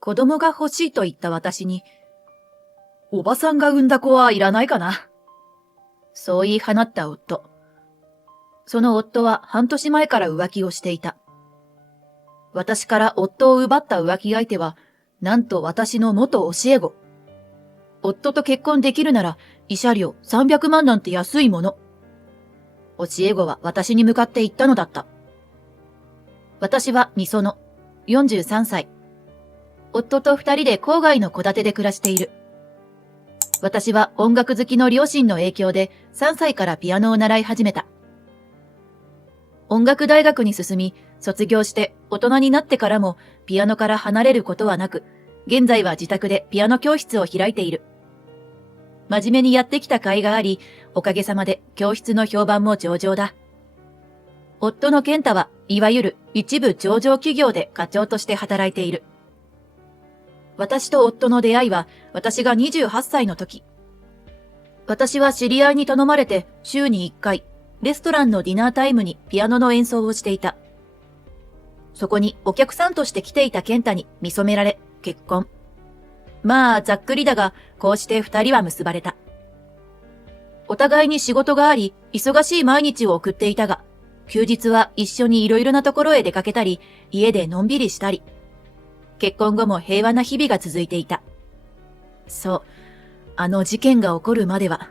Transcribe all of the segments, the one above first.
子供が欲しいと言った私に、おばさんが産んだ子はいらないかな。そう言い放った夫。その夫は半年前から浮気をしていた。私から夫を奪った浮気相手は、なんと私の元教え子。夫と結婚できるなら、慰謝料300万なんて安いもの。教え子は私に向かって言ったのだった。私はみその、43歳。夫と2人で郊外の戸建てで暮らしている。私は音楽好きの両親の影響で3歳からピアノを習い始めた。音楽大学に進み、卒業して大人になってからもピアノから離れることはなく、現在は自宅でピアノ教室を開いている。真面目にやってきた甲斐があり、おかげさまで教室の評判も上々だ。夫の健太はいわゆる一部上場企業で課長として働いている。私と夫の出会いは私が28歳の時。私は知り合いに頼まれて週に1回、レストランのディナータイムにピアノの演奏をしていた。そこにお客さんとして来ていた健太に見初められ、結婚。まあ、ざっくりだが、こうして2人は結ばれた。お互いに仕事があり、忙しい毎日を送っていたが、休日は一緒にいろいろなところへ出かけたり、家でのんびりしたり。結婚後も平和な日々が続いていた。そう、あの事件が起こるまでは。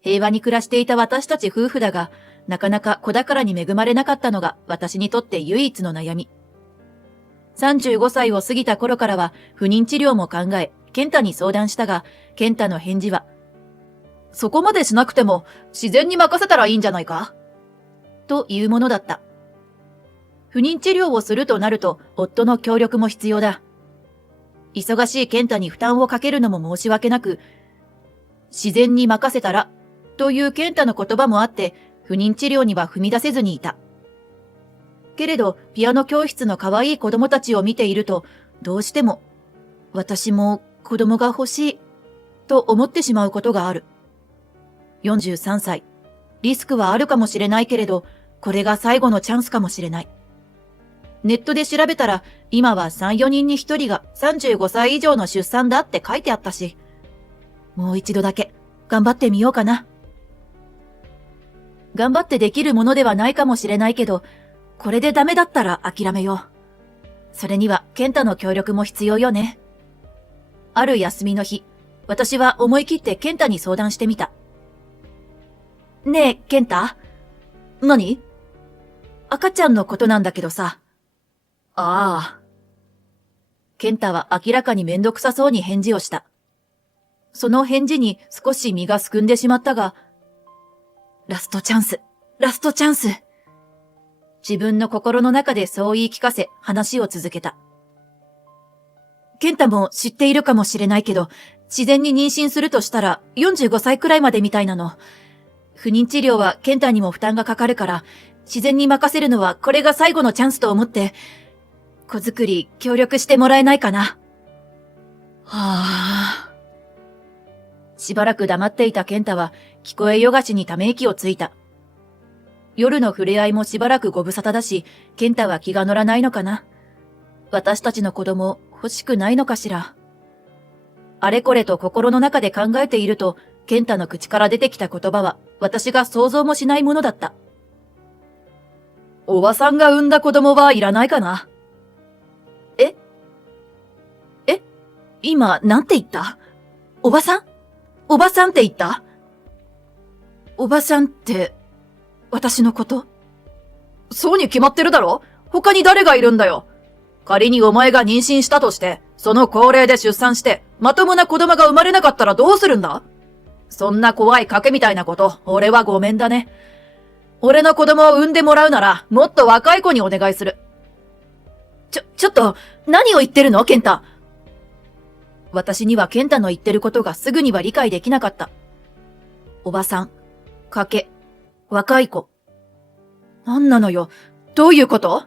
平和に暮らしていた私たち夫婦だが、なかなか子宝に恵まれなかったのが私にとって唯一の悩み。35歳を過ぎた頃からは不妊治療も考え、健太に相談したが、健太の返事は、そこまでしなくても自然に任せたらいいんじゃないかというものだった。不妊治療をするとなると夫の協力も必要だ。忙しい健太に負担をかけるのも申し訳なく、自然に任せたらという健太の言葉もあって不妊治療には踏み出せずにいた。けれどピアノ教室の可愛い子供たちを見ているとどうしても私も子供が欲しいと思ってしまうことがある。43歳。リスクはあるかもしれないけれど、これが最後のチャンスかもしれない。ネットで調べたら、今は3、4人に1人が35歳以上の出産だって書いてあったし、もう一度だけ頑張ってみようかな。頑張ってできるものではないかもしれないけど、これでダメだったら諦めよう。それには健太の協力も必要よね。ある休みの日、私は思い切って健太に相談してみた。ねえ、健太？何？赤ちゃんのことなんだけどさ。ああ。健太は明らかにめんどくさそうに返事をした。その返事に少し身がすくんでしまったが、ラストチャンス、ラストチャンス。自分の心の中でそう言い聞かせ話を続けた。健太も知っているかもしれないけど、自然に妊娠するとしたら45歳くらいまでみたいなの。不妊治療は健太にも負担がかかるから、自然に任せるのはこれが最後のチャンスと思って、子作り協力してもらえないかな。はあ。しばらく黙っていた健太は聞こえよがしにため息をついた。夜の触れ合いもしばらくご無沙汰だし、健太は気が乗らないのかな。私たちの子供欲しくないのかしら。あれこれと心の中で考えていると、健太の口から出てきた言葉は私が想像もしないものだった。おばさんが産んだ子供はいらないかな。今、なんて言った？おばさん？おばさんって言った？おばさんって、私のこと？そうに決まってるだろ？他に誰がいるんだよ。仮にお前が妊娠したとして、その高齢で出産して、まともな子供が生まれなかったらどうするんだ？そんな怖い賭けみたいなこと、俺はごめんだね。俺の子供を産んでもらうなら、もっと若い子にお願いする。ちょっと、何を言ってるの、健太？私には健太の言ってることがすぐには理解できなかった。おばさん、賭け、若い子。なんなのよ、どういうこと？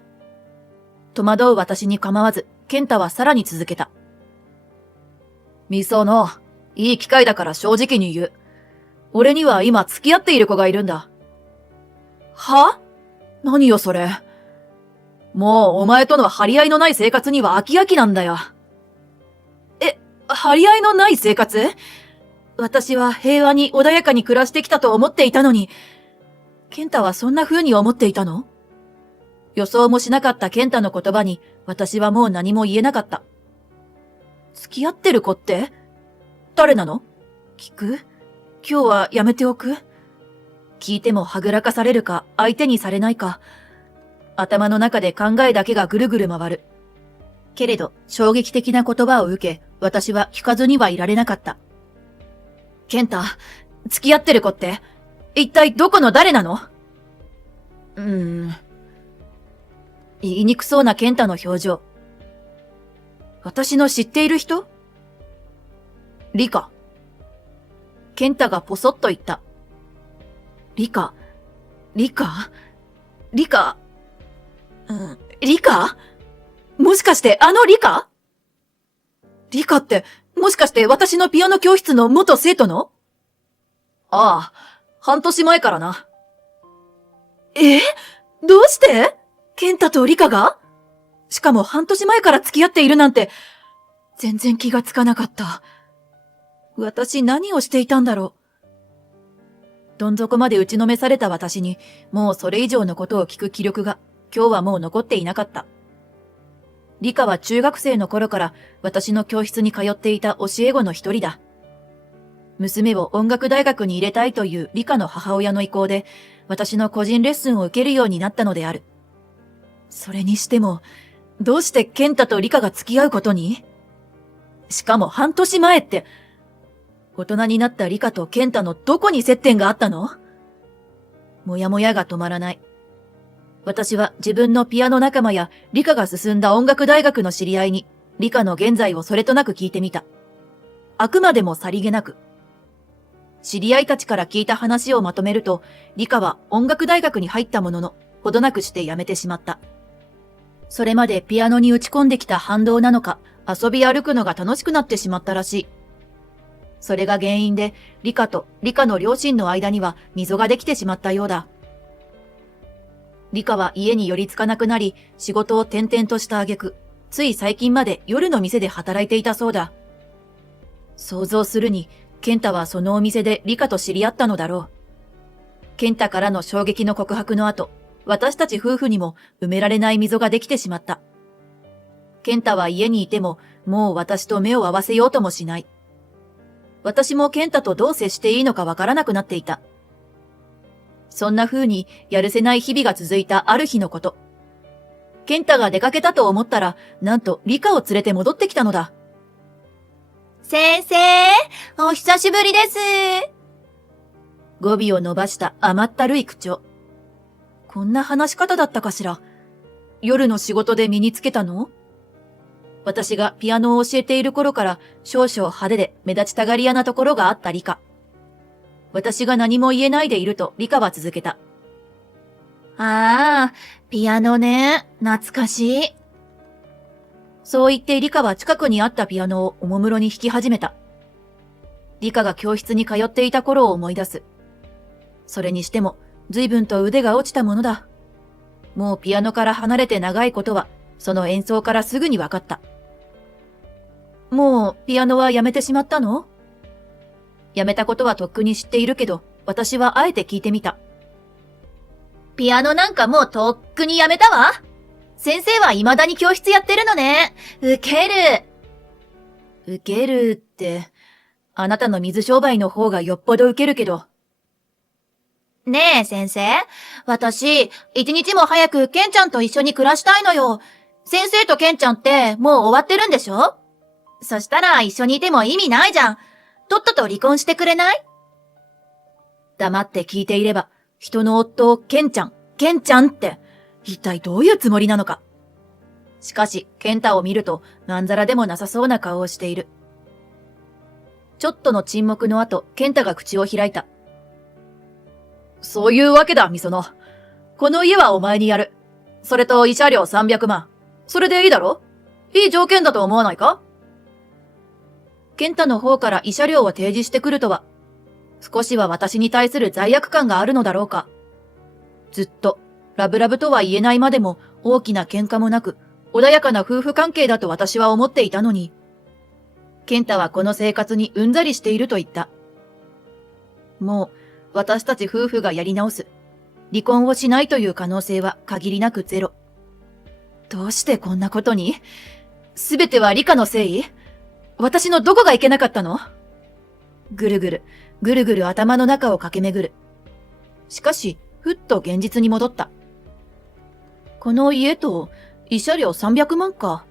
戸惑う私に構わず、健太はさらに続けた。みその、いい機会だから正直に言う。俺には今付き合っている子がいるんだ。は？何よそれ。もうお前との張り合いのない生活には飽き飽きなんだよ。張り合いのない生活？私は平和に穏やかに暮らしてきたと思っていたのに、健太はそんな風に思っていたの？予想もしなかった健太の言葉に私はもう何も言えなかった。付き合ってる子って誰なの？聞く？今日はやめておく？聞いてもはぐらかされるか相手にされないか、頭の中で考えだけがぐるぐる回る。けれど衝撃的な言葉を受け、私は聞かずにはいられなかった。健太、付き合ってる子って一体どこの誰なの？言いにくそうな健太の表情。私の知っている人？リカ。健太がポソッと言った。リカ？リカ？リカ？リカ？もしかしてあのリカ？リカって、もしかして私のピアノ教室の元生徒の？ああ、半年前からな。どうして？健太とリカが？しかも半年前から付き合っているなんて、全然気がつかなかった。私何をしていたんだろう。どん底まで打ちのめされた私に、もうそれ以上のことを聞く気力が、今日はもう残っていなかった。リカは中学生の頃から私の教室に通っていた教え子の一人だ。娘を音楽大学に入れたいというリカの母親の意向で、私の個人レッスンを受けるようになったのである。それにしても、どうして健太とリカが付き合うことに？しかも半年前って、大人になったリカと健太のどこに接点があったの？もやもやが止まらない。私は自分のピアノ仲間やリカが進んだ音楽大学の知り合いに、リカの現在をそれとなく聞いてみた。あくまでもさりげなく。知り合いたちから聞いた話をまとめると、リカは音楽大学に入ったものの、ほどなくして辞めてしまった。それまでピアノに打ち込んできた反動なのか、遊び歩くのが楽しくなってしまったらしい。それが原因で、リカとリカの両親の間には溝ができてしまったようだ。リカは家に寄りつかなくなり、仕事を転々とした挙句、つい最近まで夜の店で働いていたそうだ。想像するに、健太はそのお店でリカと知り合ったのだろう。健太からの衝撃の告白の後、私たち夫婦にも埋められない溝ができてしまった。健太は家にいても、もう私と目を合わせようともしない。私も健太とどう接していいのかわからなくなっていた。そんな風にやるせない日々が続いたある日のこと。健太が出かけたと思ったら、なんとリカを連れて戻ってきたのだ。先生、お久しぶりです。語尾を伸ばした甘ったるい口調。こんな話し方だったかしら。夜の仕事で身につけたの？私がピアノを教えている頃から少々派手で目立ちたがり屋なところがあったリカ。私が何も言えないでいるとリカは続けた。ああ、ピアノね、懐かしい。そう言ってリカは近くにあったピアノをおもむろに弾き始めた。リカが教室に通っていた頃を思い出す。それにしても随分と腕が落ちたものだ。もうピアノから離れて長いことはその演奏からすぐに分かった。もうピアノはやめてしまったの？やめたことはとっくに知っているけど、私はあえて聞いてみた。ピアノなんかもうとっくにやめたわ。先生は未だに教室やってるのね。ウケる。ウケるって、あなたの水商売の方がよっぽどウケるけど。ねえ先生、私、一日も早くケンちゃんと一緒に暮らしたいのよ。先生とケンちゃんってもう終わってるんでしょ？そしたら一緒にいても意味ないじゃん。とっとと離婚してくれない？黙って聞いていれば、人の夫をケンちゃんって、一体どういうつもりなのか。しかし、ケンタを見ると、まんざらでもなさそうな顔をしている。ちょっとの沈黙の後、ケンタが口を開いた。そういうわけだ、ミソノ。この家はお前にやる。それと慰謝料300万。それでいいだろ？いい条件だと思わないか？ケンタの方から慰謝料を提示してくるとは、少しは私に対する罪悪感があるのだろうか。ずっと、ラブラブとは言えないまでも大きな喧嘩もなく、穏やかな夫婦関係だと私は思っていたのに、健太はこの生活にうんざりしていると言った。もう、私たち夫婦がやり直す。離婚をしないという可能性は限りなくゼロ。どうしてこんなことに？すべては理科のせい？私のどこがいけなかったの？ぐるぐる頭の中を駆け巡る。しかし、ふっと現実に戻った。この家と慰謝料300万か。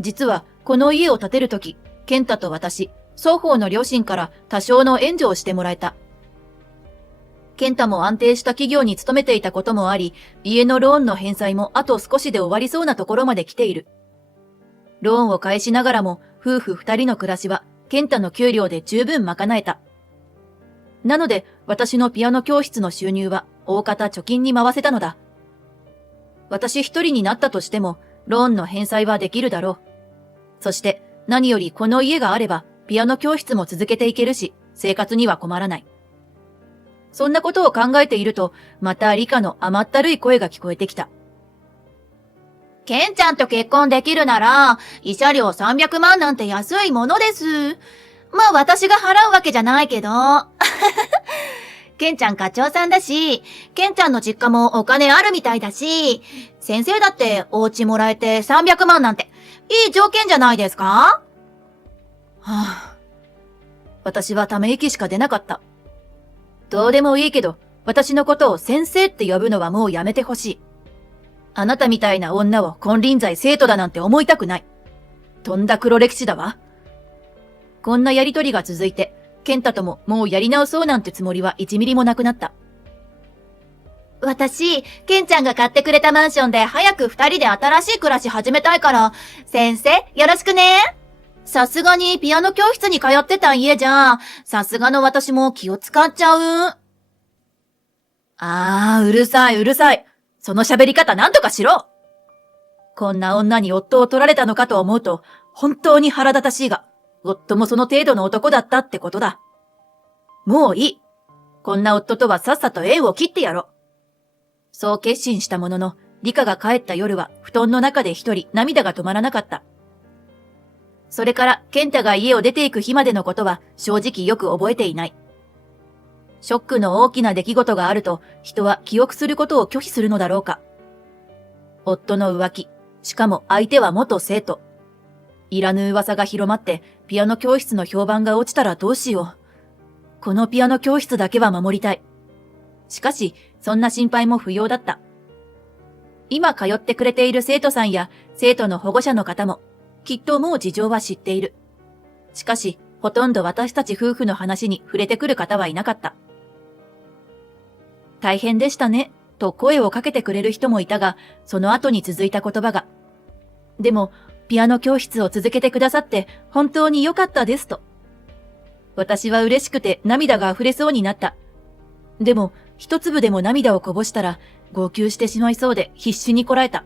実は、この家を建てるとき、健太と私、双方の両親から多少の援助をしてもらえた。健太も安定した企業に勤めていたこともあり、家のローンの返済もあと少しで終わりそうなところまで来ている。ローンを返しながらも、夫婦二人の暮らしは、健太の給料で十分賄えた。なので、私のピアノ教室の収入は、大方貯金に回せたのだ。私一人になったとしても、ローンの返済はできるだろう。そして、何よりこの家があれば、ピアノ教室も続けていけるし、生活には困らない。そんなことを考えていると、また理科の甘ったるい声が聞こえてきた。ケンちゃんと結婚できるなら、慰謝料300万なんて安いものです。まあ私が払うわけじゃないけど。ケンちゃん課長さんだし、ケンちゃんの実家もお金あるみたいだし、先生だってお家もらえて300万なんて、いい条件じゃないですか？はあ、私はため息しか出なかった。どうでもいいけど、私のことを先生って呼ぶのはもうやめてほしい。あなたみたいな女を金輪際生徒だなんて思いたくない。とんだ黒歴史だわ。こんなやりとりが続いて、健太とももうやり直そうなんてつもりは1ミリもなくなった。私、ケンちゃんが買ってくれたマンションで早く二人で新しい暮らし始めたいから、先生、よろしくね。さすがにピアノ教室に通ってた家じゃ、さすがの私も気を使っちゃう。うるさい。その喋り方なんとかしろ。こんな女に夫を取られたのかと思うと、本当に腹立たしいが、夫もその程度の男だったってことだ。もういい。こんな夫とはさっさと縁を切ってやろう。そう決心したものの、理香が帰った夜は布団の中で一人涙が止まらなかった。それから健太が家を出て行く日までのことは正直よく覚えていない。ショックの大きな出来事があると人は記憶することを拒否するのだろうか。夫の浮気、しかも相手は元生徒。いらぬ噂が広まってピアノ教室の評判が落ちたらどうしよう。このピアノ教室だけは守りたい。しかし、そんな心配も不要だった。今通ってくれている生徒さんや生徒の保護者の方も、きっともう事情は知っている。しかし、ほとんど私たち夫婦の話に触れてくる方はいなかった。大変でしたね、と声をかけてくれる人もいたが、その後に続いた言葉が。でも、ピアノ教室を続けてくださって本当に良かったですと。私は嬉しくて涙が溢れそうになった。でも、一粒でも涙をこぼしたら、号泣してしまいそうで必死にこらえた。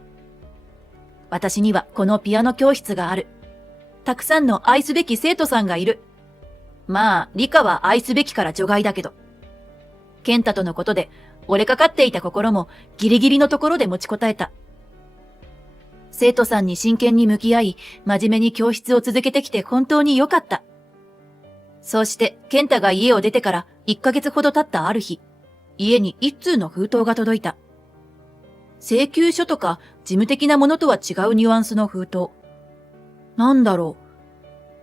私にはこのピアノ教室がある。たくさんの愛すべき生徒さんがいる。まあ、理科は愛すべきから除外だけど。健太とのことで、折れかかっていた心もギリギリのところで持ちこたえた。生徒さんに真剣に向き合い、真面目に教室を続けてきて本当に良かった。そうして、健太が家を出てから1ヶ月ほど経ったある日、家に一通の封筒が届いた。請求書とか事務的なものとは違うニュアンスの封筒。なんだろう。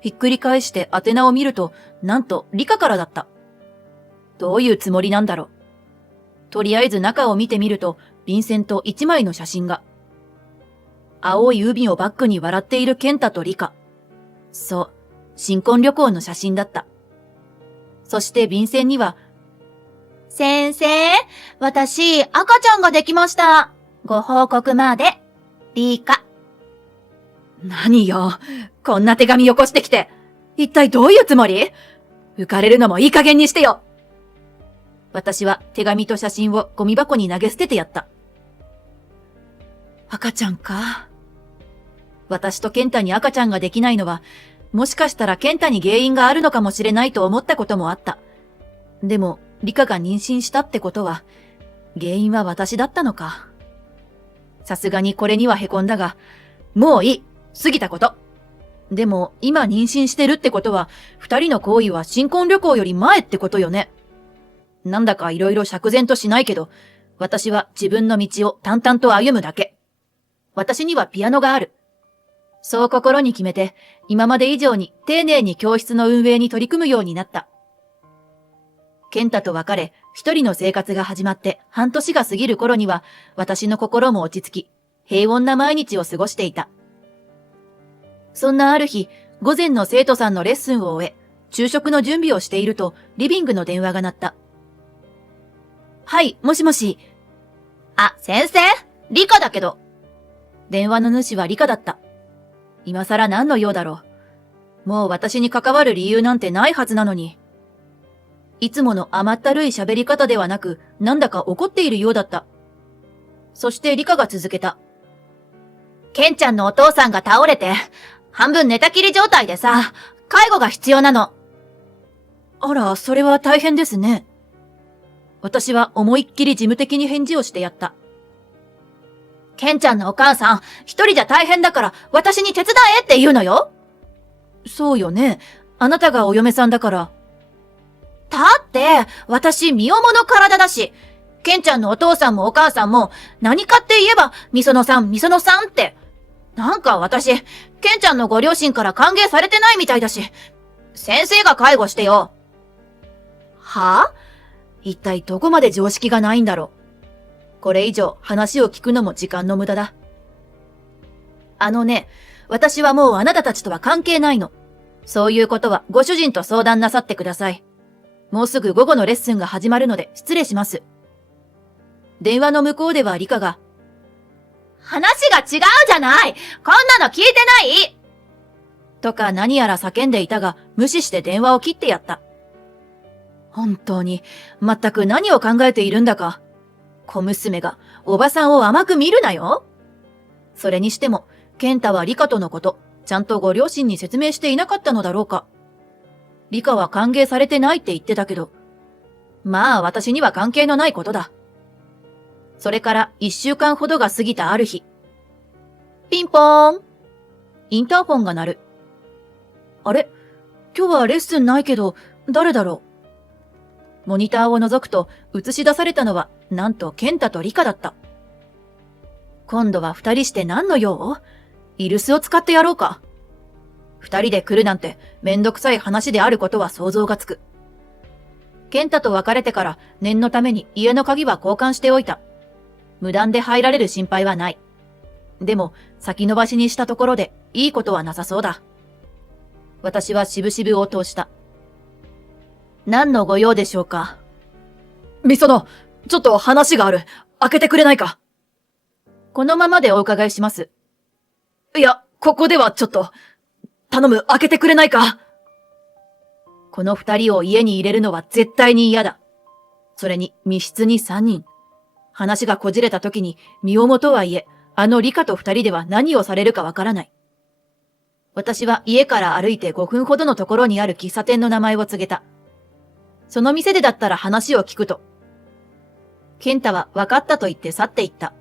ひっくり返して宛名を見ると、なんと理科からだった。どういうつもりなんだろう。とりあえず中を見てみると、便箋と一枚の写真が。青い海をバックに笑っている健太と理科。そう、新婚旅行の写真だった。そして便箋には、先生、私、赤ちゃんができました。ご報告まで。理科。何よ、こんな手紙よこしてきて。一体どういうつもり？浮かれるのもいい加減にしてよ。私は手紙と写真をゴミ箱に投げ捨ててやった。赤ちゃんか。私と健太に赤ちゃんができないのは、もしかしたら健太に原因があるのかもしれないと思ったこともあった。でも、理科が妊娠したってことは、原因は私だったのか。さすがにこれには凹んだが、もういい。過ぎたこと。でも、今妊娠してるってことは、二人の行為は新婚旅行より前ってことよね。なんだかいろいろ釈然としないけど、私は自分の道を淡々と歩むだけ。私にはピアノがある。そう心に決めて、今まで以上に丁寧に教室の運営に取り組むようになった。健太と別れ、一人の生活が始まって半年が過ぎる頃には、私の心も落ち着き、平穏な毎日を過ごしていた。そんなある日、午前の生徒さんのレッスンを終え、昼食の準備をしていると、リビングの電話が鳴った。はい、もしもし。あ、先生？理科だけど。電話の主は理科だった。今更何の用だろう。もう私に関わる理由なんてないはずなのに。いつもの甘ったるい喋り方ではなく、なんだか怒っているようだった。そして理科が続けた。ケンちゃんのお父さんが倒れて、半分寝たきり状態でさ、介護が必要なの。あら、それは大変ですね。私は思いっきり事務的に返事をしてやった。ケンちゃんのお母さん、一人じゃ大変だから私に手伝えって言うのよ。そうよね。あなたがお嫁さんだから。だって、私身重の体だし、ケンちゃんのお父さんもお母さんも何かって言えば、みそのさんって。なんか私、ケンちゃんのご両親から歓迎されてないみたいだし、先生が介護してよ。はぁ？一体どこまで常識がないんだろう。これ以上話を聞くのも時間の無駄だ。私はもうあなたたちとは関係ないの。そういうことはご主人と相談なさってください。もうすぐ午後のレッスンが始まるので失礼します。電話の向こうでは理科が、話が違うじゃない！こんなの聞いてない！とか何やら叫んでいたが、無視して電話を切ってやった。本当に、全く何を考えているんだか。小娘が、おばさんを甘く見るなよ。それにしても、健太は理科とのこと、ちゃんとご両親に説明していなかったのだろうか。理科は歓迎されてないって言ってたけど、まあ私には関係のないことだ。それから1週間ほどが過ぎたある日。ピンポーン。インターホンが鳴る。あれ？今日はレッスンないけど、誰だろう？モニターを覗くと映し出されたのは、なんと健太と理科だった。今度は二人して何の用？イルスを使ってやろうか。二人で来るなんてめんどくさい話であることは想像がつく。健太と別れてから念のために家の鍵は交換しておいた。無断で入られる心配はない。でも先延ばしにしたところでいいことはなさそうだ。私はしぶしぶ応答した。何のご用でしょうか。みその、ちょっと話がある。開けてくれないか。このままでお伺いします。いや、ここではちょっと。頼む、開けてくれないか。この二人を家に入れるのは絶対に嫌だ。それに密室に3人。話がこじれた時に身重とはいえ、あの理科と二人では何をされるかわからない。私は家から歩いて5分ほどのところにある喫茶店の名前を告げた。その店でだったら話を聞くと。健太は分かったと言って去っていった。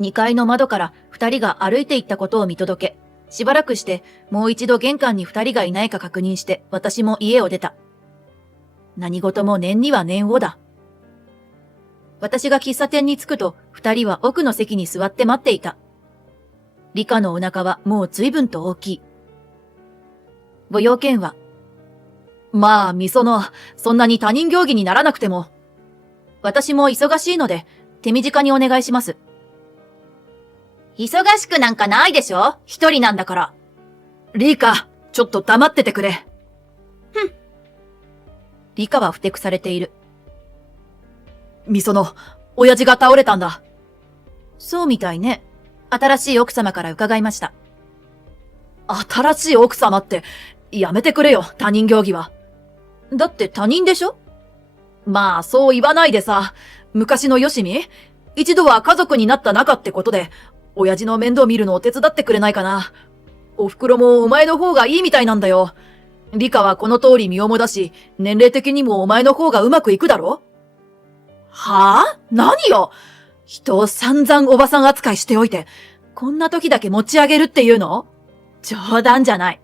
2階の窓から二人が歩いていったことを見届け、しばらくしてもう一度玄関に二人がいないか確認して私も家を出た。何事も念には念をだ。私が喫茶店に着くと二人は奥の席に座って待っていた。理科のお腹はもう随分と大きい。ご用件は？まあ、みその、そんなに他人行儀にならなくても。私も忙しいので、手短にお願いします。忙しくなんかないでしょ？一人なんだから。リカ、ちょっと黙っててくれ。ふん。リカはふてくされている。みその、親父が倒れたんだ。そうみたいね。新しい奥様から伺いました。新しい奥様って、やめてくれよ、他人行儀は。だって他人でしょ？まあ、そう言わないでさ。昔のよしみ？一度は家族になった仲ってことで、親父の面倒見るのを手伝ってくれないかな。お袋もお前の方がいいみたいなんだよ。理科はこの通り身重だし、年齢的にもお前の方がうまくいくだろ？はぁ？何よ！人を散々おばさん扱いしておいて、こんな時だけ持ち上げるっていうの？冗談じゃない。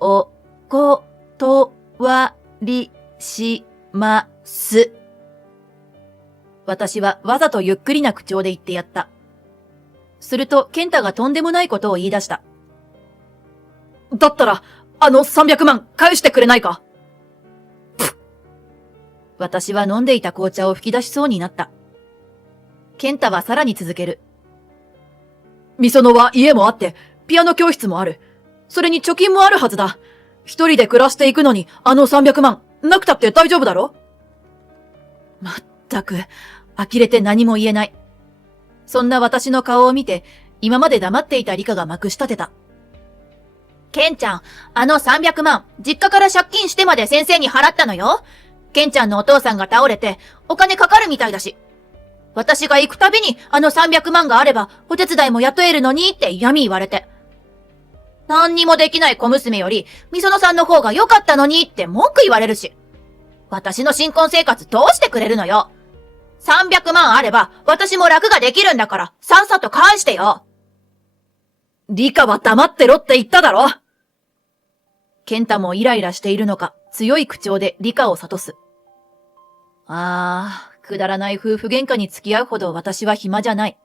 おことわりします。私はわざとゆっくりな口調で言ってやった。すると、健太がとんでもないことを言い出した。だったら、300万返してくれないか？私は飲んでいた紅茶を吹き出しそうになった。健太はさらに続ける。みそのは家もあって、ピアノ教室もある。それに貯金もあるはずだ。一人で暮らしていくのに、300万、なくたって大丈夫だろ？まったく、呆れて何も言えない。そんな私の顔を見て、今まで黙っていた理香がまくし立てた。ケンちゃん、300万、実家から借金してまで先生に払ったのよ。ケンちゃんのお父さんが倒れて、お金かかるみたいだし。私が行くたびに300万があれば、お手伝いも雇えるのにって嫌味言われて。何にもできない小娘より、みそのさんの方が良かったのにって文句言われるし。私の新婚生活どうしてくれるのよ。300万あれば、私も楽ができるんだから、さっさと返してよ。理香は黙ってろって言っただろ。健太もイライラしているのか、強い口調で理香を諭す。くだらない夫婦喧嘩に付き合うほど私は暇じゃない。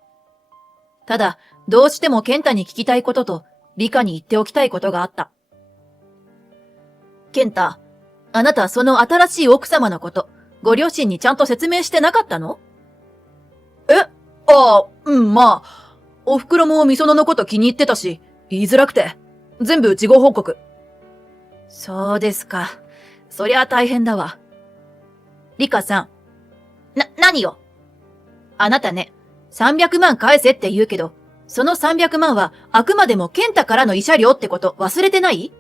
ただ、どうしても健太に聞きたいことと、理香に言っておきたいことがあった。健太、あなたその新しい奥様のこと、ご両親にちゃんと説明してなかったの？まあ、お袋もみそののこと気に入ってたし、言いづらくて、全部事後報告。そうですか。そりゃ大変だわ。理香さん。何よ。あなたね、300万返せって言うけど、その300万はあくまでも健太からの慰謝料ってこと忘れてない？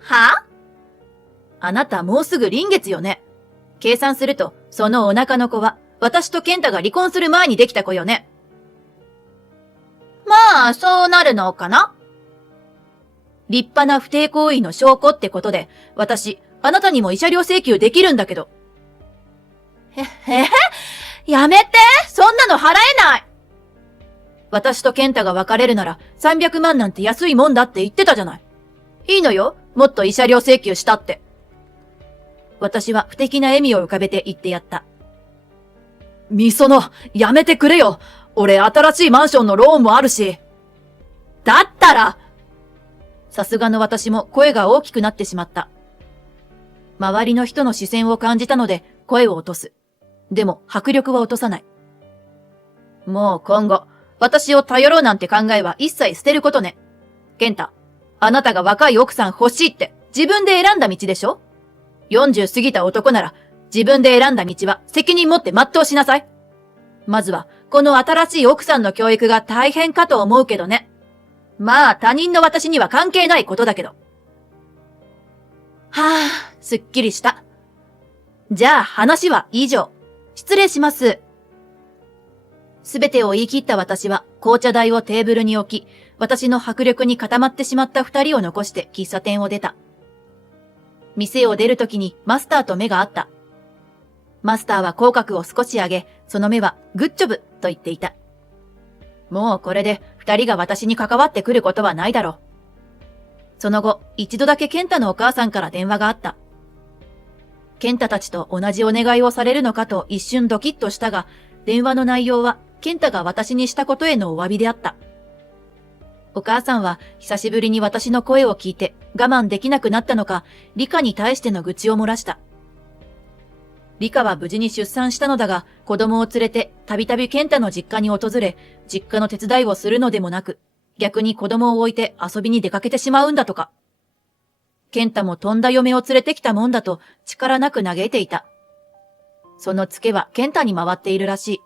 は？あなたもうすぐ臨月よね。計算すると、そのお腹の子は、私と健太が離婚する前にできた子よね。まあ、そうなるのかな？立派な不貞行為の証拠ってことで、私、あなたにも慰謝料請求できるんだけど。やめて！そんなの払えない！私と健太が別れるなら300万なんて安いもんだって言ってたじゃない。いいのよ、もっと慰謝料請求したって。私は不敵な笑みを浮かべて言ってやった。みその、やめてくれよ。俺新しいマンションのローンもあるし。だったら、さすがの私も声が大きくなってしまった。周りの人の視線を感じたので声を落とす。でも迫力は落とさない。もう今後、私を頼ろうなんて考えは一切捨てることね。健太、あなたが若い奥さん欲しいって自分で選んだ道でしょ？ 40 過ぎた男なら自分で選んだ道は責任持って全うしなさい。まずはこの新しい奥さんの教育が大変かと思うけどね。まあ他人の私には関係ないことだけど。すっきりした。じゃあ話は以上。失礼します。すべてを言い切った私は紅茶台をテーブルに置き、私の迫力に固まってしまった二人を残して喫茶店を出た。店を出るときにマスターと目が合った。マスターは口角を少し上げ、その目はグッジョブと言っていた。もうこれで二人が私に関わってくることはないだろう。その後、一度だけ健太のお母さんから電話があった。健太たちと同じお願いをされるのかと一瞬ドキッとしたが、電話の内容は健太が私にしたことへのお詫びであった。お母さんは久しぶりに私の声を聞いて我慢できなくなったのか、理香に対しての愚痴を漏らした。理香は無事に出産したのだが、子供を連れてたびたび健太の実家に訪れ、実家の手伝いをするのでもなく、逆に子供を置いて遊びに出かけてしまうんだとか。健太もとんだ嫁を連れてきたもんだと力なく嘆いていた。そのツケは健太に回っているらしい。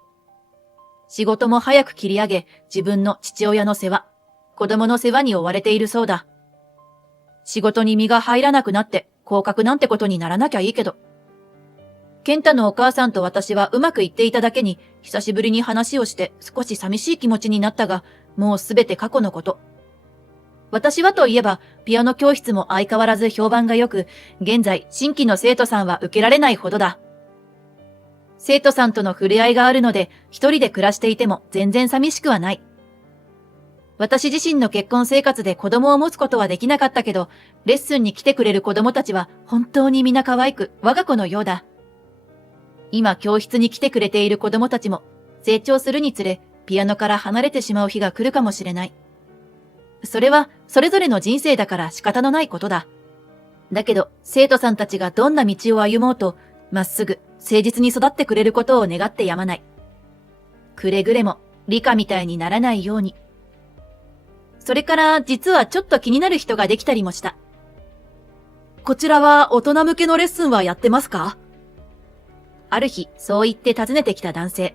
仕事も早く切り上げ、自分の父親の世話、子供の世話に追われているそうだ。仕事に身が入らなくなって降格なんてことにならなきゃいいけど。健太のお母さんと私はうまくいっていただけに、久しぶりに話をして少し寂しい気持ちになったが、もうすべて過去のこと。私はといえば、ピアノ教室も相変わらず評判が良く、現在新規の生徒さんは受けられないほどだ。生徒さんとの触れ合いがあるので、一人で暮らしていても全然寂しくはない。私自身の結婚生活で子供を持つことはできなかったけど、レッスンに来てくれる子供たちは本当に皆可愛く我が子のようだ。今教室に来てくれている子供たちも成長するにつれピアノから離れてしまう日が来るかもしれない。それはそれぞれの人生だから仕方のないことだ。だけど生徒さんたちがどんな道を歩もうとまっすぐ誠実に育ってくれることを願ってやまない。くれぐれも理科みたいにならないように。それから実はちょっと気になる人ができたりもした。こちらは大人向けのレッスンはやってますか？ある日、そう言って訪ねてきた男性。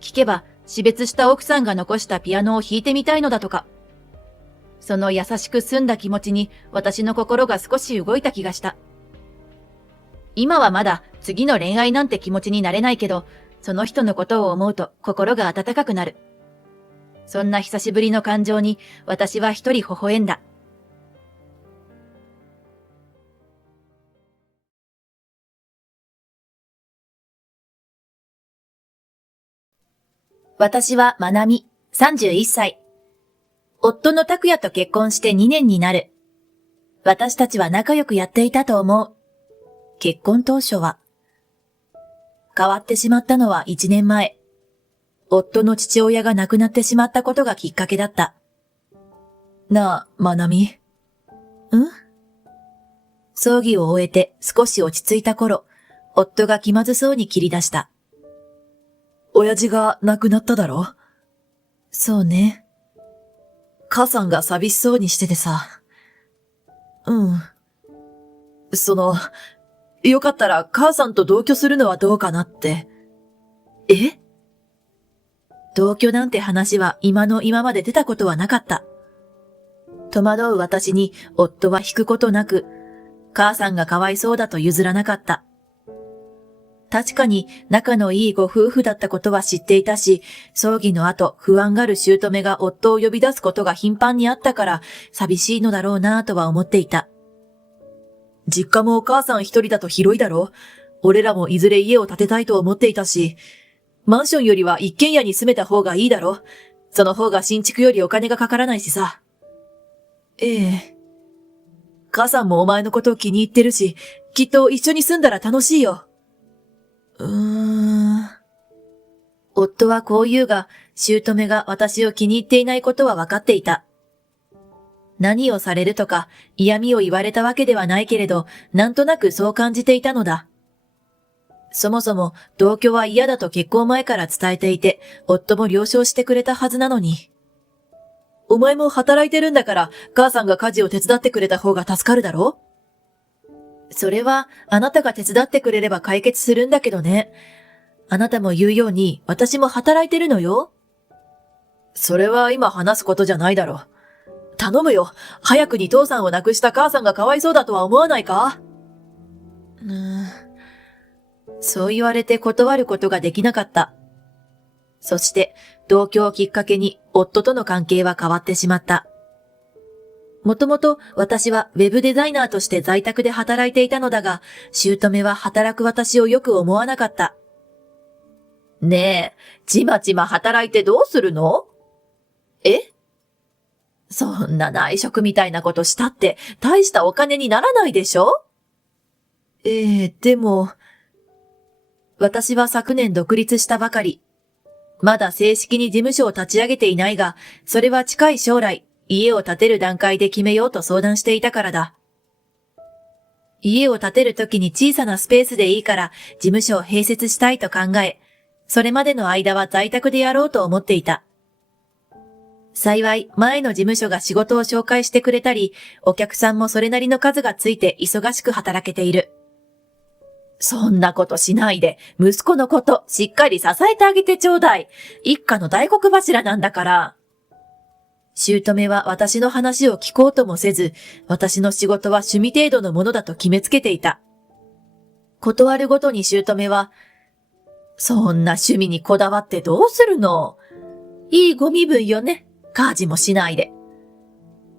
聞けば、死別した奥さんが残したピアノを弾いてみたいのだとか。その優しく澄んだ気持ちに私の心が少し動いた気がした。今はまだ次の恋愛なんて気持ちになれないけど、その人のことを思うと心が温かくなる。そんな久しぶりの感情に私は一人微笑んだ。私はまなみ、31歳。夫の拓也と結婚して2年になる。私たちは仲良くやっていたと思う。結婚当初は。変わってしまったのは1年前。夫の父親が亡くなってしまったことがきっかけだった。なあ、まなみ。葬儀を終えて少し落ち着いた頃、夫が気まずそうに切り出した。親父が亡くなっただろ？そうね。母さんが寂しそうにしててさ。よかったら母さんと同居するのはどうかなって。え？同居なんて話は今の今まで出たことはなかった。戸惑う私に夫は引くことなく、母さんがかわいそうだと譲らなかった。確かに仲のいいご夫婦だったことは知っていたし、葬儀の後不安がる姑が夫を呼び出すことが頻繁にあったから寂しいのだろうなぁとは思っていた。実家もお母さん一人だと広いだろ？俺らもいずれ家を建てたいと思っていたし、マンションよりは一軒家に住めた方がいいだろ？その方が新築よりお金がかからないしさ。ええ。母さんもお前のことを気に入ってるし、きっと一緒に住んだら楽しいよ。夫はこう言うが、姑が私を気に入っていないことは分かっていた。何をされるとか嫌味を言われたわけではないけれど、なんとなくそう感じていたのだ。そもそも同居は嫌だと結婚前から伝えていて、夫も了承してくれたはずなのに。お前も働いてるんだから、母さんが家事を手伝ってくれた方が助かるだろ？それはあなたが手伝ってくれれば解決するんだけどね。あなたも言うように私も働いてるのよ。それは今話すことじゃないだろ。頼むよ。早くに父さんを亡くした母さんがかわいそうだとは思わないか？そう言われて断ることができなかった。そして同居をきっかけに夫との関係は変わってしまった。もともと私はウェブデザイナーとして在宅で働いていたのだが、姑は働く私をよく思わなかった。ねえ、ちまちま働いてどうするの？え？そんな内職みたいなことしたって大したお金にならないでしょ？でも、私は昨年独立したばかり。まだ正式に事務所を立ち上げていないが、それは近い将来、家を建てる段階で決めようと相談していたからだ。家を建てるときに小さなスペースでいいから事務所を併設したいと考え、それまでの間は在宅でやろうと思っていた。幸い、前の事務所が仕事を紹介してくれたり、お客さんもそれなりの数がついて忙しく働けている。そんなことしないで、息子のことしっかり支えてあげてちょうだい。一家の大黒柱なんだから。姑は私の話を聞こうともせず、私の仕事は趣味程度のものだと決めつけていた。断るごとに姑は、そんな趣味にこだわってどうするの？いいご身分よね。家事もしないで。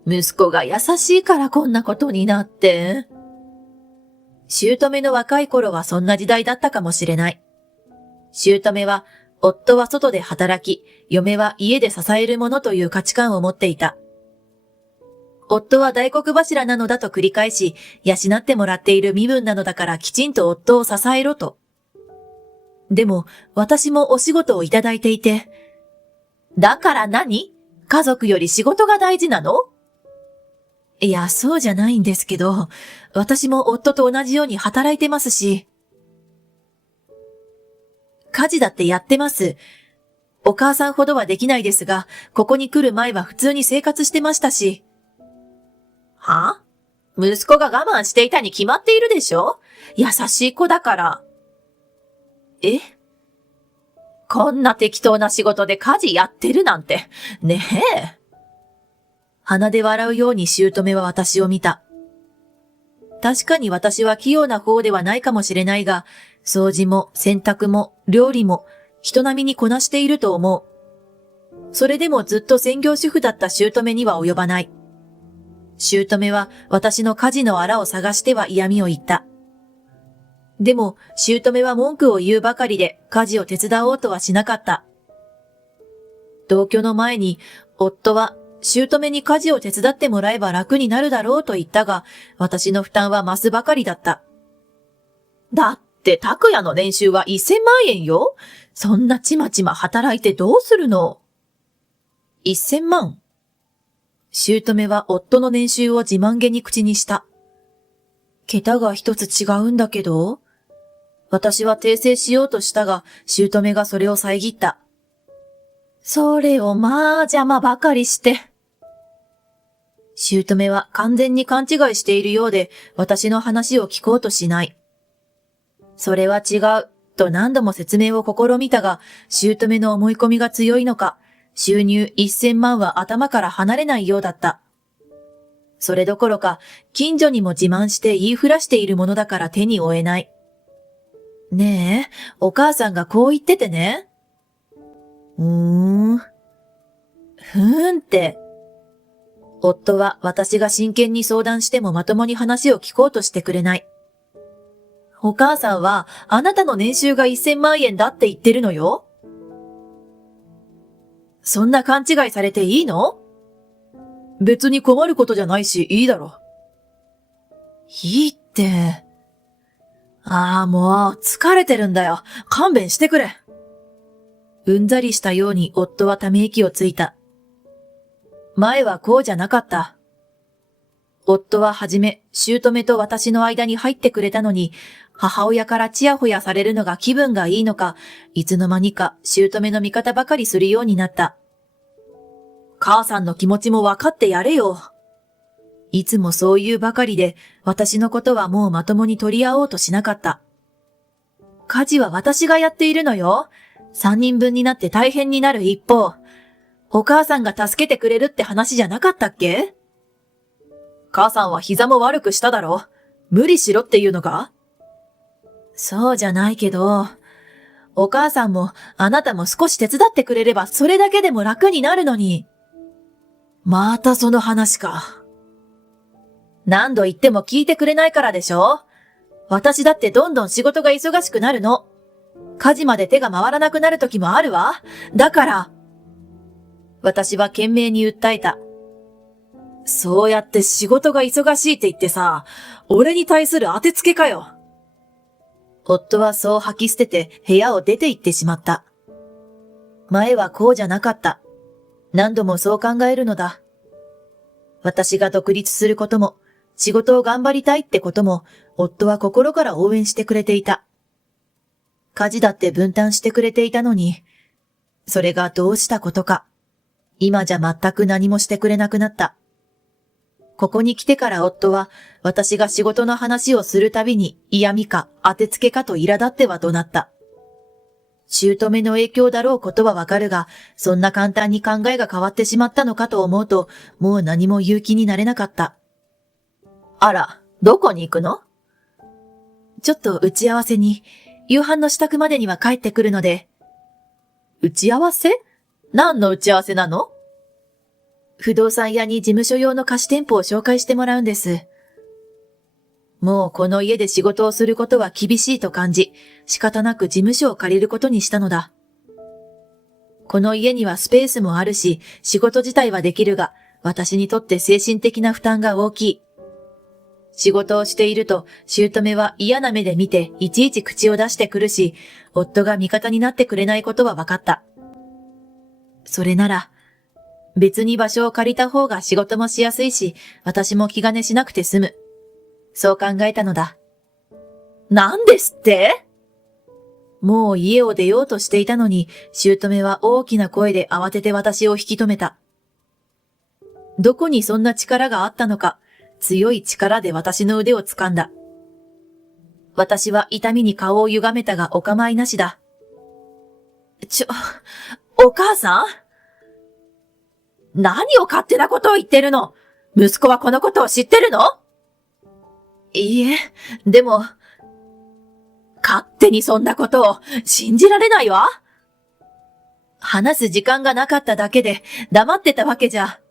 息子が優しいからこんなことになって。姑の若い頃はそんな時代だったかもしれない。姑は、夫は外で働き、嫁は家で支えるものという価値観を持っていた。夫は大黒柱なのだと繰り返し、養ってもらっている身分なのだからきちんと夫を支えろと。でも、私もお仕事をいただいていて、だから何？家族より仕事が大事なの？いや、そうじゃないんですけど、私も夫と同じように働いてますし、家事だってやってます。お母さんほどはできないですが、ここに来る前は普通に生活してましたし。は？息子が我慢していたに決まっているでしょ？優しい子だから。え？こんな適当な仕事で家事やってるなんて、ねえ。鼻で笑うように姑は私を見た。確かに私は器用な方ではないかもしれないが、掃除も洗濯も料理も人並みにこなしていると思う。それでもずっと専業主婦だった姑には及ばない。姑は私の家事のあらを探しては嫌味を言った。でも姑は文句を言うばかりで家事を手伝おうとはしなかった。同居の前に夫は姑に家事を手伝ってもらえば楽になるだろうと言ったが、私の負担は増すばかりだった。だって拓也の年収は1000万円よ。そんなちまちま働いてどうするの？ 1000 万。姑は夫の年収を自慢げに口にした。桁が一つ違うんだけど。私は訂正しようとしたが、姑がそれを遮った。それをまあ邪魔ばかりして。姑は完全に勘違いしているようで、私の話を聞こうとしない。それは違う、と何度も説明を試みたが、姑の思い込みが強いのか、収入1000万は頭から離れないようだった。それどころか、近所にも自慢して言いふらしているものだから手に負えない。ねえ、お母さんがこう言っててね。ふーんって。夫は私が真剣に相談してもまともに話を聞こうとしてくれない。お母さんはあなたの年収が1000万円だって言ってるのよ。そんな勘違いされていいの？別に困ることじゃないしいいだろ。いいって。ああ、もう疲れてるんだよ。勘弁してくれ。うんざりしたように夫はため息をついた。前はこうじゃなかった。夫ははじめ、姑と私の間に入ってくれたのに、母親からちやほやされるのが気分がいいのか、いつの間にか姑の味方ばかりするようになった。母さんの気持ちも分かってやれよ。いつもそう言うばかりで、私のことはもうまともに取り合おうとしなかった。家事は私がやっているのよ。3人分になって大変になる一方、お母さんが助けてくれるって話じゃなかったっけ？母さんは膝も悪くしただろ。無理しろっていうのか？そうじゃないけど、お母さんもあなたも少し手伝ってくれればそれだけでも楽になるのに。またその話か。何度言っても聞いてくれないからでしょ？私だってどんどん仕事が忙しくなるの。家事まで手が回らなくなる時もあるわ。だから。私は懸命に訴えた。そうやって仕事が忙しいって言ってさ、俺に対する当てつけかよ。夫はそう吐き捨てて部屋を出て行ってしまった。前はこうじゃなかった。何度もそう考えるのだ。私が独立することも、仕事を頑張りたいってことも、夫は心から応援してくれていた。家事だって分担してくれていたのに、それがどうしたことか。今じゃ全く何もしてくれなくなった。ここに来てから夫は、私が仕事の話をするたびに嫌味か当てつけかと苛立っては怒鳴った。姑の影響だろうことはわかるが、そんな簡単に考えが変わってしまったのかと思うと、もう何も言う気になれなかった。あら、どこに行くの？ちょっと打ち合わせに、夕飯の支度までには帰ってくるので。打ち合わせ？何の打ち合わせなの？不動産屋に事務所用の貸し店舗を紹介してもらうんです。もうこの家で仕事をすることは厳しいと感じ、仕方なく事務所を借りることにしたのだ。この家にはスペースもあるし、仕事自体はできるが、私にとって精神的な負担が大きい。仕事をしていると、姑は嫌な目で見て、いちいち口を出してくるし、夫が味方になってくれないことは分かった。それなら、別に場所を借りた方が仕事もしやすいし、私も気兼ねしなくて済む。そう考えたのだ。なんですって？もう家を出ようとしていたのに、姑は大きな声で慌てて私を引き止めた。どこにそんな力があったのか、強い力で私の腕を掴んだ。私は痛みに顔を歪めたがお構いなしだ。お母さん？何を勝手なことを言ってるの？息子はこのことを知ってるの？いいえ、でも、勝手にそんなことを信じられないわ。話す時間がなかっただけで黙ってたわけじゃ。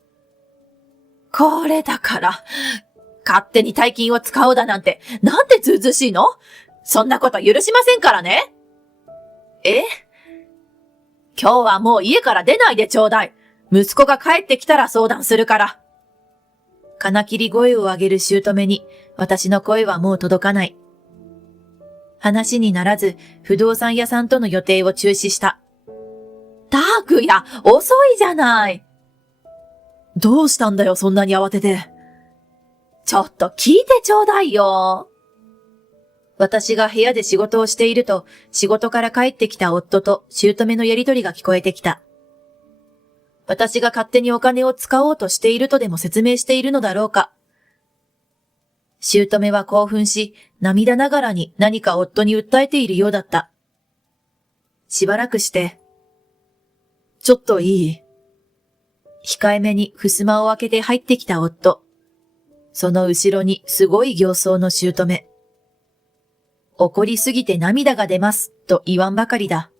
これだから、勝手に大金を使おうだなんて、なんてずうずうしいの？そんなこと許しませんからね。今日はもう家から出ないでちょうだい。息子が帰ってきたら相談するから。金切り声を上げる姑に、私の声はもう届かない。話にならず、不動産屋さんとの予定を中止した。拓也、遅いじゃない。どうしたんだよ、そんなに慌てて。ちょっと聞いてちょうだいよ。私が部屋で仕事をしていると、仕事から帰ってきた夫と姑のやりとりが聞こえてきた。私が勝手にお金を使おうとしているとでも説明しているのだろうか。姑は興奮し、涙ながらに何か夫に訴えているようだった。しばらくして、ちょっといい？控えめに襖を開けて入ってきた夫。その後ろにすごい形相の姑。怒りすぎて涙が出ます、と言わんばかりだ。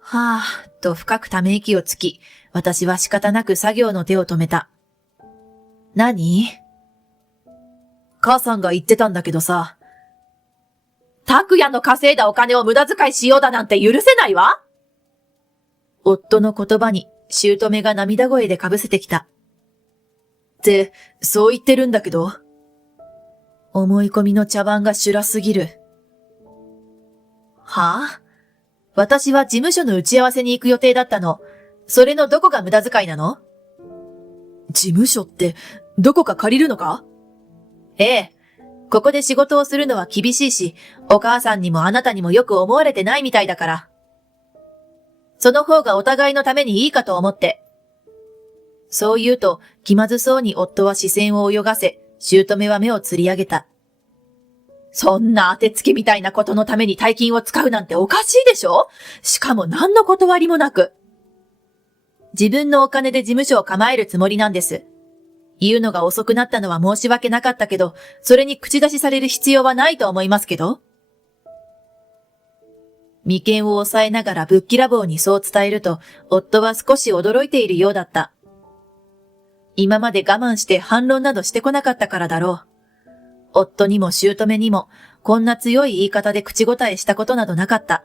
はぁ、と深くため息をつき、私は仕方なく作業の手を止めた。何？母さんが言ってたんだけどさ。拓也の稼いだお金を無駄遣いしようだなんて許せないわ。夫の言葉に姑が涙声でかぶせてきた。って、そう言ってるんだけど。思い込みの茶番が修羅すぎる。はぁ？私は事務所の打ち合わせに行く予定だったの。それのどこが無駄遣いなの？事務所って、どこか借りるのか？ええ。ここで仕事をするのは厳しいし、お母さんにもあなたにもよく思われてないみたいだから。その方がお互いのためにいいかと思って。そう言うと、気まずそうに夫は視線を泳がせ、姑は目をつり上げた。そんな当てつけみたいなことのために大金を使うなんておかしいでしょ？しかも何の断りもなく。自分のお金で事務所を構えるつもりなんです。言うのが遅くなったのは申し訳なかったけど、それに口出しされる必要はないと思いますけど。眉間を押さえながらぶっきらぼうにそう伝えると、夫は少し驚いているようだった。今まで我慢して反論などしてこなかったからだろう。夫にも姑にも、こんな強い言い方で口答えしたことなどなかった。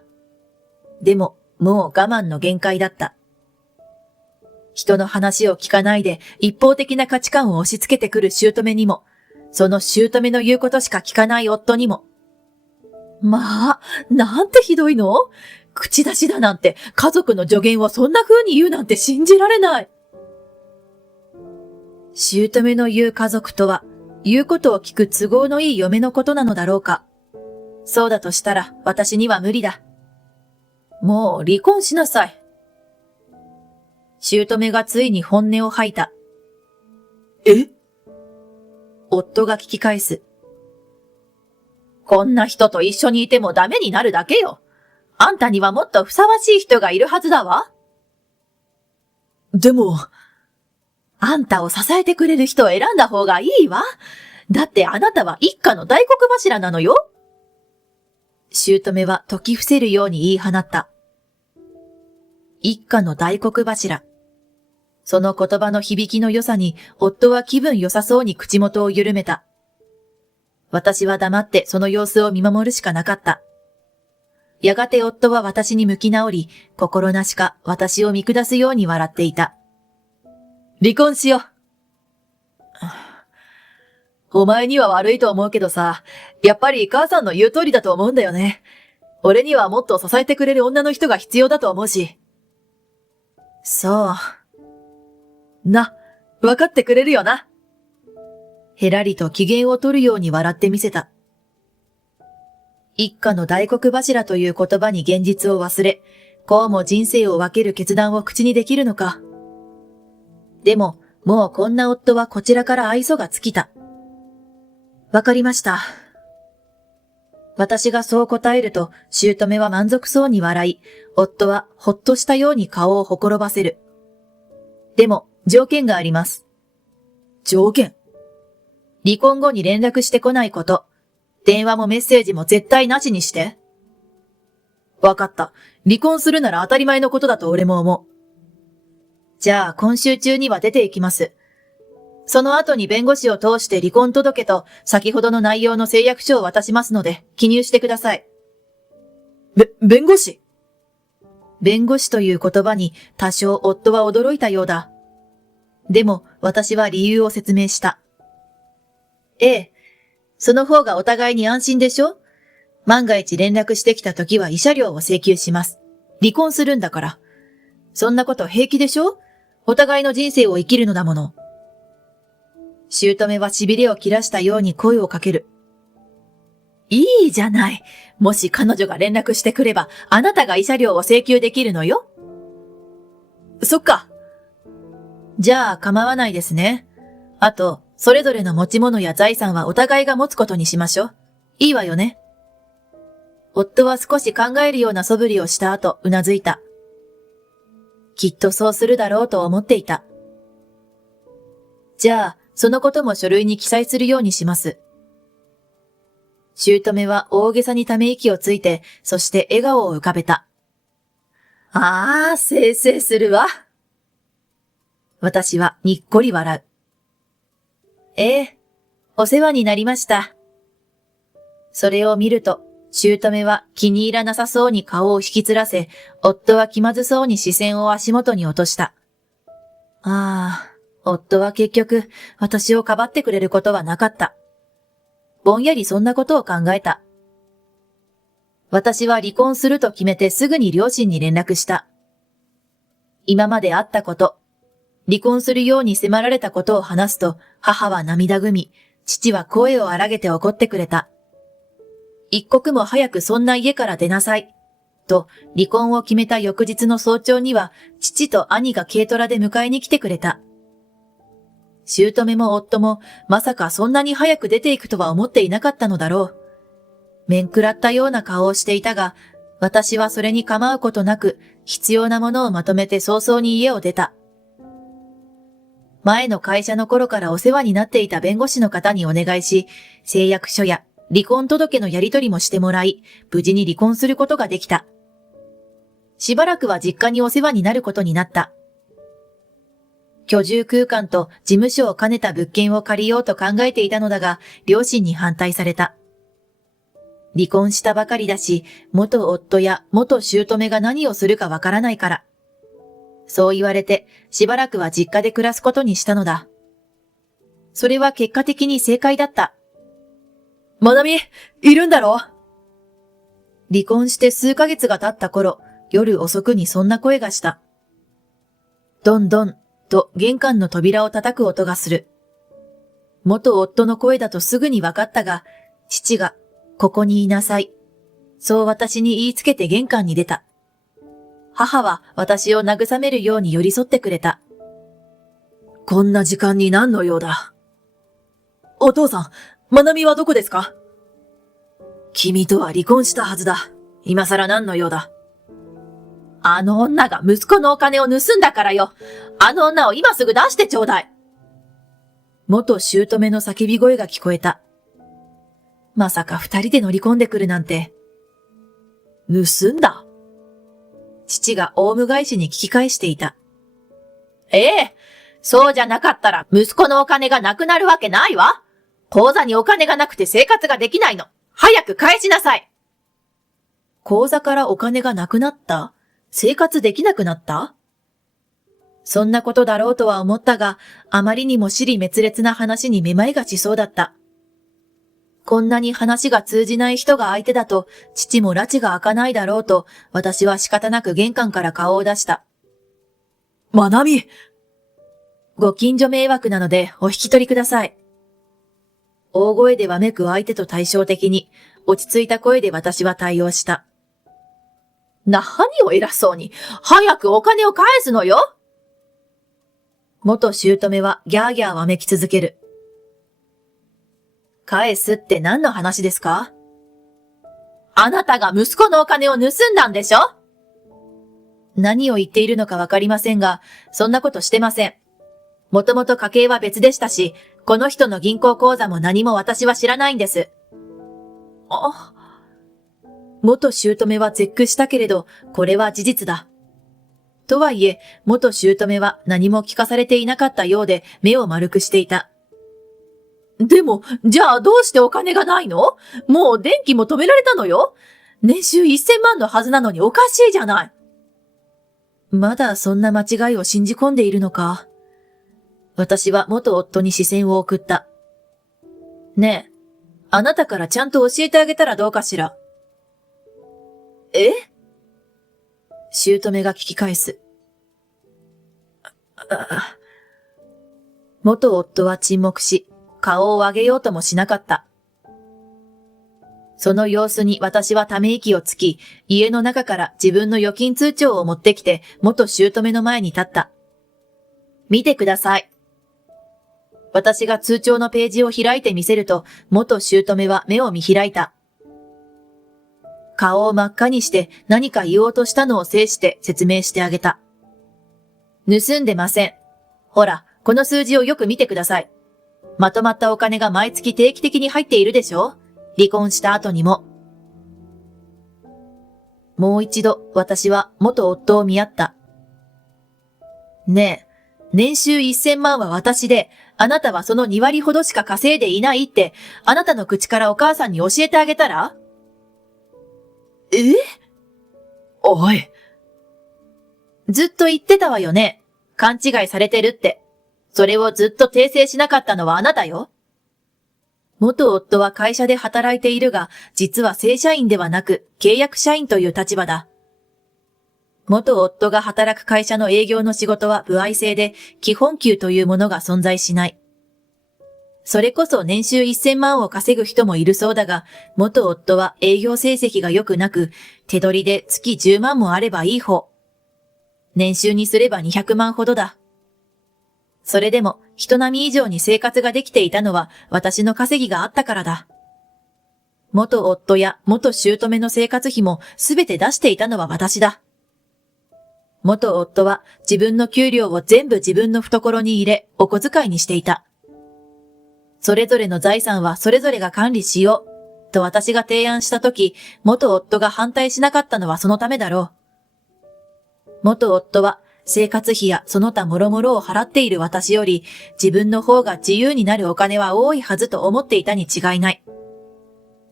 でも、もう我慢の限界だった。人の話を聞かないで一方的な価値観を押し付けてくる姑にも、その姑の言うことしか聞かない夫にも。まあ、なんてひどいの？口出しだなんて家族の助言をそんな風に言うなんて信じられない。姑の言う家族とは、言うことを聞く都合のいい嫁のことなのだろうか。そうだとしたら私には無理だ。もう離婚しなさい。姑がついに本音を吐いた。え？夫が聞き返す。こんな人と一緒にいてもダメになるだけよ。あんたにはもっとふさわしい人がいるはずだわ。でも、あんたを支えてくれる人を選んだ方がいいわ。だってあなたは一家の大黒柱なのよ。姑は解き伏せるように言い放った。一家の大黒柱。その言葉の響きの良さに、夫は気分良さそうに口元を緩めた。私は黙ってその様子を見守るしかなかった。やがて夫は私に向き直り、心なしか私を見下すように笑っていた。離婚しよう。お前には悪いと思うけどさ、やっぱり母さんの言う通りだと思うんだよね。俺にはもっと支えてくれる女の人が必要だと思うし。そう。わかってくれるよな。へらりと機嫌を取るように笑ってみせた。一家の大黒柱という言葉に現実を忘れ、こうも人生を分ける決断を口にできるのか。でも、もうこんな夫はこちらから愛想が尽きた。わかりました。私がそう答えると、姑は満足そうに笑い、夫はほっとしたように顔をほころばせる。でも、条件があります。条件？離婚後に連絡してこないこと。電話もメッセージも絶対なしにして。わかった。離婚するなら当たり前のことだと俺も思う。じゃあ、今週中には出て行きます。その後に弁護士を通して離婚届と先ほどの内容の誓約書を渡しますので記入してください。弁護士？弁護士という言葉に多少夫は驚いたようだ。でも私は理由を説明した。ええ、その方がお互いに安心でしょ？万が一連絡してきた時は慰謝料を請求します。離婚するんだから。そんなこと平気でしょ？お互いの人生を生きるのだもの。姑は痺れを切らしたように声をかける。いいじゃない。もし彼女が連絡してくれば、あなたが慰謝料を請求できるのよ。そっか。じゃあ構わないですね。あと、それぞれの持ち物や財産はお互いが持つことにしましょう。いいわよね。夫は少し考えるような素振りをした後、うなずいた。きっとそうするだろうと思っていた。じゃあ、そのことも書類に記載するようにします。姑は大げさにため息をついて、そして笑顔を浮かべた。ああ、せいせいするわ。私はにっこり笑う。ええ、お世話になりました。それを見ると、姑は気に入らなさそうに顔を引きつらせ、夫は気まずそうに視線を足元に落とした。ああ、夫は結局、私をかばってくれることはなかった。ぼんやりそんなことを考えた。私は離婚すると決めてすぐに両親に連絡した。今まであったこと、離婚するように迫られたことを話すと、母は涙ぐみ、父は声を荒げて怒ってくれた。一刻も早くそんな家から出なさい。と、離婚を決めた翌日の早朝には、父と兄が軽トラで迎えに来てくれた。姑も夫も、まさかそんなに早く出ていくとは思っていなかったのだろう。面食らったような顔をしていたが、私はそれに構うことなく、必要なものをまとめて早々に家を出た。前の会社の頃からお世話になっていた弁護士の方にお願いし、誓約書や離婚届のやり取りもしてもらい、無事に離婚することができた。しばらくは実家にお世話になることになった。居住空間と事務所を兼ねた物件を借りようと考えていたのだが、両親に反対された。離婚したばかりだし、元夫や元姑が何をするかわからないから。そう言われて、しばらくは実家で暮らすことにしたのだ。それは結果的に正解だった。まなみ、いるんだろ？離婚して数ヶ月が経った頃、夜遅くにそんな声がした。どんどんと玄関の扉を叩く音がする。元夫の声だとすぐに分かったが、父が、ここにいなさい。そう私に言いつけて玄関に出た。母は私を慰めるように寄り添ってくれた。こんな時間に何の用だ？お父さん、まなみはどこですか？君とは離婚したはずだ。今更何の用だ？あの女が息子のお金を盗んだからよ。あの女を今すぐ出してちょうだい。元姑の叫び声が聞こえた。まさか二人で乗り込んでくるなんて。盗んだ？父がオウム返しに聞き返していた。ええ、そうじゃなかったら息子のお金がなくなるわけないわ。口座にお金がなくて生活ができないの。早く返しなさい。口座からお金がなくなった？生活できなくなった？そんなことだろうとは思ったが、あまりにも支離滅裂な話にめまいがしそうだった。こんなに話が通じない人が相手だと、父も埒が明かないだろうと、私は仕方なく玄関から顔を出した。まなみ！ご近所迷惑なのでお引き取りください。大声でわめく相手と対照的に、落ち着いた声で私は対応した。何を偉そうに、早くお金を返すのよ。元姑はギャーギャーわめき続ける。返すって何の話ですか？あなたが息子のお金を盗んだんでしょ？何を言っているのかわかりませんが、そんなことしてません。もともと家計は別でしたし、この人の銀行口座も何も私は知らないんです。元姑は絶句したけれど、これは事実だ。とはいえ、元姑は何も聞かされていなかったようで目を丸くしていた。でも、じゃあどうしてお金がないの？もう電気も止められたのよ。年収1000万のはずなのにおかしいじゃない。まだそんな間違いを信じ込んでいるのか。私は元夫に視線を送った。ねえ、あなたからちゃんと教えてあげたらどうかしら。姑が聞き返す。元夫は沈黙し、顔を上げようともしなかった。その様子に私はため息をつき、家の中から自分の預金通帳を持ってきて、元姑の前に立った。見てください。私が通帳のページを開いてみせると、元姑は目を見開いた。顔を真っ赤にして何か言おうとしたのを制して説明してあげた。盗んでません。ほら、この数字をよく見てください。まとまったお金が毎月定期的に入っているでしょ？離婚した後にも。もう一度私は元夫を見合った。ねえ、年収1000万は私で、あなたはその2割ほどしか稼いでいないって、あなたの口からお母さんに教えてあげたら？おい。ずっと言ってたわよね。勘違いされてるって。それをずっと訂正しなかったのはあなたよ。元夫は会社で働いているが、実は正社員ではなく契約社員という立場だ。元夫が働く会社の営業の仕事は歩合制で、基本給というものが存在しない。それこそ年収1000万を稼ぐ人もいるそうだが、元夫は営業成績が良くなく、手取りで月10万もあればいい方。年収にすれば200万ほどだ。それでも人並み以上に生活ができていたのは私の稼ぎがあったからだ。元夫や元姑の生活費もすべて出していたのは私だ。元夫は自分の給料を全部自分の懐に入れ、お小遣いにしていた。それぞれの財産はそれぞれが管理しよう、と私が提案したとき、元夫が反対しなかったのはそのためだろう。元夫は生活費やその他諸々を払っている私より、自分の方が自由になるお金は多いはずと思っていたに違いない。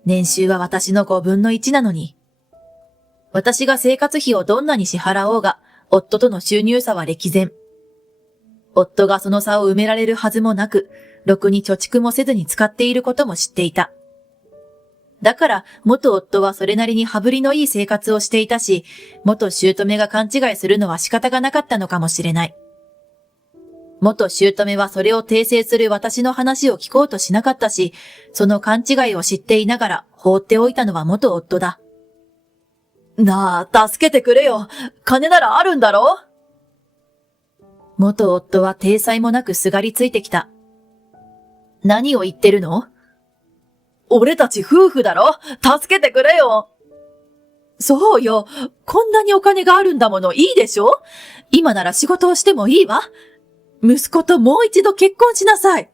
年収は私の5分の1なのに。私が生活費をどんなに支払おうが、夫との収入差は歴然。夫がその差を埋められるはずもなく、ろくに貯蓄もせずに使っていることも知っていた。だから、元夫はそれなりに羽振りのいい生活をしていたし、元姑が勘違いするのは仕方がなかったのかもしれない。元姑はそれを訂正する私の話を聞こうとしなかったし、その勘違いを知っていながら放っておいたのは元夫だ。なあ、助けてくれよ。金ならあるんだろ？元夫は体裁もなくすがりついてきた。何を言ってるの？俺たち夫婦だろ？助けてくれよ。そうよ。こんなにお金があるんだもの、いいでしょ？今なら仕事をしてもいいわ。息子ともう一度結婚しなさい。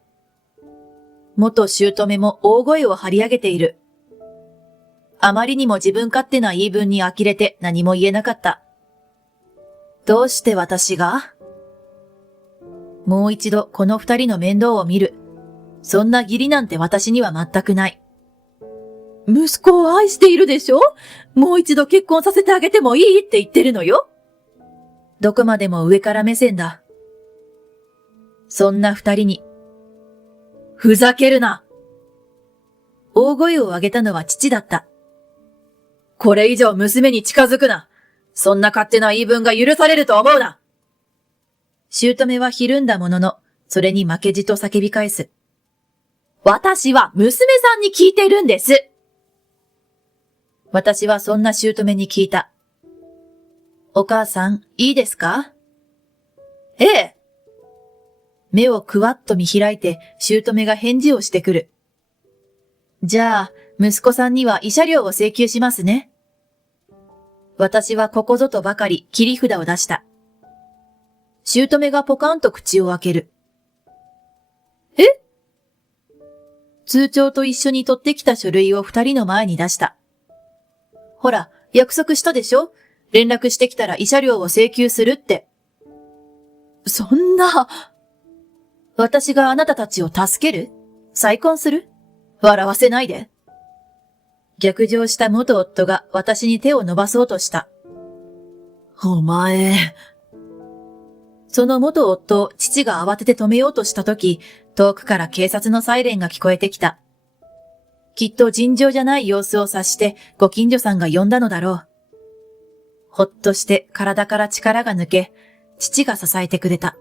元姑も大声を張り上げている。あまりにも自分勝手な言い分に呆れて何も言えなかった。どうして私が？もう一度この二人の面倒を見る。そんな義理なんて私には全くない。息子を愛しているでしょ？もう一度結婚させてあげてもいいって言ってるのよ。どこまでも上から目線だ。そんな二人に、ふざけるな。大声を上げたのは父だった。これ以上娘に近づくな。そんな勝手な言い分が許されると思うな。姑はひるんだものの、それに負けじと叫び返す。私は娘さんに聞いてるんです。私はそんな姑に聞いた。お母さん、いいですか？ええ。目をくわっと見開いて、姑が返事をしてくる。じゃあ、息子さんには慰謝料を請求しますね。私はここぞとばかり切り札を出した。姑がポカンと口を開ける。え？通帳と一緒に取ってきた書類を二人の前に出した。ほら、約束したでしょ？連絡してきたら慰謝料を請求するって。そんな。私があなたたちを助ける？再婚する？笑わせないで。逆上した元夫が私に手を伸ばそうとした。お前。その元夫を父が慌てて止めようとしたとき、遠くから警察のサイレンが聞こえてきた。きっと尋常じゃない様子を察してご近所さんが呼んだのだろう。ほっとして体から力が抜け、父が支えてくれた。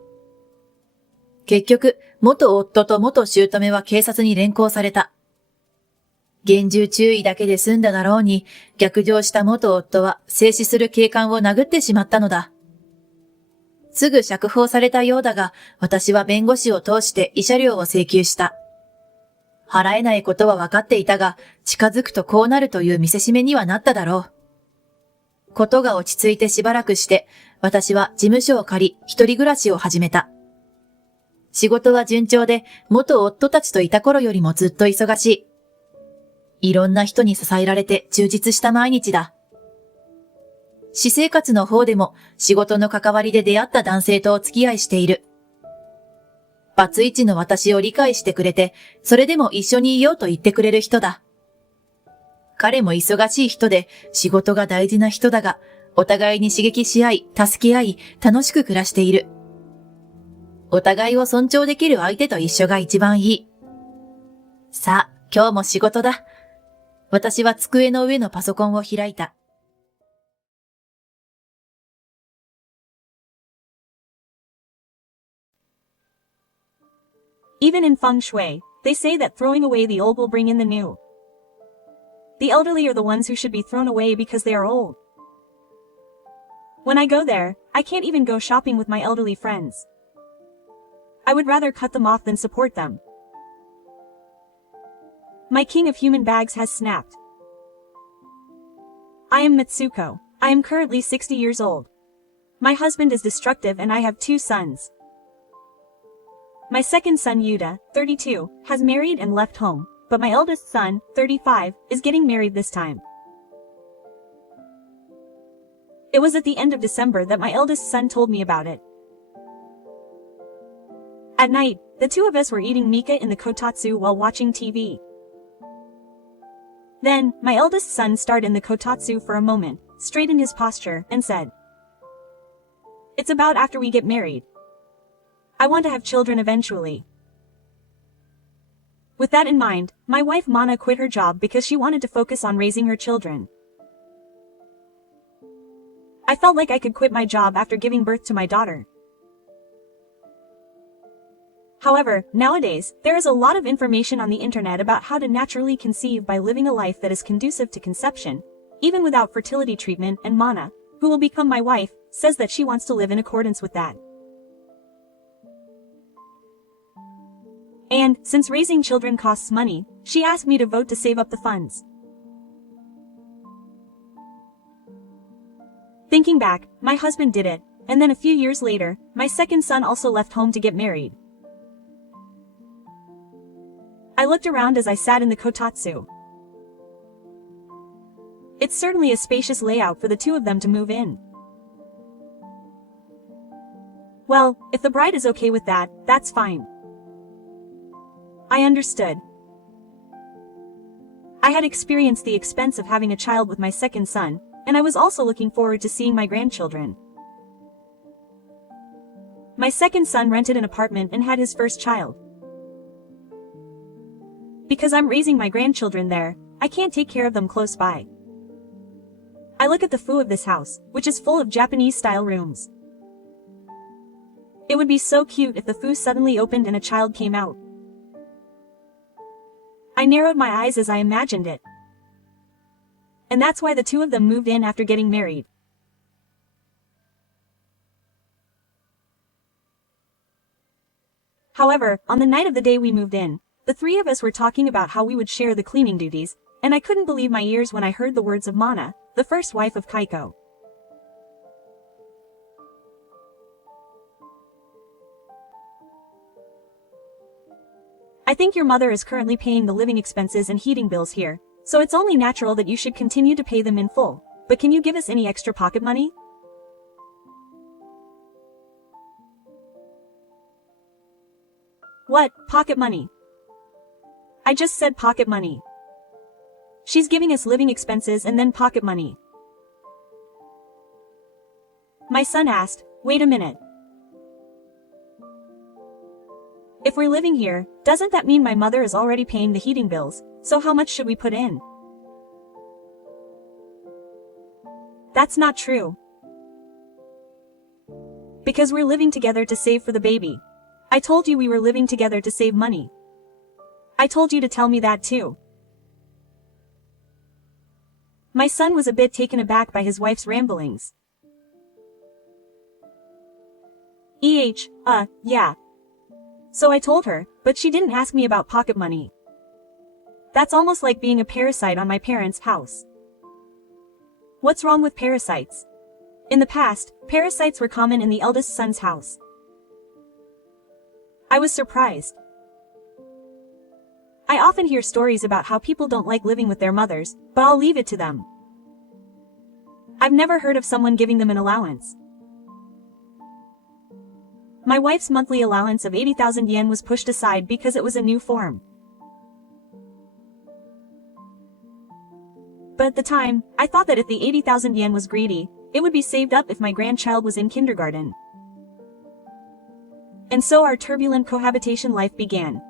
結局、元夫と元姑は警察に連行された。厳重注意だけで済んだだろうに、逆上した元夫は静止する警官を殴ってしまったのだ。すぐ釈放されたようだが、私は弁護士を通して慰謝料を請求した。払えないことは分かっていたが、近づくとこうなるという見せしめにはなっただろう。ことが落ち着いてしばらくして、私は事務所を借り、一人暮らしを始めた。仕事は順調で、元夫たちといた頃よりもずっと忙しい。いろんな人に支えられて充実した毎日だ。私生活の方でも仕事の関わりで出会った男性とお付き合いしている。バツイチの私を理解してくれて、それでも一緒にいようと言ってくれる人だ。彼も忙しい人で仕事が大事な人だが、お互いに刺激し合い、助け合い、楽しく暮らしている。お互いを尊重できる相手と一緒が一番いい。さあ、今日も仕事だ。私は机の上のパソコンを開いた。Even in feng shui, they say that throwing away the old will bring in the new. The elderly are the ones who should be thrown away because they are old. When I go there, I can't even go shopping with my elderly friends. I would rather cut them off than support them. My king of human bags has snapped. I am Mitsuko. I am currently 60 years old. My husband is destructive and I have 2 sons. My second son Yuta, 32, has married and left home, but my eldest son, 35, is getting married this time. It was at the end of December that my eldest son told me about it. At night, the two of us were eating Mika in the kotatsu while watching TV. Then, my eldest son starred in the kotatsu for a moment, straightened his posture, and said, "It's about after we get married. I want to have children eventually." With that in mind, my wife Mana quit her job because she wanted to focus on raising her children. I felt like I could quit my job after giving birth to my daughter. However, nowadays, there is a lot of information on the internet about how to naturally conceive by living a life that is conducive to conception, even without fertility treatment, and Mana, who will become my wife, says that she wants to live in accordance with that. And, since raising children costs money, she asked me to vote to save up the funds. Thinking back, my husband did it, and then a few years later, my second son also left home to get married. I looked around as I sat in the kotatsu. It's certainly a spacious layout for the two of them to move in. Well, if the bride is okay with that, that's fine. I understood. I had experienced the expense of having a child with my second son, and I was also looking forward to seeing my grandchildren. My second son rented an apartment and had his first child. Because I'm raising my grandchildren there, I can't take care of them close by. I look at the foo of this house, which is full of Japanese-style rooms. It would be so cute if the foo suddenly opened and a child came out. I narrowed my eyes as I imagined it. And that's why the two of them moved in after getting married. However, on the night of the day we moved in, the three of us were talking about how we would share the cleaning duties, and I couldn't believe my ears when I heard the words of Mana, the first wife of Kaiko. I think your mother is currently paying the living expenses and heating bills here, so it's only natural that you should continue to pay them in full, but can you give us any extra pocket money? What, pocket money? I just said pocket money. She's giving us living expenses and then pocket money. My son asked, wait a minute. If we're living here, doesn't that mean my mother is already paying the heating bills, so how much should we put in? That's not true. Because we're living together to save for the baby. I told you we were living together to save money. I told you to tell me that too. My son was a bit taken aback by his wife's ramblings. Yeah. So I told her, but she didn't ask me about pocket money. That's almost like being a parasite on my parents' house. What's wrong with parasites? In the past, parasites were common in the eldest son's house. I was surprised. I often hear stories about how people don't like living with their mothers, but I'll leave it to them. I've never heard of someone giving them an allowance. My wife's monthly allowance of 80,000 yen was pushed aside because it was a new form. But at the time, I thought that if the 80,000 yen was greedy, it would be saved up if my grandchild was in kindergarten. And so our turbulent cohabitation life began.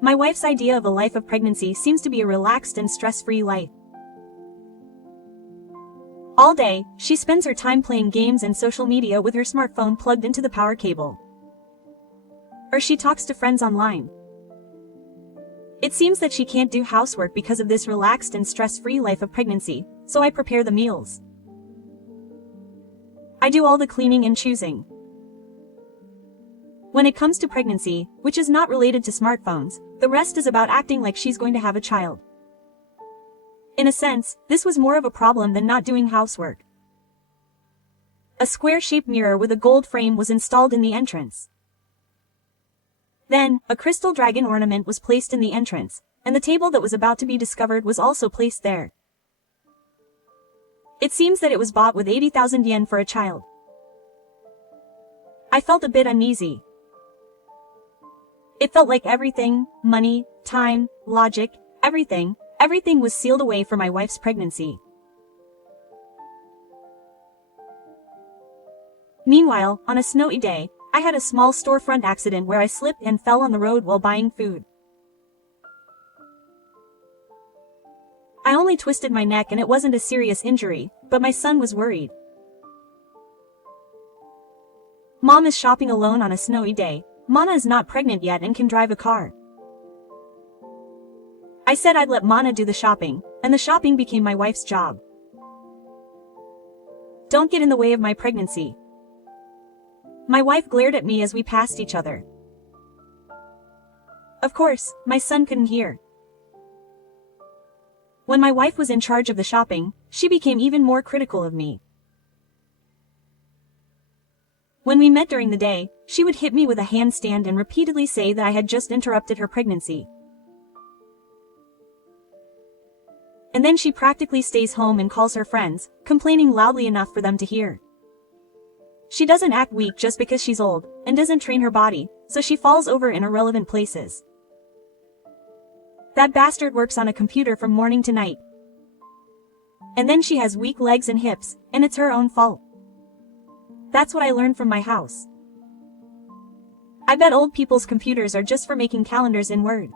My wife's idea of a life of pregnancy seems to be a relaxed and stress-free life. All day, she spends her time playing games and social media with her smartphone plugged into the power cable. Or she talks to friends online. It seems that she can't do housework because of this relaxed and stress-free life of pregnancy, so I prepare the meals. I do all the cleaning and choosing. When it comes to pregnancy, which is not related to smartphones, the rest is about acting like she's going to have a child. In a sense, this was more of a problem than not doing housework. A square-shaped mirror with a gold frame was installed in the entrance. Then, a crystal dragon ornament was placed in the entrance, and the table that was about to be discovered was also placed there. It seems that it was bought with 80,000 yen for a child. I felt a bit uneasy. It felt like everything, money, time, logic, everything was sealed away for my wife's pregnancy. Meanwhile, on a snowy day, I had a small storefront accident where I slipped and fell on the road while buying food. I only twisted my neck and it wasn't a serious injury, but my son was worried. Mom is shopping alone on a snowy day. Mana is not pregnant yet and can drive a car. I said I'd let Mana do the shopping, and the shopping became my wife's job. Don't get in the way of my pregnancy. My wife glared at me as we passed each other. Of course, my son couldn't hear. When my wife was in charge of the shopping, she became even more critical of me. When we met during the day, she would hit me with a handstand and repeatedly say that I had just interrupted her pregnancy. And then she practically stays home and calls her friends, complaining loudly enough for them to hear. She doesn't act weak just because she's old, and doesn't train her body, so she falls over in irrelevant places. That bastard works on a computer from morning to night. And then she has weak legs and hips, and it's her own fault. That's what I learned from my house. I bet old people's computers are just for making calendars in Word.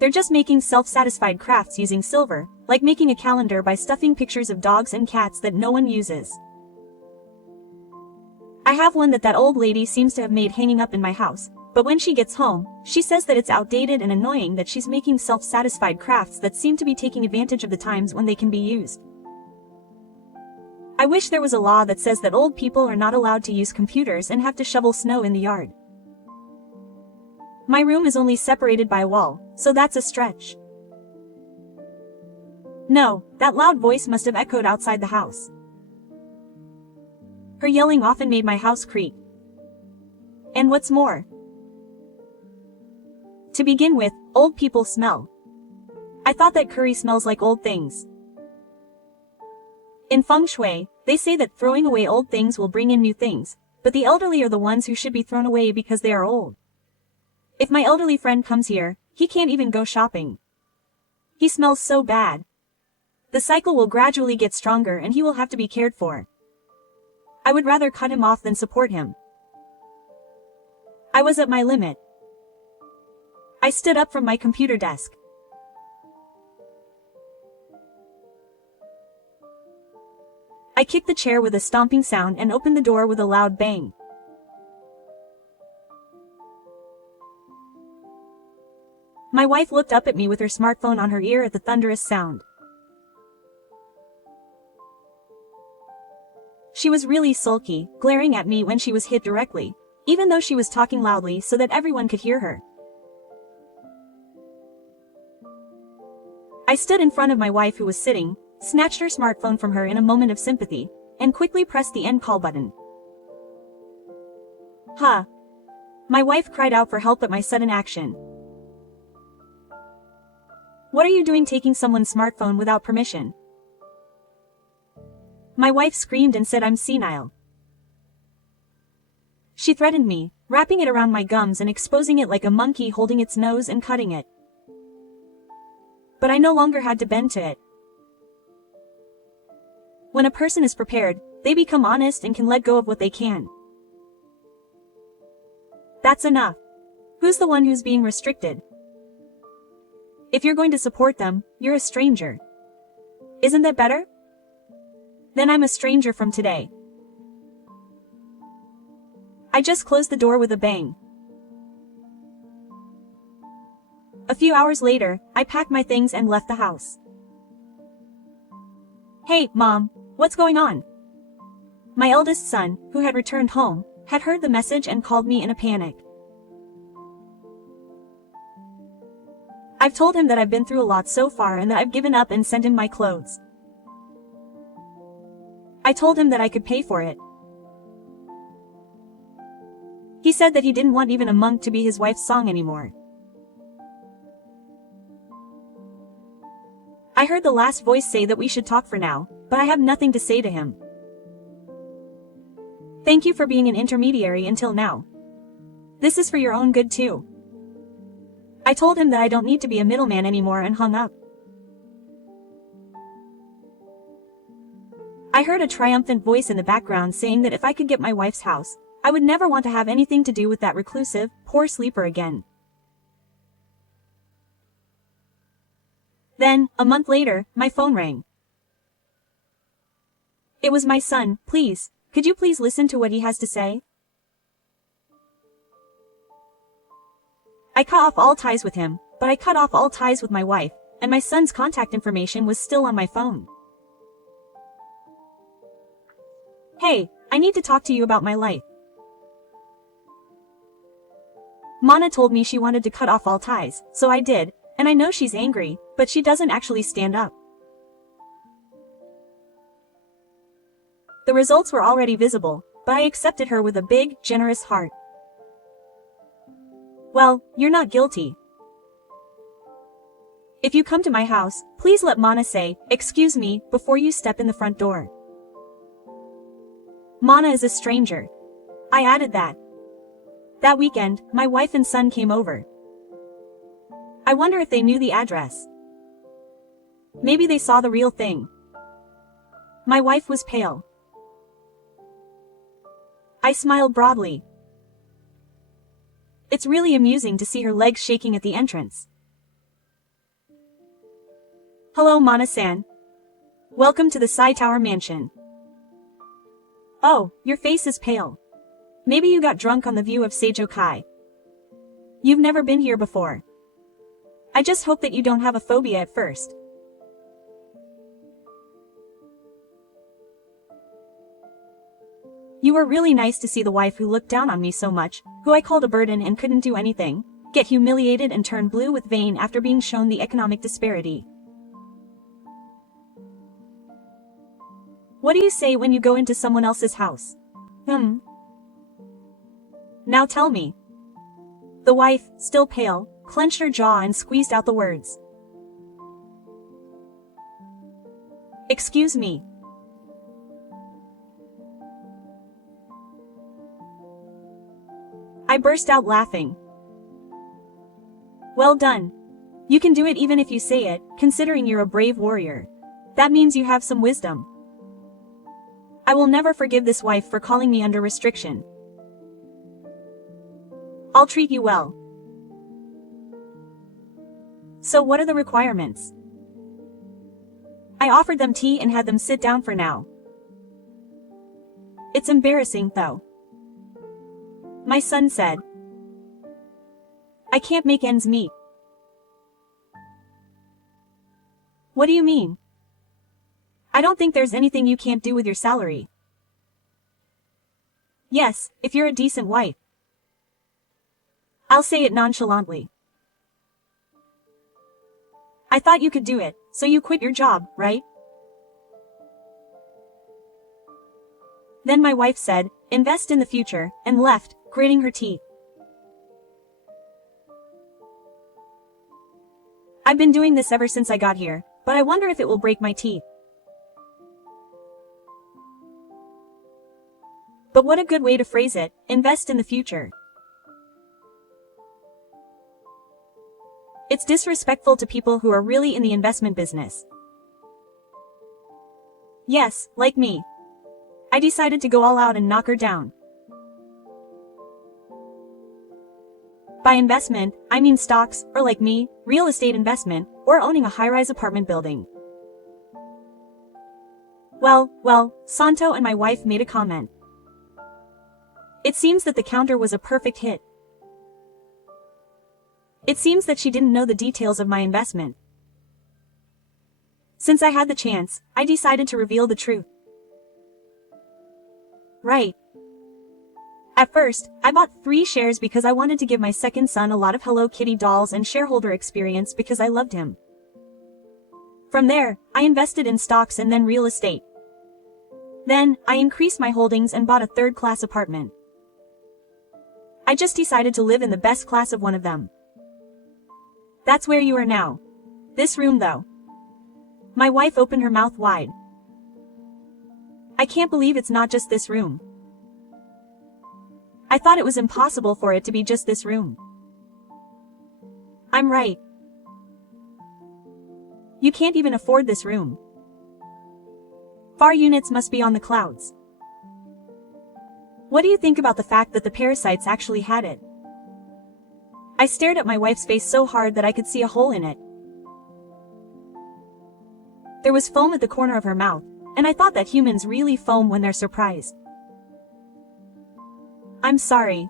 They're just making self-satisfied crafts using silver, like making a calendar by stuffing pictures of dogs and cats that no one uses. I have one that old lady seems to have made hanging up in my house, but when she gets home, she says that it's outdated and annoying that she's making self-satisfied crafts that seem to be taking advantage of the times when they can be used. I wish there was a law that says that old people are not allowed to use computers and have to shovel snow in the yard. My room is only separated by a wall, so that's a stretch. No, that loud voice must have echoed outside the house. Her yelling often made my house creak. And what's more, to begin with, old people smell. I thought that curry smells like old things. In feng shui, they say that throwing away old things will bring in new things, but the elderly are the ones who should be thrown away because they are old. If my elderly friend comes here, he can't even go shopping. He smells so bad. The cycle will gradually get stronger and he will have to be cared for. I would rather cut him off than support him. I was at my limit. I stood up from my computer desk. I kicked the chair with a stomping sound and opened the door with a loud bang. My wife looked up at me with her smartphone on her ear at the thunderous sound. She was really sulky, glaring at me when she was hit directly, even though she was talking loudly so that everyone could hear her. I stood in front of my wife who was sitting, snatched her smartphone from her in a moment of sympathy, and quickly pressed the end call button. Huh. My wife cried out for help at my sudden action. What are you doing taking someone's smartphone without permission? My wife screamed and said I'm senile. She threatened me, wrapping it around my gums and exposing it like a monkey holding its nose and cutting it. But I no longer had to bend to it. When a person is prepared, they become honest and can let go of what they can. That's enough. Who's the one who's being restricted? If you're going to support them, you're a stranger. Isn't that better? Then I'm a stranger from today. I just closed the door with a bang. A few hours later, I packed my things and left the house. Hey, Mom, what's going on? My eldest son, who had returned home, had heard the message and called me in a panic. I've told him that I've been through a lot so far and that I've given up and sent him my clothes. I told him that I could pay for it. He said that he didn't want even a monk to be his wife's song anymore. I heard the last voice say that we should talk for now, but I have nothing to say to him. Thank you for being an intermediary until now. This is for your own good too. I told him that I don't need to be a middleman anymore and hung up. I heard a triumphant voice in the background saying that if I could get my wife's house, I would never want to have anything to do with that reclusive, poor sleeper again. Then, a month later, my phone rang. It was my son. Please, could you please listen to what he has to say? I cut off all ties with him, but I cut off all ties with my wife, and my son's contact information was still on my phone. Hey, I need to talk to you about my life. Mana told me she wanted to cut off all ties, so I did, and I know she's angry, but she doesn't actually stand up. The results were already visible, but I accepted her with a big, generous heart. Well, you're not guilty. If you come to my house, please let Mana say, "Excuse me," before you step in the front door. Mana is a stranger. I added that. That weekend, my wife and son came over. I wonder if they knew the address. Maybe they saw the real thing. My wife was pale. I smiled broadly. It's really amusing to see her legs shaking at the entrance. Hello, Mana-san. Welcome to the Sai Tower Mansion. Oh, your face is pale. Maybe you got drunk on the view of Seijo-kai. You've never been here before. I just hope that you don't have a phobia at first. You were really nice to see the wife who looked down on me so much, who I called a burden and couldn't do anything, get humiliated and turn blue with vein after being shown the economic disparity. What do you say when you go into someone else's house? Now tell me. The wife, still pale, clenched her jaw and squeezed out the words. Excuse me. I burst out laughing. Well done. You can do it even if you say it, considering you're a brave warrior. That means you have some wisdom. I will never forgive this wife for calling me under restriction. I'll treat you well. So what are the requirements? I offered them tea and had them sit down for now. It's embarrassing, though. My son said. I can't make ends meet. What do you mean? I don't think there's anything you can't do with your salary. Yes, if you're a decent wife. I'll say it nonchalantly. I thought you could do it, so you quit your job, right? Then my wife said, invest in the future, and left, gritting her teeth. I've been doing this ever since I got here, but I wonder if it will break my teeth. But what a good way to phrase it, invest in the future. It's disrespectful to people who are really in the investment business. Yes, like me. I decided to go all out and knock her down. By investment, I mean stocks, or like me, real estate investment, or owning a high-rise apartment building. Well, Santo and my wife made a comment. It seems that the counter was a perfect hit. It seems that she didn't know the details of my investment. Since I had the chance, I decided to reveal the truth. Right. At first, I bought 3 shares because I wanted to give my second son a lot of Hello Kitty dolls and shareholder experience because I loved him. From there, I invested in stocks and then real estate. Then, I increased my holdings and bought a third-class apartment. I just decided to live in the best class of one of them. That's where you are now. This room, though. My wife opened her mouth wide. I can't believe it's not just this room. I thought it was impossible for it to be just this room. I'm right. You can't even afford this room. Far units must be on the clouds. What do you think about the fact that the parasites actually had it? I stared at my wife's face so hard that I could see a hole in it. There was foam at the corner of her mouth, and I thought that humans really foam when they're surprised. I'm sorry.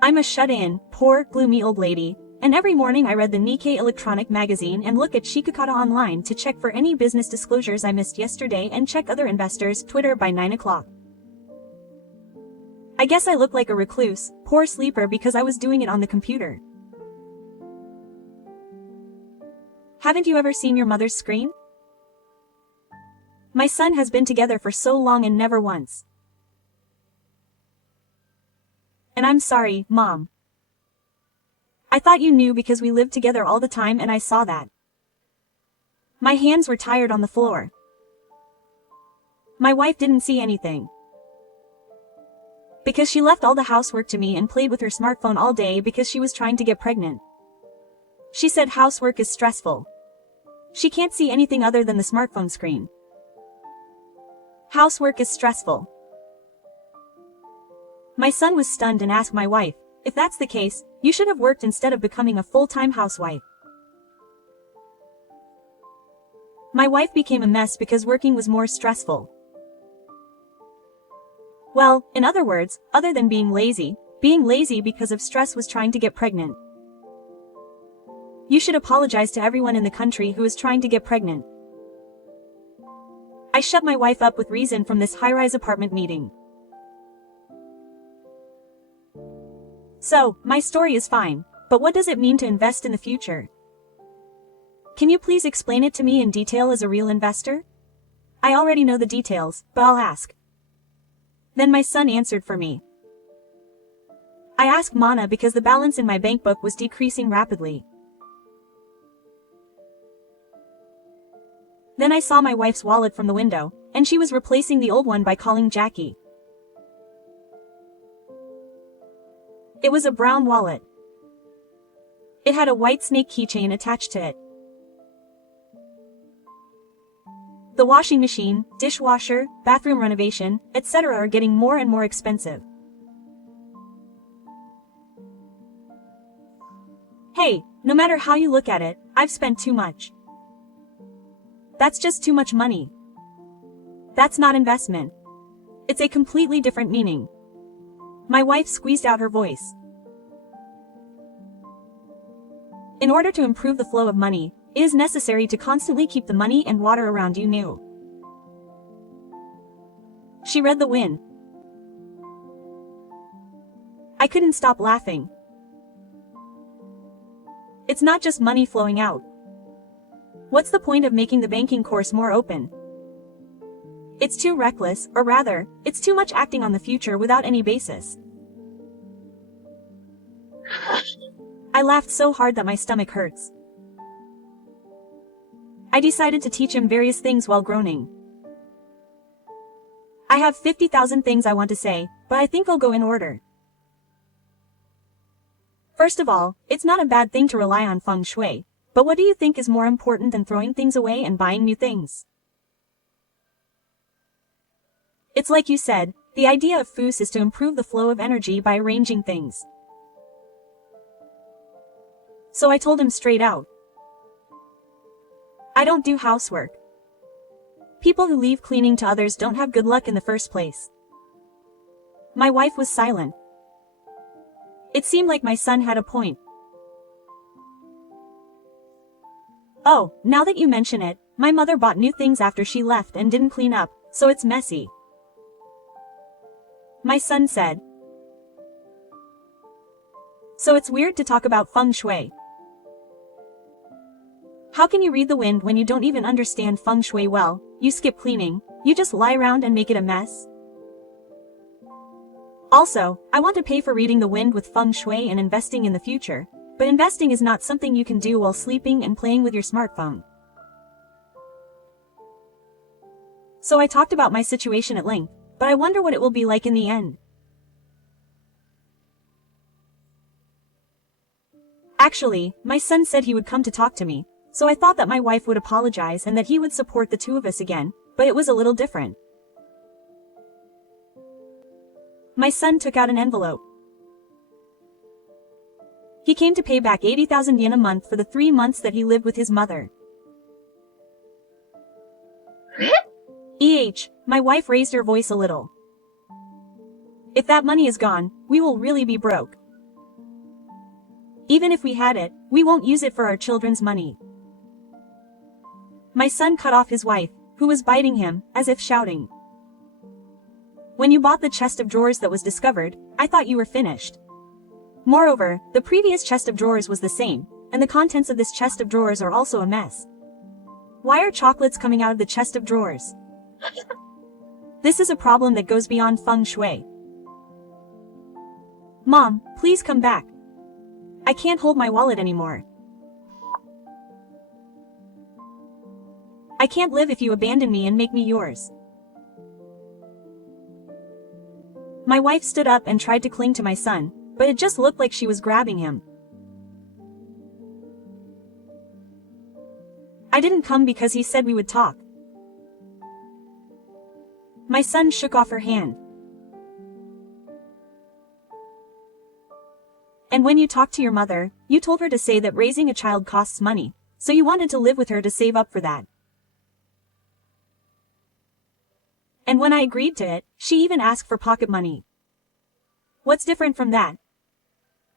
I'm a shut-in, poor, gloomy old lady, and every morning I read the Nikkei electronic magazine and look at Shikakata online to check for any business disclosures I missed yesterday and check other investors' Twitter by 9 o'clock. I guess I look like a recluse, poor sleeper because I was doing it on the computer. Haven't you ever seen your mother's screen? My son has been together for so long and never once. And I'm sorry, Mom. I thought you knew because we lived together all the time and I saw that. My hands were tired on the floor. My wife didn't see anything. Because she left all the housework to me and played with her smartphone all day because she was trying to get pregnant. She said housework is stressful. She can't see anything other than the smartphone screen. Housework is stressful. My son was stunned and asked my wife, if that's the case, you should have worked instead of becoming a full-time housewife. My wife became a mess because working was more stressful. Well, in other words, other than being lazy because of stress was trying to get pregnant. You should apologize to everyone in the country who is trying to get pregnant. I shut my wife up with reason from this high-rise apartment meeting. So, my story is fine, but what does it mean to invest in the future? Can you please explain it to me in detail as a real investor? I already know the details, but I'll ask. Then my son answered for me. I asked Mana because the balance in my bank book was decreasing rapidly. Then I saw my wife's wallet from the window, and she was replacing the old one by calling Jackie. It was a brown wallet. It had a white snake keychain attached to it. The washing machine, dishwasher, bathroom renovation, etc. are getting more and more expensive. Hey, no matter how you look at it, I've spent too much. That's just too much money. That's not investment. It's a completely different meaning. My wife squeezed out her voice. In order to improve the flow of money, it is necessary to constantly keep the money and water around you new. She read the wind. I couldn't stop laughing. It's not just money flowing out. What's the point of making the banking course more open? It's too reckless, or rather, it's too much acting on the future without any basis. I laughed so hard that my stomach hurts. I decided to teach him various things while groaning. I have 50,000 things I want to say, but I think I'll go in order. First of all, it's not a bad thing to rely on feng shui, but what do you think is more important than throwing things away and buying new things? It's like you said, the idea of fus is to improve the flow of energy by arranging things. So I told him straight out. I don't do housework. People who leave cleaning to others don't have good luck in the first place. My wife was silent. It seemed like my son had a point. Oh, now that you mention it, my mother bought new things after she left and didn't clean up, so it's messy. My son said. So it's weird to talk about feng shui. How can you read the wind when you don't even understand feng shui well? You skip cleaning, you just lie around and make it a mess? Also, I want to pay for reading the wind with feng shui and investing in the future, but investing is not something you can do while sleeping and playing with your smartphone. So I talked about my situation at length, but I wonder what it will be like in the end. Actually, my son said he would come to talk to me, so I thought that my wife would apologize and that he would support the two of us again, but it was a little different. My son took out an envelope. He came to pay back 80,000 yen a month for the 3 months that he lived with his mother. My wife raised her voice a little. If that money is gone, we will really be broke. Even if we had it, we won't use it for our children's money. My son cut off his wife, who was biting him, as if shouting. When you bought the chest of drawers that was discovered, I thought you were finished. Moreover, the previous chest of drawers was the same, and the contents of this chest of drawers are also a mess. Why are chocolates coming out of the chest of drawers? This is a problem that goes beyond feng shui. Mom, please come back. I can't hold my wallet anymore. I can't live if you abandon me and make me yours. My wife stood up and tried to cling to my son, but it just looked like she was grabbing him. I didn't come because he said we would talk. My son shook off her hand. And when you talked to your mother, you told her to say that raising a child costs money, so you wanted to live with her to save up for that. And when I agreed to it, she even asked for pocket money. What's different from that?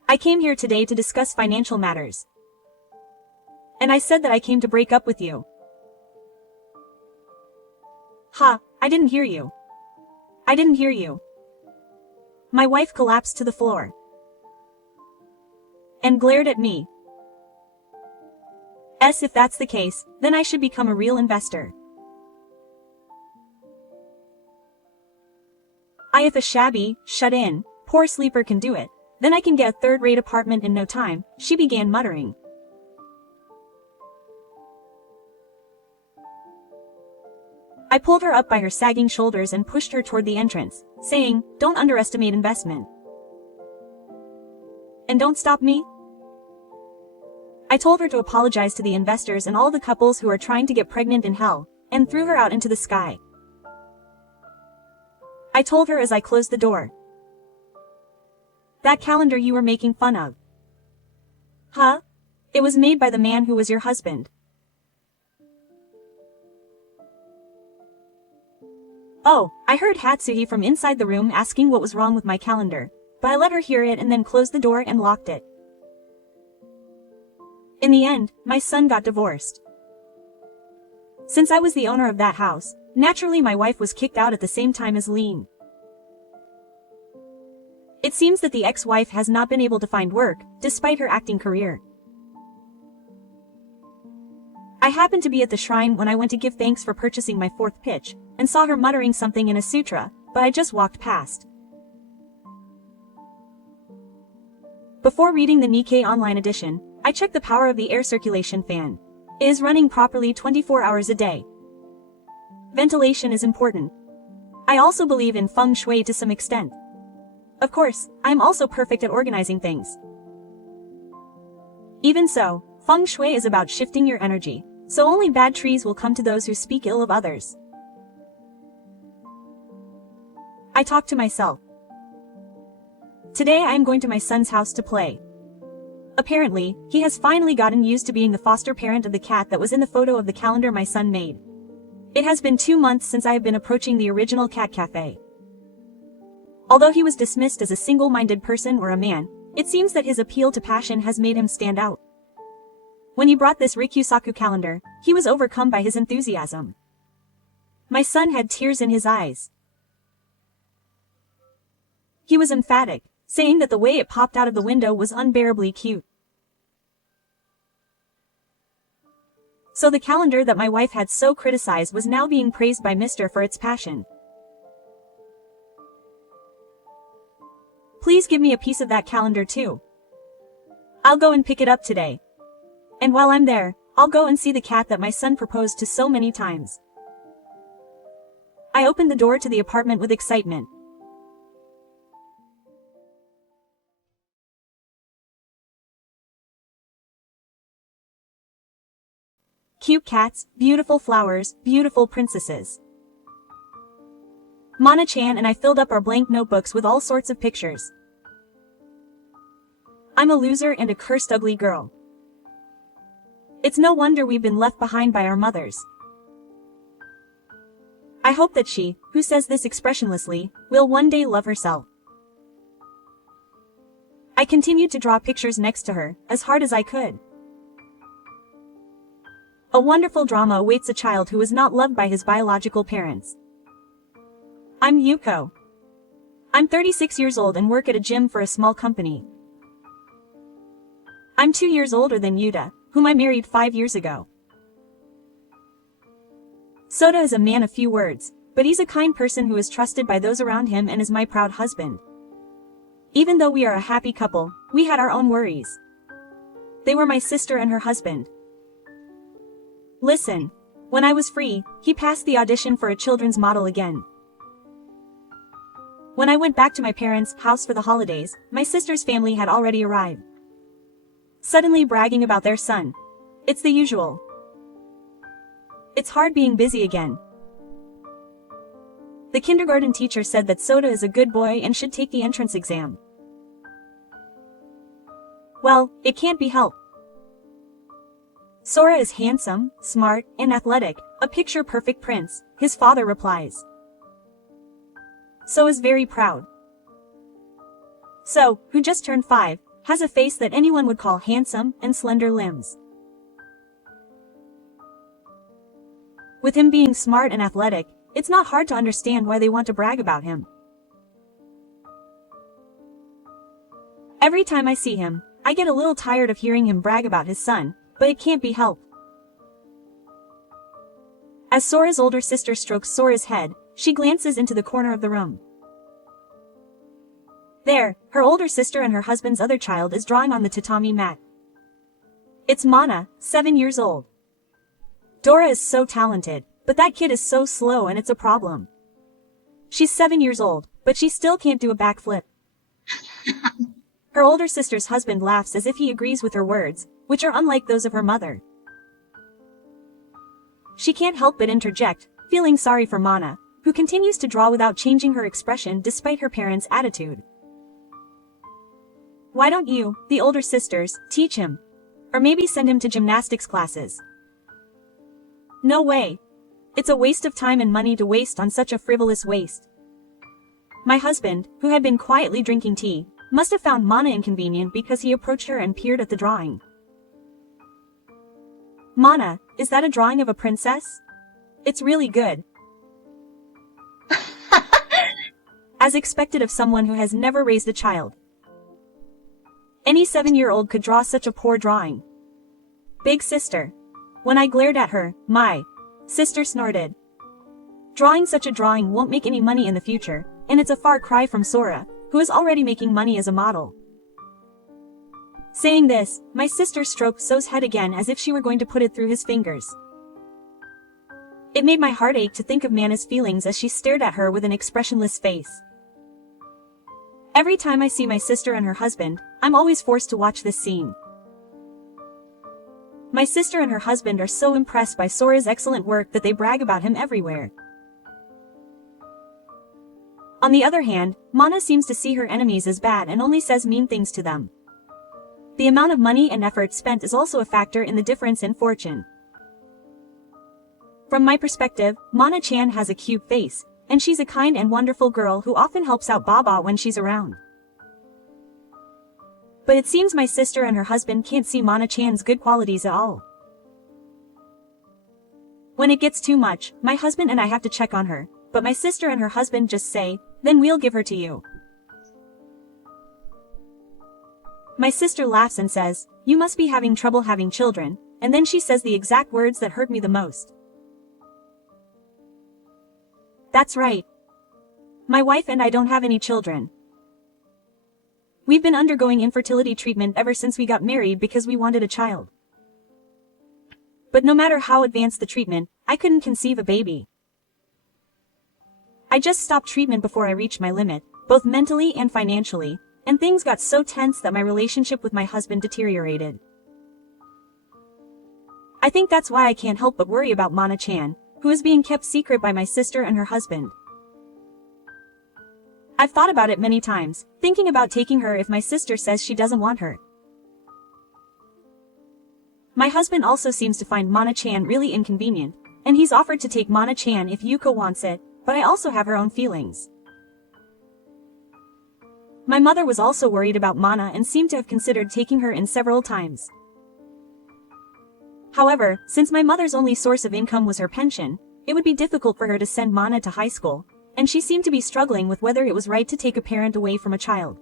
I came here today to discuss financial matters. And I said that I came to break up with you. Ha, I didn't hear you. I didn't hear you. My wife collapsed to the floor and glared at me. If that's the case, then I should become a real investor. If a shabby, shut-in, poor sleeper can do it, then I can get a third-rate apartment in no time, she began muttering. I pulled her up by her sagging shoulders and pushed her toward the entrance, saying, "Don't underestimate investment. And don't stop me." I told her to apologize to the investors and all the couples who are trying to get pregnant in hell, and threw her out into the sky. I told her as I closed the door. That calendar you were making fun of. Huh? It was made by the man who was your husband. Oh, I heard Hatsuhi from inside the room asking what was wrong with my calendar, but I let her hear it and then closed the door and locked it. In the end, my son got divorced. Since I was the owner of that house, naturally my wife was kicked out at the same time as Lean. It seems that the ex-wife has not been able to find work, despite her acting career. I happened to be at the shrine when I went to give thanks for purchasing my fourth pitch, and saw her muttering something in a sutra, but I just walked past. Before reading the Nikkei online edition, I checked the power of the air circulation fan. It is running properly 24 hours a day. Ventilation is important. I also believe in feng shui to some extent. Of course, I am also perfect at organizing things. Even so, feng shui is about shifting your energy, so only bad trees will come to those who speak ill of others. I talk to myself. Today I am going to my son's house to play. Apparently, he has finally gotten used to being the foster parent of the cat that was in the photo of the calendar my son made. It has been 2 months since I have been approaching the original cat cafe. Although he was dismissed as a single-minded person or a man, it seems that his appeal to passion has made him stand out. When he brought this Rikusaku calendar, he was overcome by his enthusiasm. My son had tears in his eyes. He was emphatic, saying that the way it popped out of the window was unbearably cute. So the calendar that my wife had so criticized was now being praised by Mr. for its passion. Please give me a piece of that calendar too. I'll go and pick it up today. And while I'm there, I'll go and see the cat that my son proposed to so many times. I opened the door to the apartment with excitement. Cute cats, beautiful flowers, beautiful princesses. Mana-chan and I filled up our blank notebooks with all sorts of pictures. I'm a loser and a cursed ugly girl. It's no wonder we've been left behind by our mothers. I hope that she, who says this expressionlessly, will one day love herself. I continued to draw pictures next to her, as hard as I could. A wonderful drama awaits a child who is not loved by his biological parents. I'm Yuko. I'm 36 years old and work at a gym for a small company. I'm 2 years older than Yuta, whom I married 5 years ago. Soda is a man of few words, but he's a kind person who is trusted by those around him and is my proud husband. Even though we are a happy couple, we had our own worries. They were my sister and her husband. Listen. When I was free, he passed the audition for a children's model again. When I went back to my parents' house for the holidays, my sister's family had already arrived. Suddenly bragging about their son. It's the usual. It's hard being busy again. The kindergarten teacher said that Soda is a good boy and should take the entrance exam. Well, it can't be helped. Sora is handsome, smart, and athletic, a picture-perfect prince, his father replies. So is very proud. So, who just turned 5, has a face that anyone would call handsome and slender limbs. With him being smart and athletic, it's not hard to understand why they want to brag about him. Every time I see him, I get a little tired of hearing him brag about his son, but it can't be helped. As Sora's older sister strokes Sora's head, she glances into the corner of the room. There, her older sister and her husband's other child is drawing on the tatami mat. It's Mana, 7 years old. Dora is so talented, but that kid is so slow and it's a problem. She's 7 years old, but she still can't do a backflip. Her older sister's husband laughs as if he agrees with her words, which are unlike those of her mother. She can't help but interject, feeling sorry for Mana, who continues to draw without changing her expression despite her parents' attitude. Why don't you, the older sisters, teach him? Or maybe send him to gymnastics classes? No way. It's a waste of time and money to waste on such a frivolous waste. My husband, who had been quietly drinking tea, must have found Mana inconvenient because he approached her and peered at the drawing. Mana, is that a drawing of a princess? It's really good. As expected of someone who has never raised a child. Any 7-year-old could draw such a poor drawing. Big sister. When I glared at her, my sister snorted. Drawing such a drawing won't make any money in the future, and it's a far cry from Sora, who is already making money as a model. Saying this, my sister stroked So's head again as if she were going to put it through his fingers. It made my heart ache to think of Mana's feelings as she stared at her with an expressionless face. Every time I see my sister and her husband, I'm always forced to watch this scene. My sister and her husband are so impressed by Sora's excellent work that they brag about him everywhere. On the other hand, Mana seems to see her enemies as bad and only says mean things to them. The amount of money and effort spent is also a factor in the difference in fortune. From my perspective, Mana-chan has a cute face, and she's a kind and wonderful girl who often helps out Baba when she's around. But it seems my sister and her husband can't see Mana-chan's good qualities at all. When it gets too much, my husband and I have to check on her, but my sister and her husband just say, "Then we'll give her to you." My sister laughs and says, "You must be having trouble having children," and then she says the exact words that hurt me the most. That's right. My wife and I don't have any children. We've been undergoing infertility treatment ever since we got married because we wanted a child. But no matter how advanced the treatment, I couldn't conceive a baby. I just stopped treatment before I reached my limit, both mentally and financially, and things got so tense that my relationship with my husband deteriorated. I think that's why I can't help but worry about Mana-chan, who is being kept secret by my sister and her husband. I've thought about it many times, thinking about taking her if my sister says she doesn't want her. My husband also seems to find Mana-chan really inconvenient, and he's offered to take Mana-chan if Yuko wants it, but I also have her own feelings. My mother was also worried about Mana and seemed to have considered taking her in several times. However, since my mother's only source of income was her pension, it would be difficult for her to send Mana to high school, and she seemed to be struggling with whether it was right to take a parent away from a child.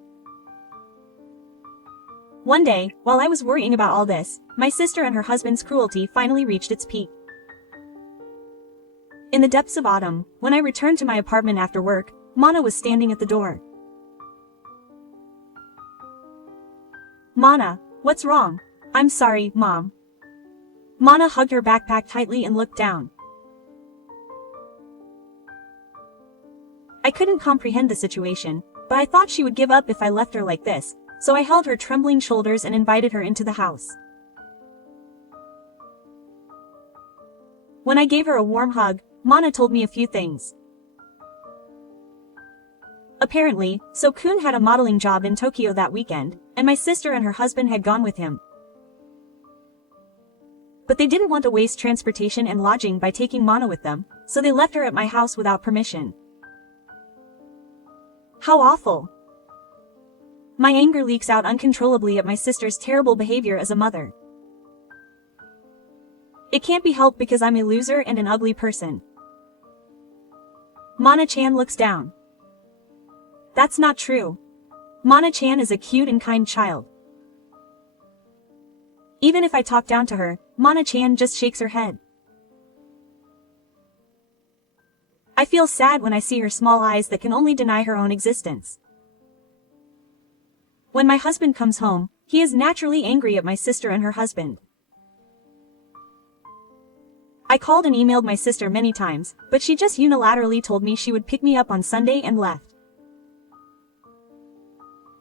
One day, while I was worrying about all this, my sister and her husband's cruelty finally reached its peak. In the depths of autumn, when I returned to my apartment after work, Mana was standing at the door. "Mana, what's wrong?" "I'm sorry, Mom." Mana hugged her backpack tightly and looked down. I couldn't comprehend the situation, but I thought she would give up if I left her like this, so I held her trembling shoulders and invited her into the house. When I gave her a warm hug, Mana told me a few things. Apparently, So-kun had a modeling job in Tokyo that weekend, and my sister and her husband had gone with him. But they didn't want to waste transportation and lodging by taking Mana with them, so they left her at my house without permission. How awful! My anger leaks out uncontrollably at my sister's terrible behavior as a mother. It can't be helped because I'm a loser and an ugly person. Mana-chan looks down. That's not true. Mana-chan is a cute and kind child. Even if I talk down to her, Mana-chan just shakes her head. I feel sad when I see her small eyes that can only deny her own existence. When my husband comes home, he is naturally angry at my sister and her husband. I called and emailed my sister many times, but she just unilaterally told me she would pick me up on Sunday and left.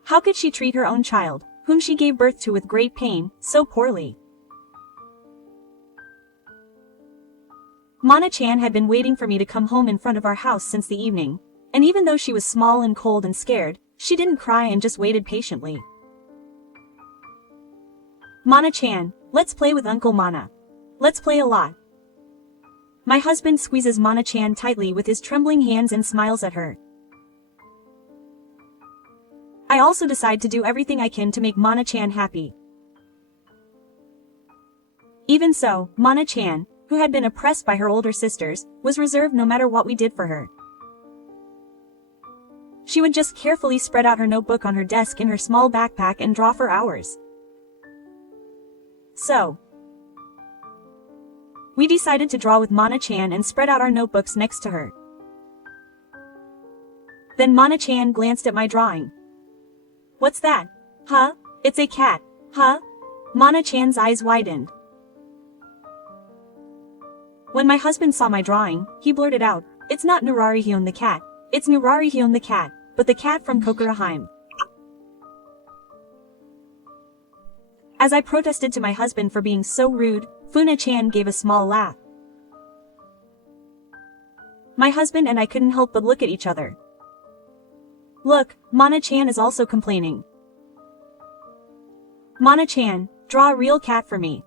How could she treat her own child, whom she gave birth to with great pain, so poorly? Mana-chan had been waiting for me to come home in front of our house since the evening, and even though she was small and cold and scared, she didn't cry and just waited patiently. Mana-chan, let's play with Uncle Mana. Let's play a lot. My husband squeezes Mana-chan tightly with his trembling hands and smiles at her. I also decide to do everything I can to make Mana-chan happy. Even so, Mana-chan, who had been oppressed by her older sisters, was reserved no matter what we did for her. She would just carefully spread out her notebook on her desk in her small backpack and draw for hours. So, we decided to draw with Mana-chan and spread out our notebooks next to her. Then Mana-chan glanced at my drawing. What's that? Huh? It's a cat. Huh? Mana-chan's eyes widened. When my husband saw my drawing, he blurted out, "It's not Nurarihyun the cat. It's Nurarihyun the cat, but the cat from Kokuraheim." As I protested to my husband for being so rude, Funa-chan gave a small laugh. My husband and I couldn't help but look at each other. Look, Mana-chan is also complaining. Mana-chan, draw a real cat for me.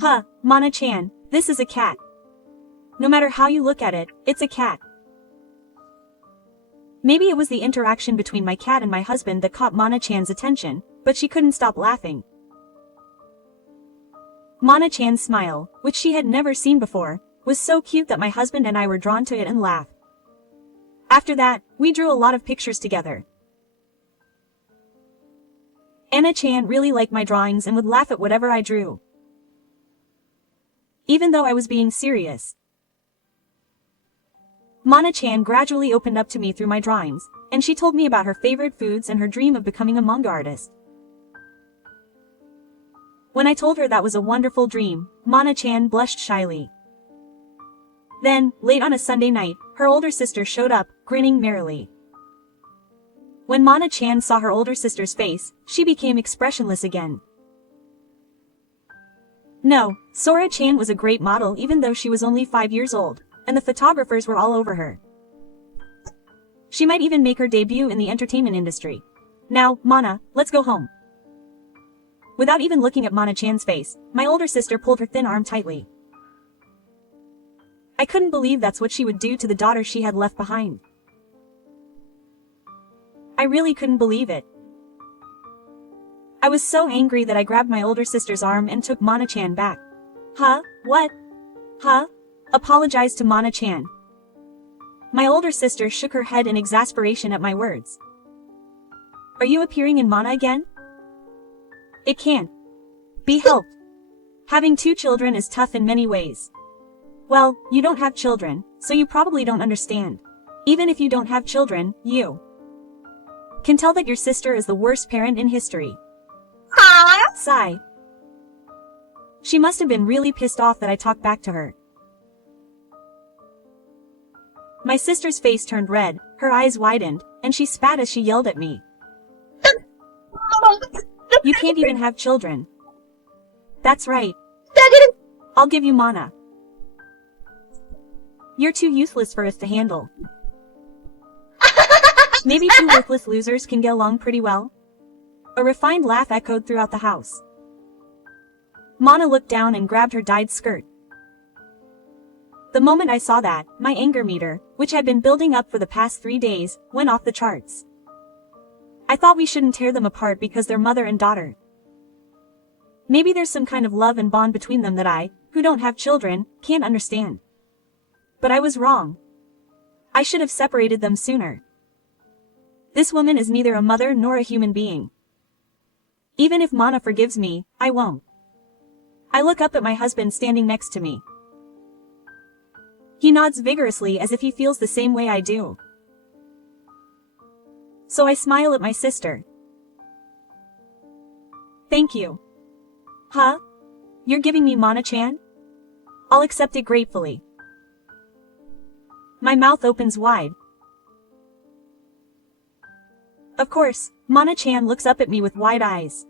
Huh, Mana-chan, this is a cat. No matter how you look at it, it's a cat. Maybe it was the interaction between my cat and my husband that caught Mana-chan's attention, but she couldn't stop laughing. Mana-chan's smile, which she had never seen before, was so cute that my husband and I were drawn to it and laughed. After that, we drew a lot of pictures together. Anna-chan really liked my drawings and would laugh at whatever I drew, even though I was being serious. Mana-chan gradually opened up to me through my drawings, and she told me about her favorite foods and her dream of becoming a manga artist. When I told her that was a wonderful dream, Mana-chan blushed shyly. Then, late on a Sunday night, her older sister showed up, grinning merrily. When Mana-chan saw her older sister's face, she became expressionless again. No, Sora-chan was a great model even though she was only 5 years old, and the photographers were all over her. She might even make her debut in the entertainment industry. Now, Mana, let's go home. Without even looking at Mana-chan's face, my older sister pulled her thin arm tightly. I couldn't believe that's what she would do to the daughter she had left behind. I really couldn't believe it. I was so angry that I grabbed my older sister's arm and took Mana-chan back. Huh? What? Huh? Apologized to Mana-chan. My older sister shook her head in exasperation at my words. Are you appearing in Mana again? It can't be helped. Having 2 children is tough in many ways. Well, you don't have children, so you probably don't understand. Even if you don't have children, you can tell that your sister is the worst parent in history. Sigh. She must have been really pissed off that I talked back to her. My sister's face turned red, her eyes widened, and she spat as she yelled at me. You can't even have children. That's right. I'll give you Mana. You're too useless for us to handle. Maybe two worthless losers can get along pretty well? A refined laugh echoed throughout the house. Mana looked down and grabbed her dyed skirt. The moment I saw that, my anger meter, which had been building up for the past 3 days, went off the charts. I thought we shouldn't tear them apart because they're mother and daughter. Maybe there's some kind of love and bond between them that I, who don't have children, can't understand. But I was wrong. I should have separated them sooner. This woman is neither a mother nor a human being. Even if Mana forgives me, I won't. I look up at my husband standing next to me. He nods vigorously as if he feels the same way I do. So I smile at my sister. Thank you. Huh? You're giving me Mana-chan? I'll accept it gratefully. My mouth opens wide. Of course, Mana-chan looks up at me with wide eyes.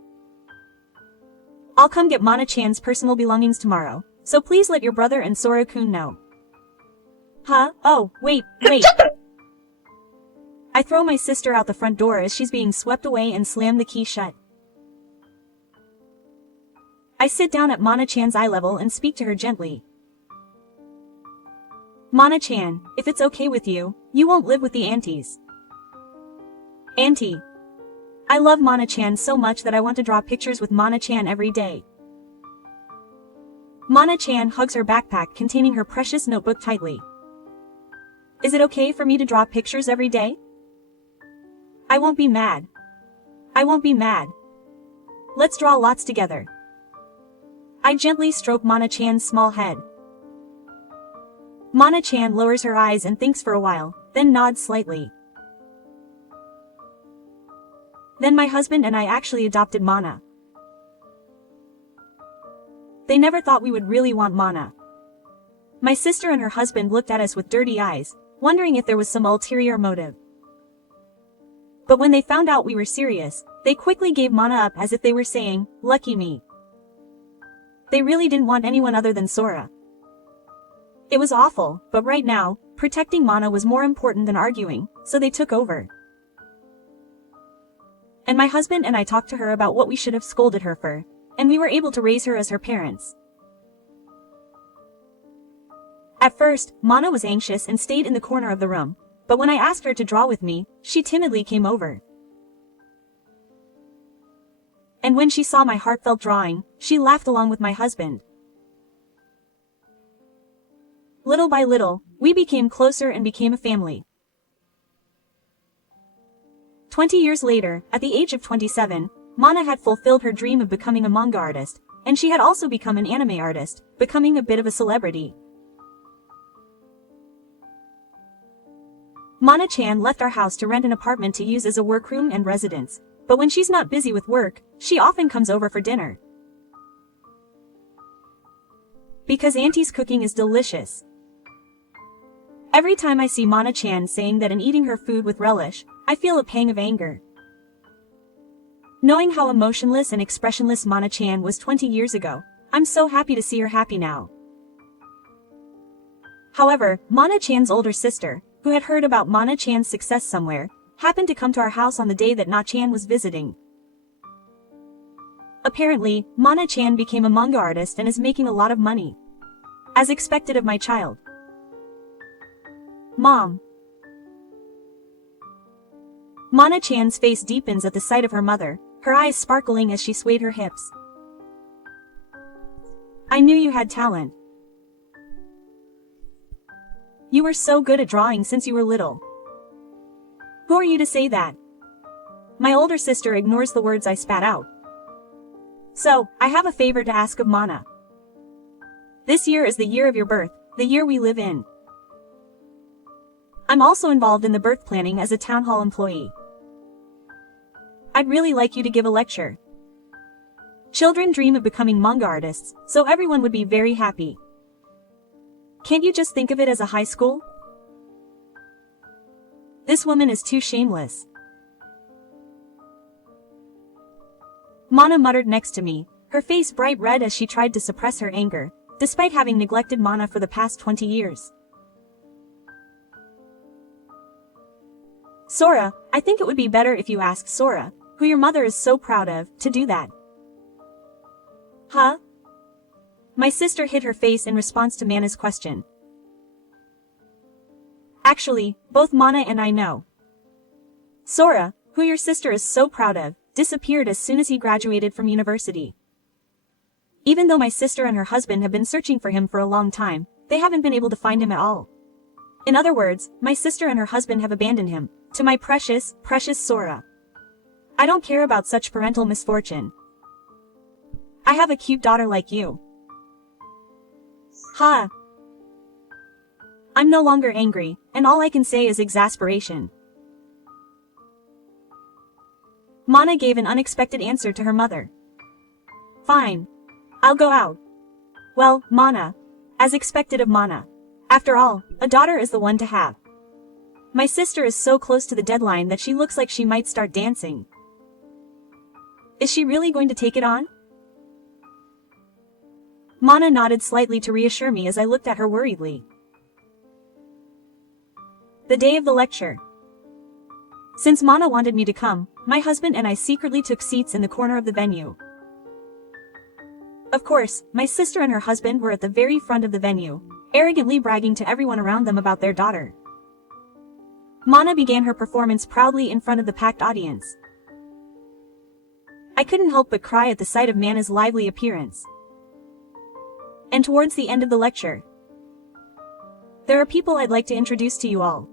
I'll come get Mana-chan's personal belongings tomorrow, so please let your brother and Sora-kun know. Huh? Oh, wait. I throw my sister out the front door as she's being swept away and slam the key shut. I sit down at Mana-chan's eye level and speak to her gently. Mana-chan, if it's okay with you, you won't live with the aunties. Auntie. I love Mana-chan so much that I want to draw pictures with Mana-chan every day. Mana-chan hugs her backpack containing her precious notebook tightly. Is it okay for me to draw pictures every day? I won't be mad. Let's draw lots together. I gently stroke Mana-chan's small head. Mana-chan lowers her eyes and thinks for a while, then nods slightly. Then my husband and I actually adopted Mana. They never thought we would really want Mana. My sister and her husband looked at us with dirty eyes, wondering if there was some ulterior motive. But when they found out we were serious, they quickly gave Mana up as if they were saying, "Lucky me." They really didn't want anyone other than Sora. It was awful, but right now, protecting Mana was more important than arguing, so they took over. And my husband and I talked to her about what we should have scolded her for, and we were able to raise her as her parents. At first, Mana was anxious and stayed in the corner of the room, but when I asked her to draw with me, she timidly came over. And when she saw my heartfelt drawing, she laughed along with my husband. Little by little, we became closer and became a family. 20 years later, at the age of 27, Mana had fulfilled her dream of becoming a manga artist, and she had also become an anime artist, becoming a bit of a celebrity. Mana-chan left our house to rent an apartment to use as a workroom and residence, but when she's not busy with work, she often comes over for dinner. Because Auntie's cooking is delicious. Every time I see Mana-chan saying that and eating her food with relish, I feel a pang of anger. Knowing how emotionless and expressionless Mana-chan was 20 years ago, I'm so happy to see her happy now. However, Mana-chan's older sister, who had heard about Mana-chan's success somewhere, happened to come to our house on the day that Na-chan was visiting. Apparently, Mana-chan became a manga artist and is making a lot of money. As expected of my child. Mom. Mana-chan's face deepens at the sight of her mother, her eyes sparkling as she swayed her hips. I knew you had talent. You were so good at drawing since you were little. Who are you to say that? My older sister ignores the words I spat out. So, I have a favor to ask of Mana. This year is the year of your birth, the year we live in. I'm also involved in the birth planning as a town hall employee. I'd really like you to give a lecture. Children dream of becoming manga artists, so everyone would be very happy. Can't you just think of it as a high school? This woman is too shameless. Mana muttered next to me, her face bright red as she tried to suppress her anger, despite having neglected Mana for the past 20 years. Sora, I think it would be better if you ask Sora, who your mother is so proud of, to do that. Huh? My sister hid her face in response to Mana's question. Actually, both Mana and I know. Sora, who your sister is so proud of, disappeared as soon as he graduated from university. Even though my sister and her husband have been searching for him for a long time, they haven't been able to find him at all. In other words, my sister and her husband have abandoned him, to my precious, precious Sora. I don't care about such parental misfortune. I have a cute daughter like you. Ha! I'm no longer angry, and all I can say is exasperation. Mana gave an unexpected answer to her mother. Fine. I'll go out. Well, Mana. As expected of Mana. After all, a daughter is the one to have. My sister is so close to the deadline that she looks like she might start dancing. Is she really going to take it on? Mana nodded slightly to reassure me as I looked at her worriedly. The day of the lecture. Since Mana wanted me to come, my husband and I secretly took seats in the corner of the venue. Of course, my sister and her husband were at the very front of the venue, arrogantly bragging to everyone around them about their daughter. Mana began her performance proudly in front of the packed audience. I couldn't help but cry at the sight of Mana's lively appearance. And towards the end of the lecture, there are people I'd like to introduce to you all.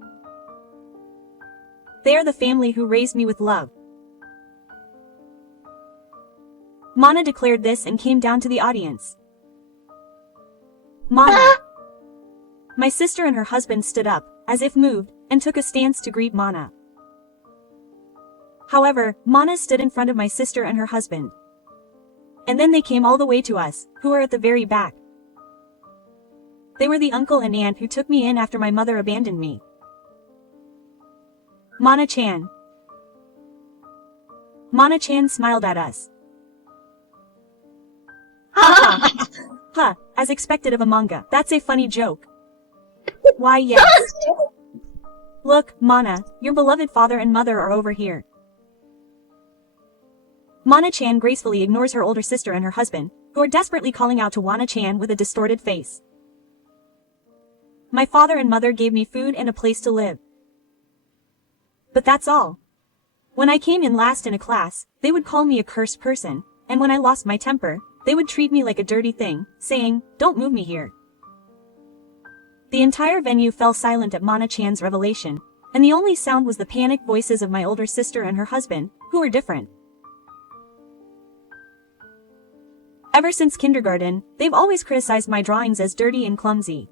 They are the family who raised me with love. Mana declared this and came down to the audience. Mana! My sister and her husband stood up, as if moved, and took a stance to greet Mana. However, Mana stood in front of my sister and her husband. And then they came all the way to us, who are at the very back. They were the uncle and aunt who took me in after my mother abandoned me. Mana-chan. Mana-chan smiled at us. Ha! Ha! As expected of a manga. That's a funny joke. Why, yes. Look, Mana, your beloved father and mother are over here. Mana-chan gracefully ignores her older sister and her husband, who are desperately calling out to Wana-chan with a distorted face. My father and mother gave me food and a place to live. But that's all. When I came in last in a class, they would call me a cursed person, and when I lost my temper, they would treat me like a dirty thing, saying, "Don't move me here." The entire venue fell silent at Mana-chan's revelation, and the only sound was the panicked voices of my older sister and her husband, who were different. Ever since kindergarten, they've always criticized my drawings as dirty and clumsy.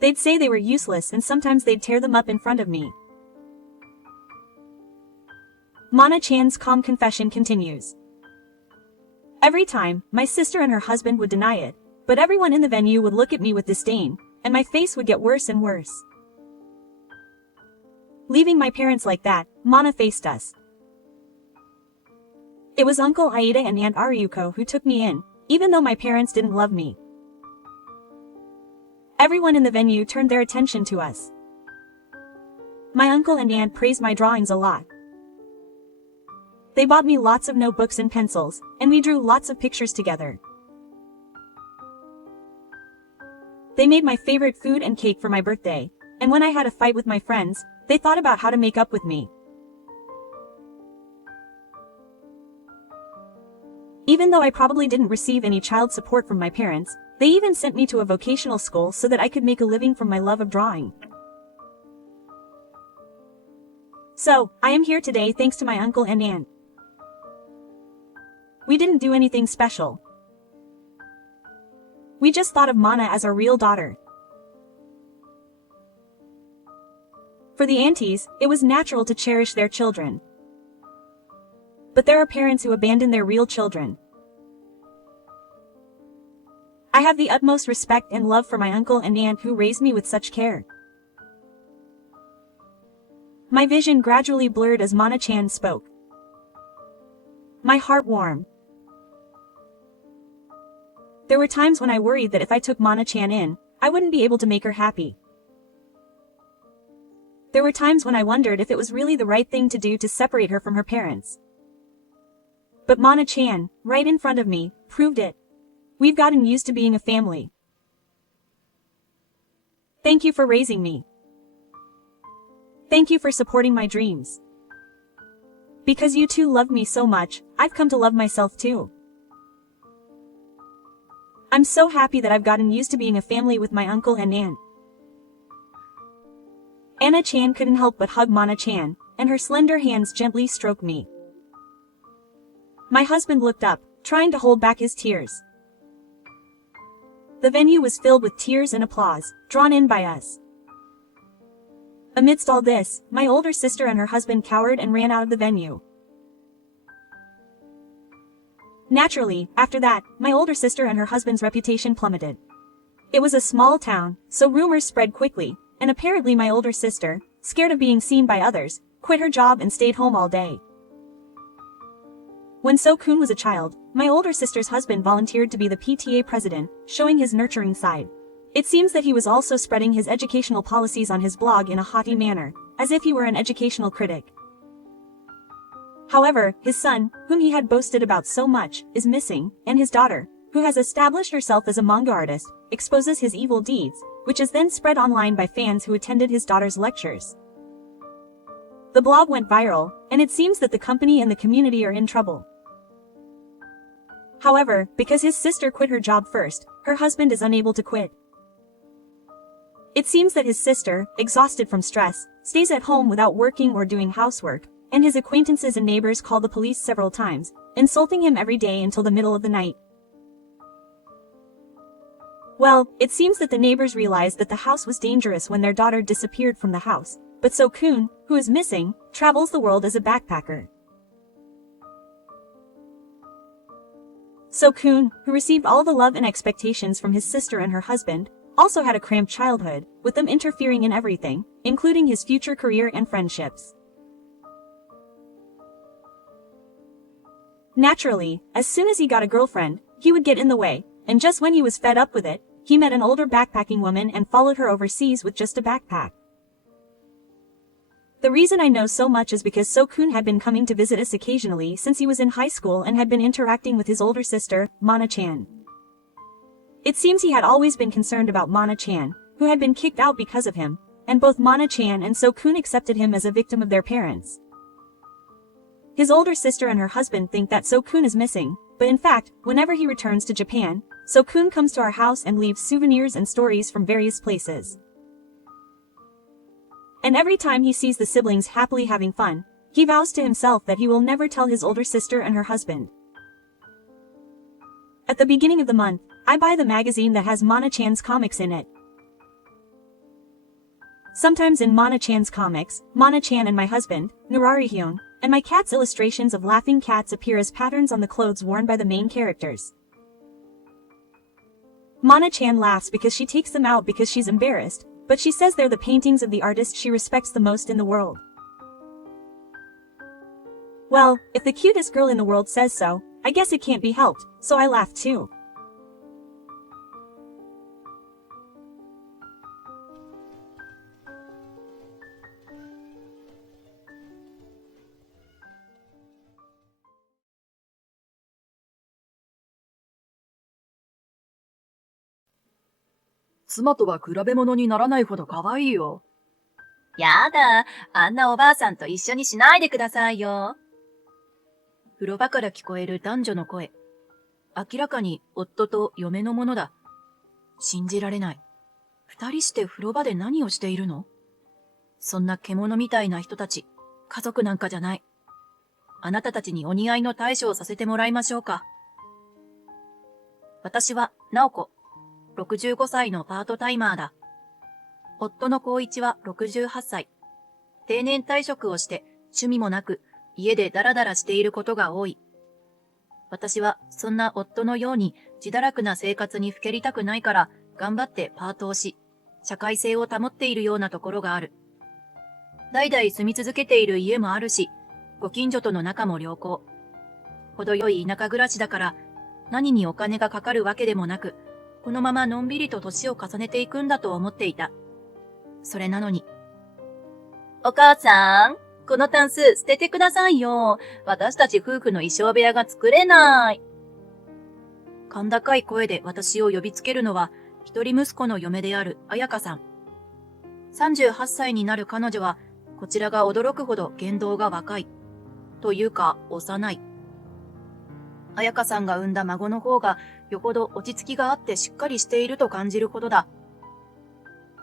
They'd say they were useless and sometimes they'd tear them up in front of me. Mana-chan's calm confession continues. Every time, my sister and her husband would deny it, but everyone in the venue would look at me with disdain, and my face would get worse and worse. Leaving my parents like that, Mana faced us. It was Uncle Aida and Aunt Ariuko who took me in, even though my parents didn't love me. Everyone in the venue turned their attention to us. My uncle and aunt praised my drawings a lot. They bought me lots of notebooks and pencils, and we drew lots of pictures together. They made my favorite food and cake for my birthday, and when I had a fight with my friends, they thought about how to make up with me. Even though I probably didn't receive any child support from my parents, they even sent me to a vocational school so that I could make a living from my love of drawing. So, I am here today thanks to my uncle and aunt. We didn't do anything special. We just thought of Mana as our real daughter. For the aunties, it was natural to cherish their children. But there are parents who abandon their real children. I have the utmost respect and love for my uncle and aunt who raised me with such care. my vision gradually blurred as Mana-chan spoke. My heart warmed. There were times when I worried that if I took Mana-chan in, I wouldn't be able to make her happy. There were times when I wondered if it was really the right thing to do to separate her from her parents. But Mana-chan, right in front of me, proved it. We've gotten used to being a family. Thank you for raising me. Thank you for supporting my dreams. Because you two love me so much, I've come to love myself too. I'm so happy that I've gotten used to being a family with my uncle and aunt. Anna-chan couldn't help but hug Mana-chan, and her slender hands gently stroked me. My husband looked up, trying to hold back his tears. The venue was filled with tears and applause, drawn in by us. Amidst all this, my older sister and her husband cowered and ran out of the venue. Naturally, after that, my older sister and her husband's reputation plummeted. It was a small town, so rumors spread quickly, and apparently my older sister, scared of being seen by others, quit her job and stayed home all day. When So-kun was a child, my older sister's husband volunteered to be the PTA president, showing his nurturing side. It seems that he was also spreading his educational policies on his blog in a haughty manner, as if he were an educational critic. However, his son, whom he had boasted about so much, is missing, and his daughter, who has established herself as a manga artist, exposes his evil deeds, which is then spread online by fans who attended his daughter's lectures. The blog went viral, and it seems that the company and the community are in trouble. However, because his sister quit her job first, her husband is unable to quit. It seems that his sister, exhausted from stress, stays at home without working or doing housework, and his acquaintances and neighbors call the police several times, insulting him every day until the middle of the night. Well, it seems that the neighbors realized that the house was dangerous when their daughter disappeared from the house, but So-kun, who is missing, travels the world as a backpacker. So-kun, who received all the love and expectations from his sister and her husband, also had a cramped childhood, with them interfering in everything, including his future career and friendships. Naturally, as soon as he got a girlfriend, he would get in the way, and just when he was fed up with it, he met an older backpacking woman and followed her overseas with just a backpack. The reason I know so much is because So-kun had been coming to visit us occasionally since he was in high school and had been interacting with his older sister, Mana-chan. It seems he had always been concerned about Mana-chan, who had been kicked out because of him, and both Mana-chan and So-kun accepted him as a victim of their parents. His older sister and her husband think that So-kun is missing, but in fact, whenever he returns to Japan, So-kun comes to our house and leaves souvenirs and stories from various places. And every time he sees the siblings happily having fun, he vows to himself that he will never tell his older sister and her husband. At the beginning of the month, I buy the magazine that has Mana-chan's comics in it. Sometimes in Mana-chan's comics, Mana-chan and my husband, Narari-hyun, and my cat's illustrations of laughing cats appear as patterns on the clothes worn by the main characters. Mana-chan laughs because she takes them out because she's embarrassed, but she says they're the paintings of the artist she respects the most in the world. Well, if the cutest girl in the world says so, I guess it can't be helped, so I laugh too. "妻とは比べ物にならないほど可愛いよ。やだ、あんなおばあさんと一緒にしないでくださいよ。風呂場から聞こえる男女の声。明らかに夫と嫁のものだ。信じられない。二人して風呂場で何をしているの？そんな獣みたいな人たち、家族なんかじゃない。あなたたちにお似合いの対処をさせてもらいましょうか。私は、直子。65歳のパートタイマーだ。夫の光一は68歳。定年退職をして趣味もなく家でダラダラしていることが多い。私はそんな夫のように自堕落な生活にふけりたくないから頑張ってパートをし、社会性を保っているようなところがある。代々住み続けている家もあるし、ご近所との仲も良好。程よい田舎暮らしだから、何にお金がかかるわけでもなく、このままのんびりと年を重ねていくんだと思っていた。それなのに。お母さん、このタンス捨ててくださいよ。私たち夫婦の衣装部屋が作れない。甲高い声で私を呼びつけるのは、一人息子の嫁である彩香さん。38歳になる彼女は、こちらが驚くほど言動が若い。というか、幼い。彩香さんが産んだ孫の方が、よほど落ち着きがあってしっかりしていると感じるほどだ。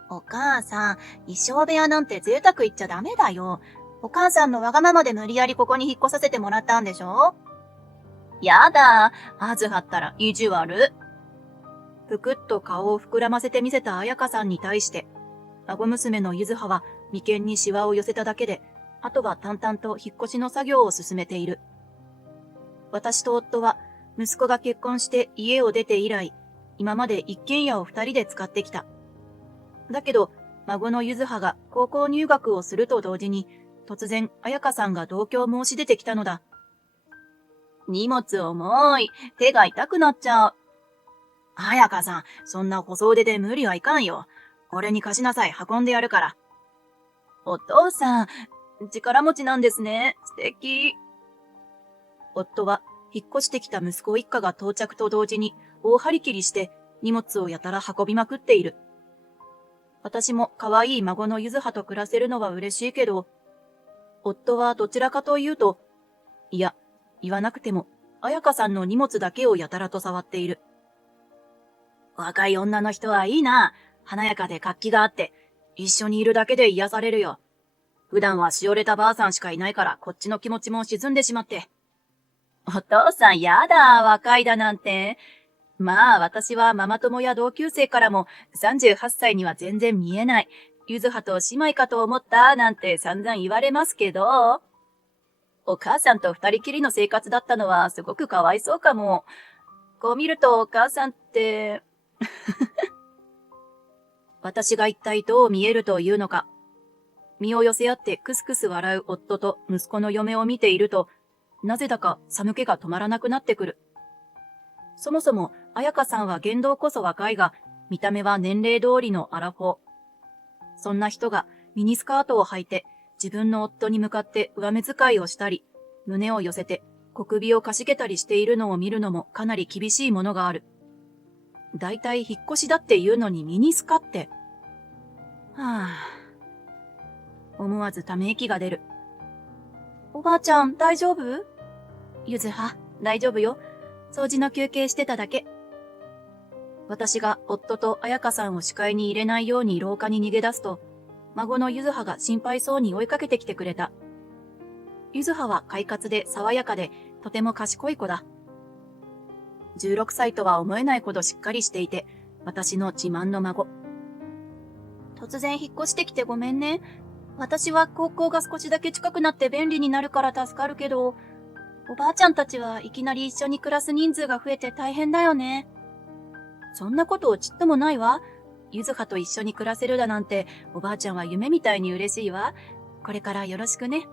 お母さん、衣装部屋なんて贅沢言っちゃダメだよ。お母さんのわがままで無理やりここに引っ越させてもらったんでしょ？やだ、はずはったら意地悪。ぷくっと顔を膨らませてみせた彩香さんに対して、孫娘のゆずはは眉間にシワを寄せただけで、あとは淡々と引っ越しの作業を進めている。私と夫は、息子が結婚して家を出て以来、今まで一軒家を2人で使ってきた。だけど、孫のゆずはが高校入学をすると同時に、突然、彩香さんが同居を申し出てきたのだ。荷物重い。手が痛くなっちゃう。彩香さん、そんな細腕で無理はいかんよ。俺に貸しなさい。運んでやるから。お父さん、力持ちなんですね。素敵。夫は、引っ越してきた息子一家が到着と同時に、大張り切りして荷物をやたら運びまくっている。私も可愛い孫のゆずはと暮らせるのは嬉しいけど、夫はどちらかというと、いや、言わなくても、彩香さんの荷物だけをやたらと触っている。若い女の人はいいな。華やかで活気があって、一緒にいるだけで癒されるよ。普段はしおれたばあさんしかいないから、こっちの気持ちも沈んでしまって。お父さんやだ、若いだなんて。まあ、私はママ友や同級生からも、38歳には全然見えない。ゆずはと姉妹かと思った、なんて散々言われますけど。お母さんと二人きりの生活だったのはすごくかわいそうかも。こう見るとお母さんって、私が一体どう見えるというのか。身を寄せ合ってクスクス笑う夫と息子の嫁を見ていると、なぜだか寒気が止まらなくなってくる。そもそも、彩香さんは言動こそ若いが、見た目は年齢通りのアラフォー。そんな人がミニスカートを履いて、自分の夫に向かって上目遣いをしたり、胸を寄せて小首をかしげたりしているのを見るのもかなり厳しいものがある。だいたい引っ越しだっていうのにミニスカって。はぁ。思わずため息が出る。おばあちゃん大丈夫？ゆずは、大丈夫よ。掃除の休憩してただけ。私が夫と彩香さんを視界に入れないように廊下に逃げ出すと、孫のゆずはが心配そうに追いかけてきてくれた。ゆずはは快活で爽やかで、とても賢い子だ。16歳とは思えないほどしっかりしていて、私の自慢の孫。突然引っ越してきてごめんね。私は高校が少しだけ近くなって便利になるから助かるけど、おばあちゃんたちはいきなり一緒に暮らす人数が増えて大変だよね。そんなことちっともないわ。ゆずはと一緒に暮らせるだなんて、おばあちゃんは夢みたいに嬉しいわ。これからよろしくね。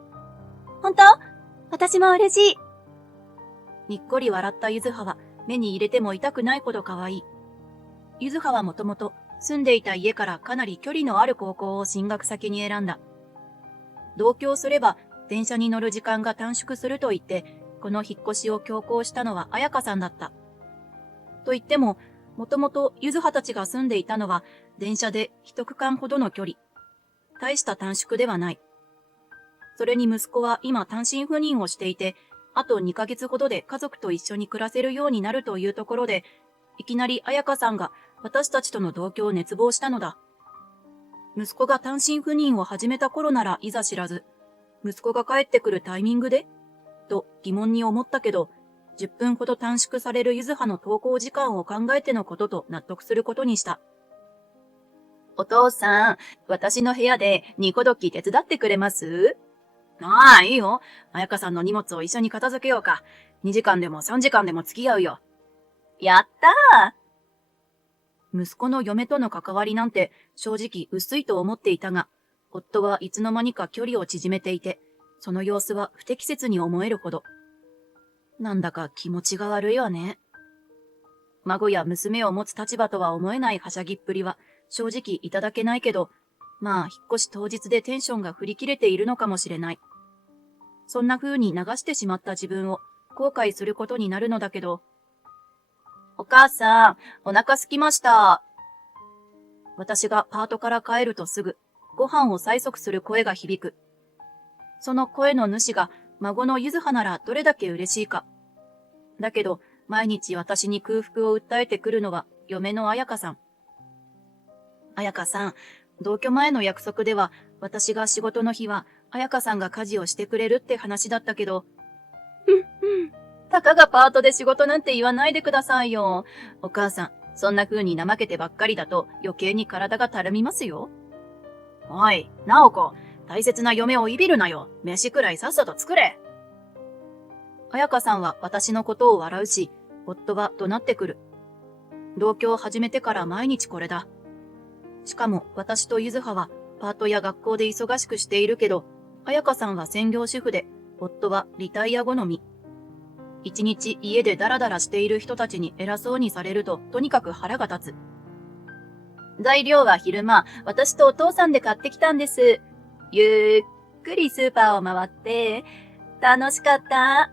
ほんと？私も嬉しい。にっこり笑ったゆずはは、目に入れても痛くないほど可愛い。ゆずははもともと住んでいた家からかなり距離のある高校を進学先に選んだ。同居すれば電車に乗る時間が短縮すると言って、この引っ越しを強行したのは彩香さんだった。と言っても、もともとゆずはたちが住んでいたのは電車で一区間ほどの距離。大した短縮ではない。それに息子は今単身赴任をしていて、あと2ヶ月ほどで家族と一緒に暮らせるようになるというところで、いきなり彩香さんが私たちとの同居を熱望したのだ。息子が単身赴任を始めた頃ならいざ知らず、息子が帰ってくるタイミングでと疑問に思ったけど、10分ほど短縮されるゆずはの登校時間を考えてのことと納得することにした。お父さん、私の部屋でニコドキ手伝ってくれます？ああ、いいよ。彩香さんの荷物を一緒に片付けようか。2時間でも3時間でも付き合うよ。やったー！息子の嫁との関わりなんて正直薄いと思っていたが、夫はいつの間にか距離を縮めていて、その様子は不適切に思えるほど。なんだか気持ちが悪いわね。孫や娘を持つ立場とは思えないはしゃぎっぷりは正直いただけないけど、まあ引っ越し当日でテンションが振り切れているのかもしれない。そんな風に流してしまった自分を後悔することになるのだけど、お母さん、お腹空きました。私がパートから帰るとすぐ、ご飯を催促する声が響く。その声の主が孫のゆずはならどれだけ嬉しいか。だけど、毎日私に空腹を訴えてくるのは嫁の彩香さん。彩香さん、同居前の約束では私が仕事の日は彩香さんが家事をしてくれるって話だったけど、たかがパートで仕事なんて言わないでくださいよ。お母さん、そんな風に怠けてばっかりだと余計に体がたるみますよ。おい、直子、大切な嫁をいびるなよ。飯くらいさっさと作れ。彩香さんは私のことを笑うし、夫は怒鳴ってくる。同居を始めてから毎日これだ。しかも私とゆずははパートや学校で忙しくしているけど、彩香さんは専業主婦で、夫はリタイア後のみ。一日家でダラダラしている人たちに偉そうにされるととにかく腹が立つ。材料は昼間、私とお父さんで買ってきたんです。ゆっくりスーパーを回って、楽しかった。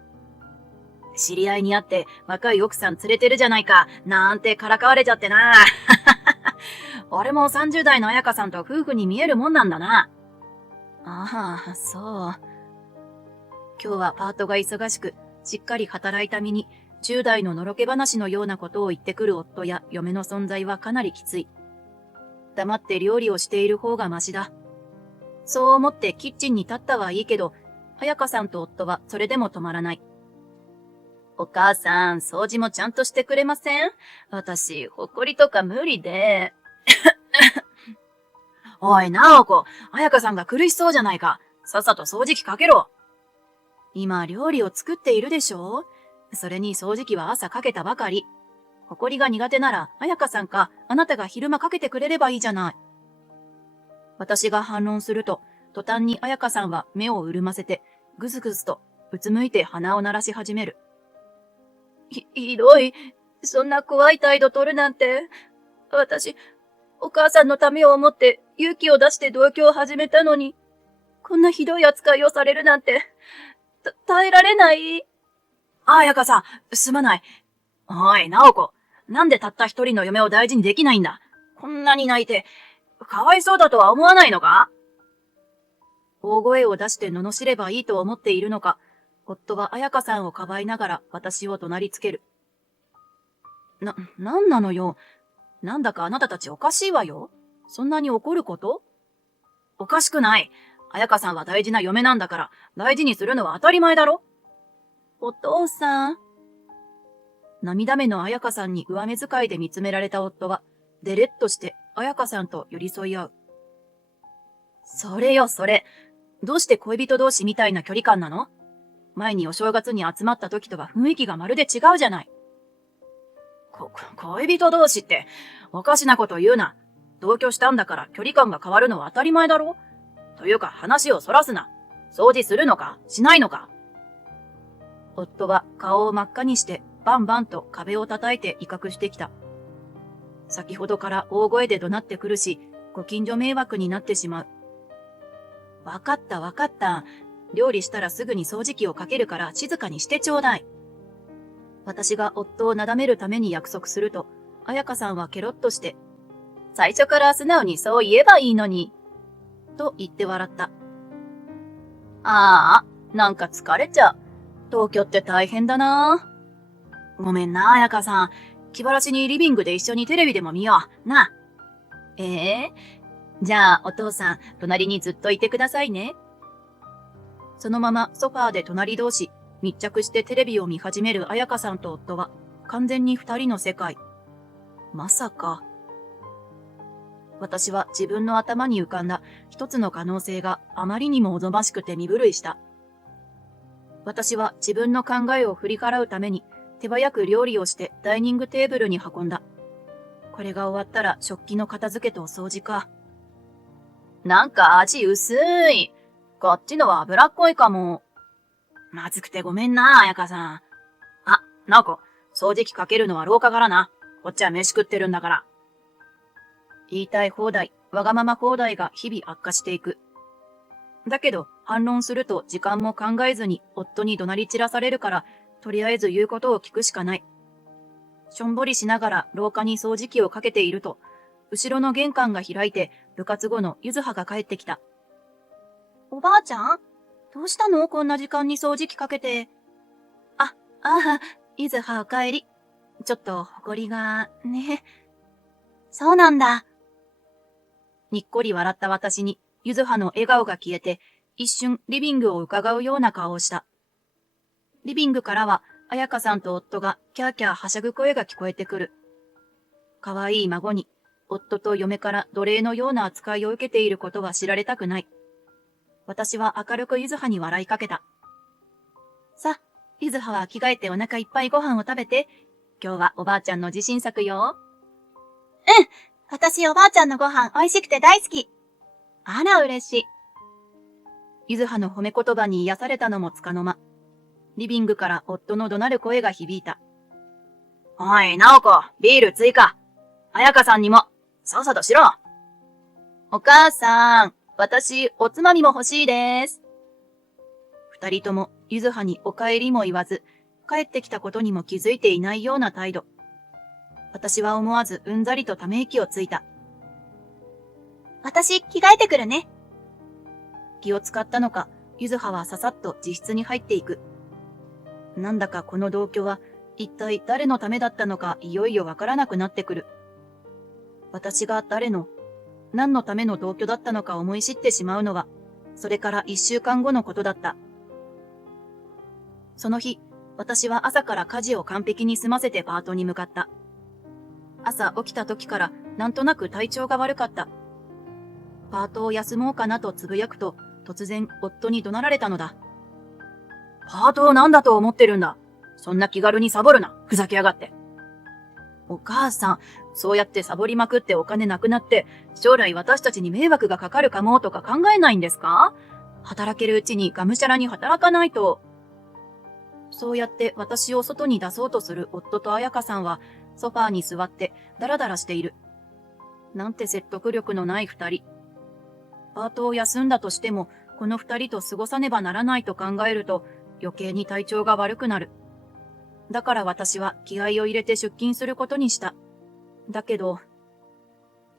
知り合いに会って若い奥さん連れてるじゃないか、なんてからかわれちゃってな。俺も30代の彩香さんと夫婦に見えるもんなんだな。ああ、そう。今日はパートが忙しく、しっかり働いた身に、10代ののろけ話のようなことを言ってくる夫や嫁の存在はかなりきつい。黙って料理をしている方がマシだ。そう思ってキッチンに立ったはいいけど、彩香さんと夫はそれでも止まらない。お母さん、掃除もちゃんとしてくれません？私、ほこりとか無理で。おい、直子、彩香さんが苦しそうじゃないか。さっさと掃除機かけろ。今、料理を作っているでしょ？それに掃除機は朝かけたばかり。ほこりが苦手なら、彩香さんか、あなたが昼間かけてくれればいいじゃない。私が反論すると、途端に彩香さんは目を潤ませて、ぐずぐずと、うつむいて鼻を鳴らし始める。ひどい。そんな怖い態度取るなんて。私、お母さんのためを思って勇気を出して同居を始めたのに、こんなひどい扱いをされるなんて、耐えられない。彩香さん、すまない。おい、直子、なんでたった一人の嫁を大事にできないんだ。こんなに泣いて、かわいそうだとは思わないのか？大声を出して罵ればいいと思っているのか、夫は彩香さんをかばいながら私を怒鳴りつける。なんなのよ。なんだかあなたたちおかしいわよ。そんなに怒ること？おかしくない。彩香さんは大事な嫁なんだから、大事にするのは当たり前だろ。お父さん。涙目の彩香さんに上目遣いで見つめられた夫は、デレッとして彩香さんと寄り添い合う。それよ、それ。どうして恋人同士みたいな距離感なの？前にお正月に集まった時とは雰囲気がまるで違うじゃない。恋人同士って、おかしなこと言うな。同居したんだから距離感が変わるのは当たり前だろ？というか話をそらすな。掃除するのかしないのか？夫は顔を真っ赤にしてバンバンと壁を叩いて威嚇してきた。先ほどから大声で怒鳴ってくるし、ご近所迷惑になってしまう。わかったわかった。料理したらすぐに掃除機をかけるから静かにしてちょうだい。私が夫をなだめるために約束すると、彩香さんはケロッとして、最初から素直にそう言えばいいのに、と言って笑った。ああ、なんか疲れちゃう。同居って大変だな。ごめんな、彩香さん。気晴らしにリビングで一緒にテレビでも見よう。な。じゃあお父さん、隣にずっといてくださいね。そのままソファーで隣同士、密着してテレビを見始める彩香さんと夫は、完全に二人の世界。まさか。私は自分の頭に浮かんだ一つの可能性があまりにもおぞましくて身震いした。私は自分の考えを振り払うために手早く料理をしてダイニングテーブルに運んだ。これが終わったら食器の片付けと掃除か。なんか味薄い。こっちのは脂っこいかも。まずくてごめんな、彩香さん。あ、直子、掃除機かけるのは廊下からな。こっちは飯食ってるんだから。言いたい放題、わがまま放題が日々悪化していく。だけど、反論すると時間も考えずに夫に怒鳴り散らされるから、とりあえず言うことを聞くしかない。しょんぼりしながら廊下に掃除機をかけていると、後ろの玄関が開いて部活後のゆずはが帰ってきた。おばあちゃん？どうしたの？こんな時間に掃除機かけて。ああ、ゆずはお帰り。ちょっと埃が、ね。そうなんだ。にっこり笑った私に、ゆずはの笑顔が消えて、一瞬リビングを伺うような顔をした。リビングからは、彩香さんと夫がキャーキャーはしゃぐ声が聞こえてくる。かわいい孫に、夫と嫁から奴隷のような扱いを受けていることは知られたくない。私は明るくゆずはに笑いかけた。さ、ゆずはは着替えてお腹いっぱいご飯を食べて。今日はおばあちゃんの自信作よ。うん。私おばあちゃんのご飯美味しくて大好き。あら嬉しい。ゆずはの褒め言葉に癒されたのもつかの間。リビングから夫の怒鳴る声が響いた。おい、直子、ビール追加。彩香さんにも、さっさとしろ。お母さん、私、おつまみも欲しいです。二人とも、ゆずはにお帰りも言わず、帰ってきたことにも気づいていないような態度。私は思わずうんざりとため息をついた。私、着替えてくるね。気を使ったのか、ゆずははささっと自室に入っていく。なんだかこの同居は、一体誰のためだったのかいよいよわからなくなってくる。私が誰の、何のための同居だったのか思い知ってしまうのは、それから1週間後のことだった。その日、私は朝から家事を完璧に済ませてパートに向かった。朝起きた時からなんとなく体調が悪かった。パートを休もうかなとつぶやくと、突然夫に怒鳴られたのだ。パートを何だと思ってるんだ。そんな気軽にサボるな。ふざけやがって。お母さん、そうやってサボりまくってお金なくなって、将来私たちに迷惑がかかるかもとか考えないんですか？働けるうちにがむしゃらに働かないと。そうやって私を外に出そうとする夫と彩香さんは、ソファーに座ってダラダラしている。なんて説得力のない二人。パートを休んだとしても、この二人と過ごさねばならないと考えると、余計に体調が悪くなる。だから私は気合を入れて出勤することにした。だけど、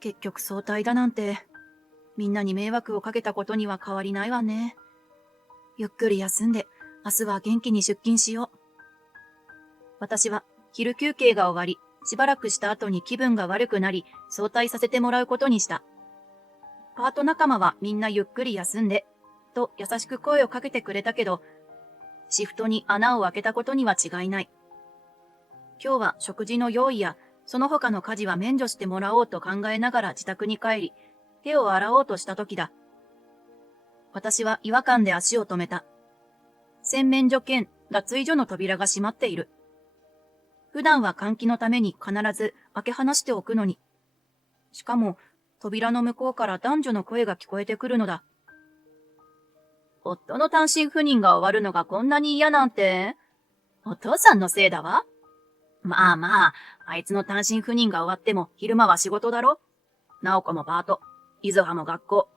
結局早退だなんて、みんなに迷惑をかけたことには変わりないわね。ゆっくり休んで、明日は元気に出勤しよう。私は昼休憩が終わり、しばらくした後に気分が悪くなり、早退させてもらうことにした。パート仲間はみんなゆっくり休んで、と優しく声をかけてくれたけど、シフトに穴を開けたことには違いない。今日は食事の用意や、その他の家事は免除してもらおうと考えながら自宅に帰り、手を洗おうとした時だ。私は違和感で足を止めた。洗面所兼脱衣所の扉が閉まっている。普段は換気のために必ず開け放しておくのに。しかも、扉の向こうから男女の声が聞こえてくるのだ。夫の単身赴任が終わるのがこんなに嫌なんて、お父さんのせいだわ。まあまあ、あいつの単身赴任が終わっても昼間は仕事だろ。直子もパート、いずはも学校。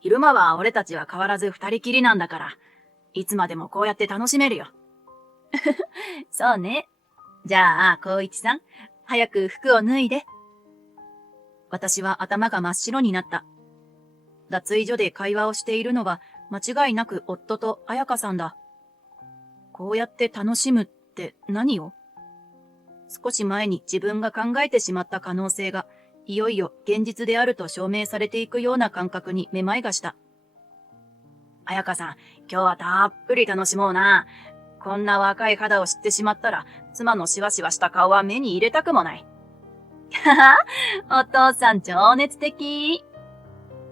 昼間は俺たちは変わらず二人きりなんだから、いつまでもこうやって楽しめるよ。そうね。じゃあ、光一さん、早く服を脱いで。私は頭が真っ白になった。脱衣所で会話をしているのは間違いなく夫と彩香さんだ。こうやって楽しむって何を？少し前に自分が考えてしまった可能性が、いよいよ現実であると証明されていくような感覚にめまいがした。彩香さん、今日はたっぷり楽しもうな。こんな若い肌を知ってしまったら、妻のしわしわした顔は目に入れたくもない。はは、お父さん情熱的。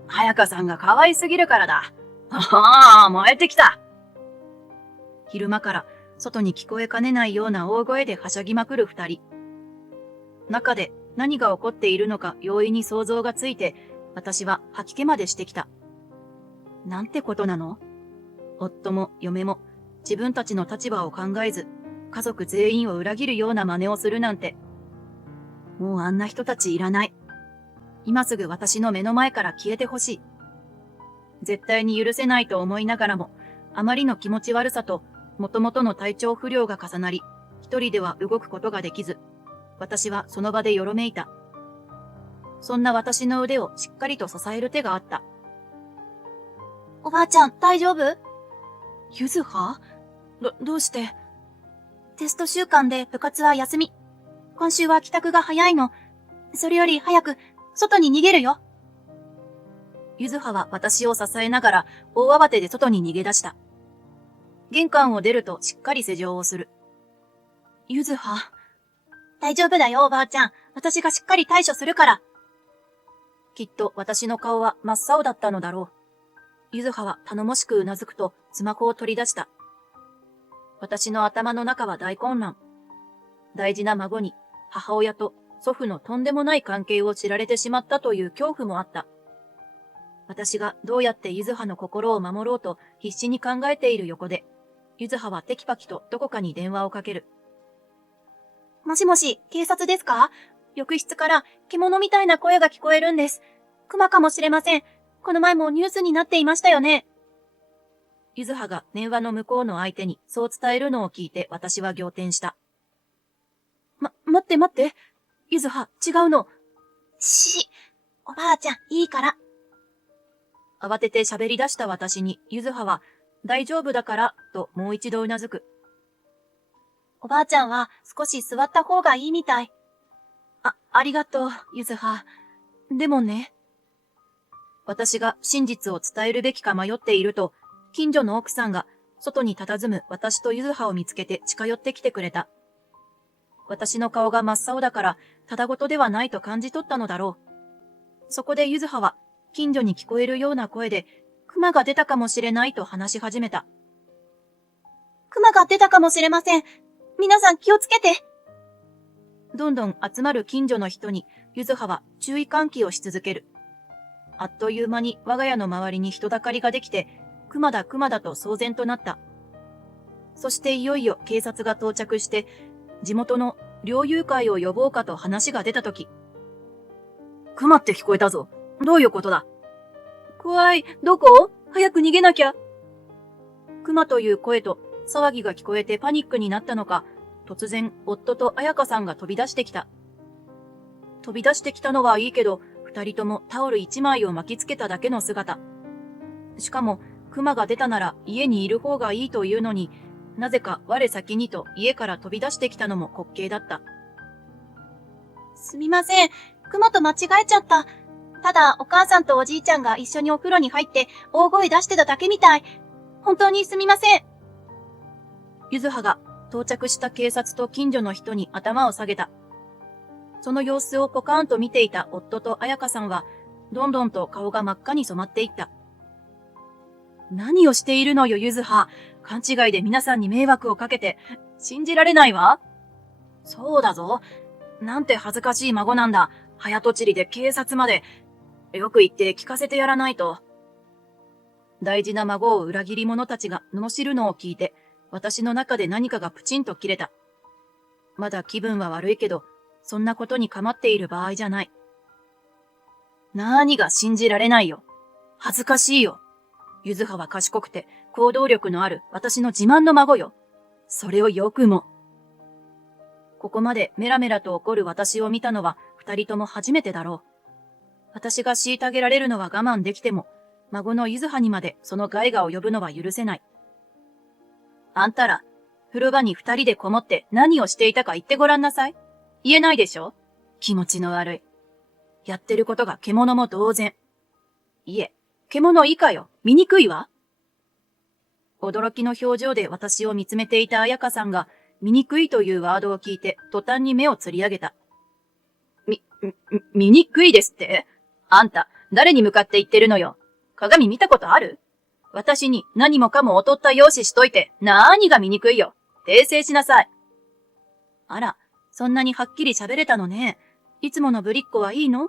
彩香さんが可愛すぎるからだ。はあ、燃えてきた。昼間から外に聞こえかねないような大声ではしゃぎまくる二人。中で何が起こっているのか容易に想像がついて、私は吐き気までしてきた。なんてことなの？夫も嫁も自分たちの立場を考えず、家族全員を裏切るような真似をするなんて。もうあんな人たちいらない。今すぐ私の目の前から消えてほしい。絶対に許せないと思いながらも、あまりの気持ち悪さと元々の体調不良が重なり、一人では動くことができず、私はその場でよろめいた。そんな私の腕をしっかりと支える手があった。おばあちゃん、大丈夫？ゆずは？どうして？テスト週間で部活は休み。今週は帰宅が早いの。それより早く、外に逃げるよ。ゆずはは私を支えながら大慌てで外に逃げ出した。玄関を出るとしっかり施錠をする。ゆずは。大丈夫だよ、おばあちゃん。私がしっかり対処するから。きっと私の顔は真っ青だったのだろう。ゆずはは頼もしくうなずくとスマホを取り出した。私の頭の中は大混乱。大事な孫に母親と祖父のとんでもない関係を知られてしまったという恐怖もあった。私がどうやってゆずはの心を守ろうと必死に考えている横で、ゆずははテキパキとどこかに電話をかける。もしもし、警察ですか？浴室から獣みたいな声が聞こえるんです。熊かもしれません。この前もニュースになっていましたよね。ゆずはが電話の向こうの相手にそう伝えるのを聞いて私は仰天した。待って。ゆずは、違うの。おばあちゃん、いいから。慌てて喋り出した私にゆずはは、大丈夫だから、ともう一度うなずく。おばあちゃんは少し座った方がいいみたい。ありがとう、ゆずは。でもね。私が真実を伝えるべきか迷っていると、近所の奥さんが外に佇む私とゆずはを見つけて近寄ってきてくれた。私の顔が真っ青だから、ただごとではないと感じ取ったのだろう。そこでゆずはは、近所に聞こえるような声で、熊が出たかもしれないと話し始めた。熊が出たかもしれません。皆さん気をつけて。どんどん集まる近所の人に、ゆずはは注意喚起をし続ける。あっという間に我が家の周りに人だかりができて、熊だと騒然となった。そしていよいよ警察が到着して、地元の猟友会を呼ぼうかと話が出たとき。熊って聞こえたぞ。どういうことだ？怖い。どこ？早く逃げなきゃ。熊という声と騒ぎが聞こえてパニックになったのか、突然夫と彩香さんが飛び出してきた。飛び出してきたのはいいけど、二人ともタオル一枚を巻きつけただけの姿。しかも、熊が出たなら家にいる方がいいというのに、なぜか我先にと家から飛び出してきたのも滑稽だった。すみません。熊と間違えちゃった。ただ、お母さんとおじいちゃんが一緒にお風呂に入って大声出してただけみたい。本当にすみません。ゆずはが到着した警察と近所の人に頭を下げた。その様子をポカーンと見ていた夫と彩香さんは、どんどんと顔が真っ赤に染まっていった。何をしているのよ、ゆずは。勘違いで皆さんに迷惑をかけて、信じられないわ。そうだぞ。なんて恥ずかしい孫なんだ。早とちりで警察まで。よく言って聞かせてやらないと。大事な孫を裏切り者たちが罵るのを聞いて、私の中で何かがプチンと切れた。まだ気分は悪いけど、そんなことに構っている場合じゃない。何が信じられないよ。恥ずかしいよ。ゆずはは賢くて行動力のある私の自慢の孫よ。それをよくも。ここまでメラメラと怒る私を見たのは二人とも初めてだろう。私が虐げられるのは我慢できても、孫のゆずはにまでその害が及ぶのは許せない。あんたら、風呂場に二人でこもって何をしていたか言ってごらんなさい。言えないでしょ？気持ちの悪い。やってることが獣も同然。いえ、獣以下よ。醜いわ。驚きの表情で私を見つめていた彩香さんが、醜いというワードを聞いて途端に目をつり上げた。醜いですって？あんた、誰に向かって言ってるのよ。鏡見たことある？私に何もかも劣った容姿しといて、何が醜いよ。訂正しなさい。あら、そんなにはっきり喋れたのね。いつものぶりっ子はいいの？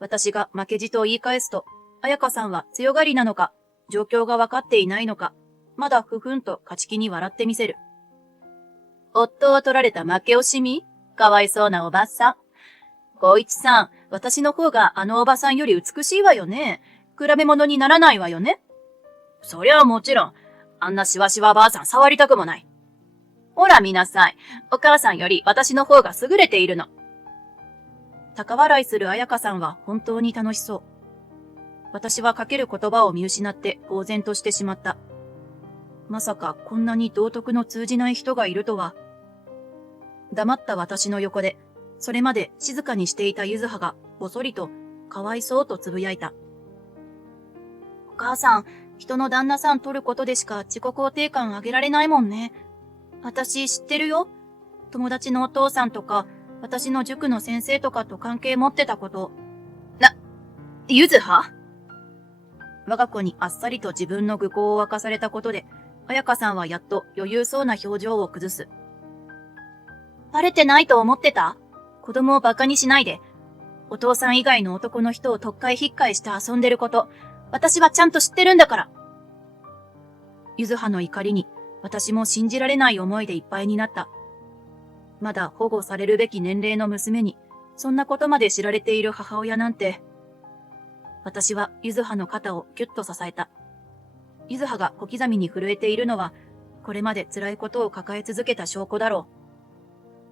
私が負けじと言い返すと、彩香さんは強がりなのか、状況がわかっていないのか、まだふふんと勝ち気に笑ってみせる。夫を取られた負け惜しみ？かわいそうなおばさん。光一さん、私の方があのおばさんより美しいわよね。比べ物にならないわよね。そりゃあもちろん、あんなしわしわばあさん触りたくもない。ほら見なさい。お母さんより私の方が優れているの。高笑いする彩香さんは本当に楽しそう。私はかける言葉を見失って呆然としてしまった。まさかこんなに道徳の通じない人がいるとは。黙った私の横で、それまで静かにしていたゆずはがぼそりとかわいそうとつぶやいた。お母さん、人の旦那さん取ることでしか自己肯定感上げられないもんね。私知ってるよ。友達のお父さんとか、私の塾の先生とかと関係持ってたこと。ゆずは？我が子にあっさりと自分の愚行を明かされたことで、彩香さんはやっと余裕そうな表情を崩す。バレてないと思ってた？子供を馬鹿にしないで。お父さん以外の男の人をとっかえひっかえして遊んでること、私はちゃんと知ってるんだから。ゆずはの怒りに、私も信じられない思いでいっぱいになった。まだ保護されるべき年齢の娘に、そんなことまで知られている母親なんて。私はゆずはの肩をぎゅっと支えた。ゆずはが小刻みに震えているのは、これまで辛いことを抱え続けた証拠だろ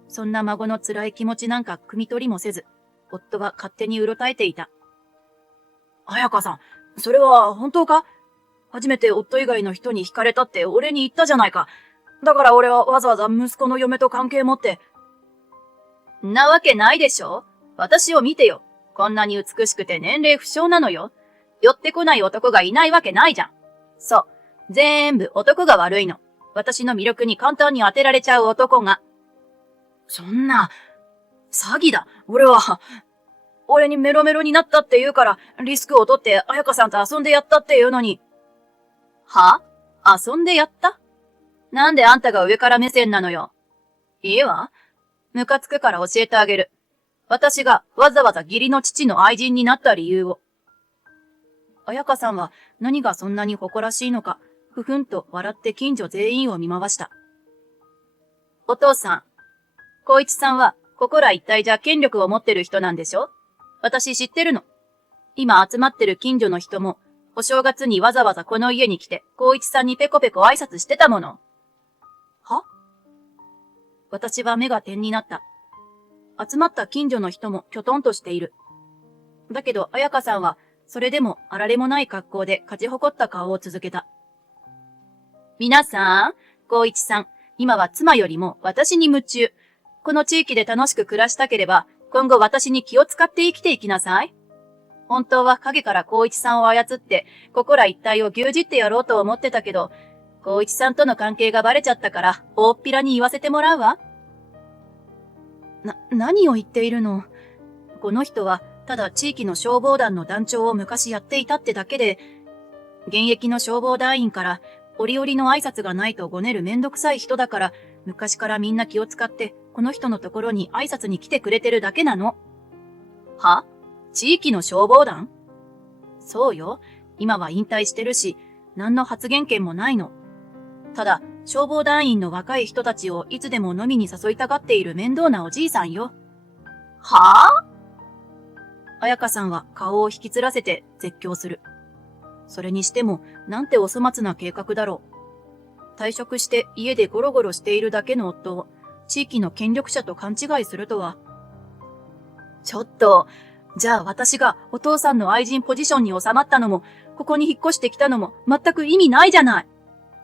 う。そんな孫の辛い気持ちなんか汲み取りもせず、夫は勝手にうろたえていた。彩香さん、それは本当か？初めて夫以外の人に惹かれたって俺に言ったじゃないか。だから俺はわざわざ息子の嫁と関係持って。なわけないでしょ？私を見てよ。こんなに美しくて年齢不詳なのよ。寄ってこない男がいないわけないじゃん。そう。全部男が悪いの。私の魅力に簡単に当てられちゃう男が。そんな、詐欺だ。俺にメロメロになったって言うから、リスクを取って彩香さんと遊んでやったって言うのに。は？遊んでやった？なんであんたが上から目線なのよ。いいわ。ムカつくから教えてあげる。私がわざわざ義理の父の愛人になった理由を。彩香さんは何がそんなに誇らしいのか、ふふんと笑って近所全員を見回した。お父さん、光一さんはここら一帯じゃ権力を持ってる人なんでしょ？私知ってるの。今集まってる近所の人も、お正月にわざわざこの家に来て、光一さんにペコペコ挨拶してたもの。は？私は目が点になった。集まった近所の人もきょとんとしている。だけど、彩香さんは、それでもあられもない格好で勝ち誇った顔を続けた。皆さん、光一さん、今は妻よりも私に夢中。この地域で楽しく暮らしたければ、今後私に気を使って生きていきなさい。本当は影から光一さんを操って、ここら一帯を牛耳ってやろうと思ってたけど、光一さんとの関係がバレちゃったから、大っぴらに言わせてもらうわ。何を言っているの？この人は、ただ地域の消防団の団長を昔やっていたってだけで、現役の消防団員から、折々の挨拶がないとごねるめんどくさい人だから、昔からみんな気を使って、この人のところに挨拶に来てくれてるだけなの。は？地域の消防団？そうよ。今は引退してるし、何の発言権もないの。ただ、消防団員の若い人たちをいつでも飲みに誘いたがっている面倒なおじいさんよ。はぁ？彩香さんは顔を引きつらせて絶叫する。それにしても、なんてお粗末な計画だろう。退職して家でゴロゴロしているだけの夫を、地域の権力者と勘違いするとは。ちょっと、じゃあ私がお父さんの愛人ポジションに収まったのも、ここに引っ越してきたのも全く意味ないじゃない。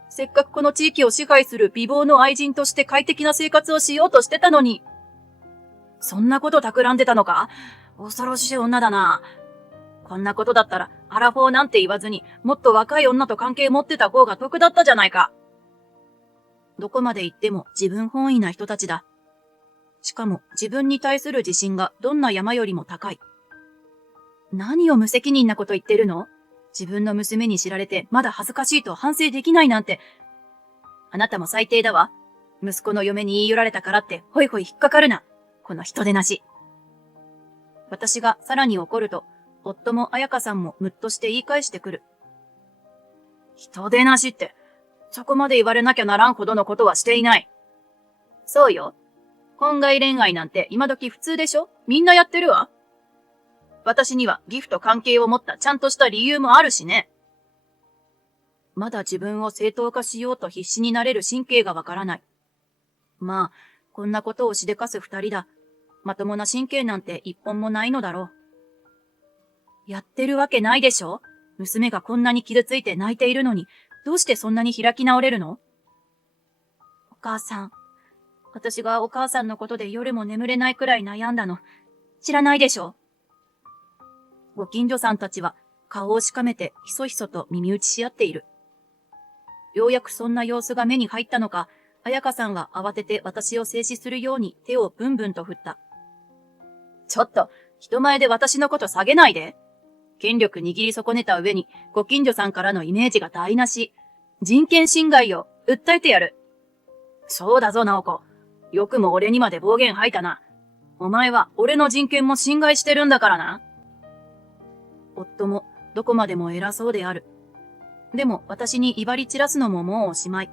せっかくこの地域を支配する美貌の愛人として快適な生活をしようとしてたのに。そんなこと企んでたのか？恐ろしい女だな。こんなことだったら、アラフォーなんて言わずに、もっと若い女と関係持ってた方が得だったじゃないか。どこまで行っても自分本位な人たちだ。しかも自分に対する自信がどんな山よりも高い。何を無責任なこと言ってるの？自分の娘に知られてまだ恥ずかしいと反省できないなんて。あなたも最低だわ。息子の嫁に言い寄られたからって、ほいほい引っかかるな。この人でなし。私がさらに怒ると、夫も彩香さんもむっとして言い返してくる。人でなしって、そこまで言われなきゃならんほどのことはしていない。そうよ。婚外恋愛なんて今時普通でしょ？みんなやってるわ。私にはギフと関係を持ったちゃんとした理由もあるしね。まだ自分を正当化しようと必死になれる神経がわからない。まあ、こんなことをしでかす二人だ。まともな神経なんて一本もないのだろう。やってるわけないでしょ？娘がこんなに傷ついて泣いているのに、どうしてそんなに開き直れるの？お母さん。私がお母さんのことで夜も眠れないくらい悩んだの、知らないでしょ？ご近所さんたちは顔をしかめてひそひそと耳打ちし合っている。ようやくそんな様子が目に入ったのか、彩香さんは慌てて私を制止するように手をブンブンと振った。ちょっと、人前で私のこと下げないで。権力握り損ねた上に、ご近所さんからのイメージが台無し。人権侵害を訴えてやる。そうだぞ、直子。よくも俺にまで暴言吐いたな。お前は俺の人権も侵害してるんだからな。夫もどこまでも偉そうである。でも私に威張り散らすのももうおしまい。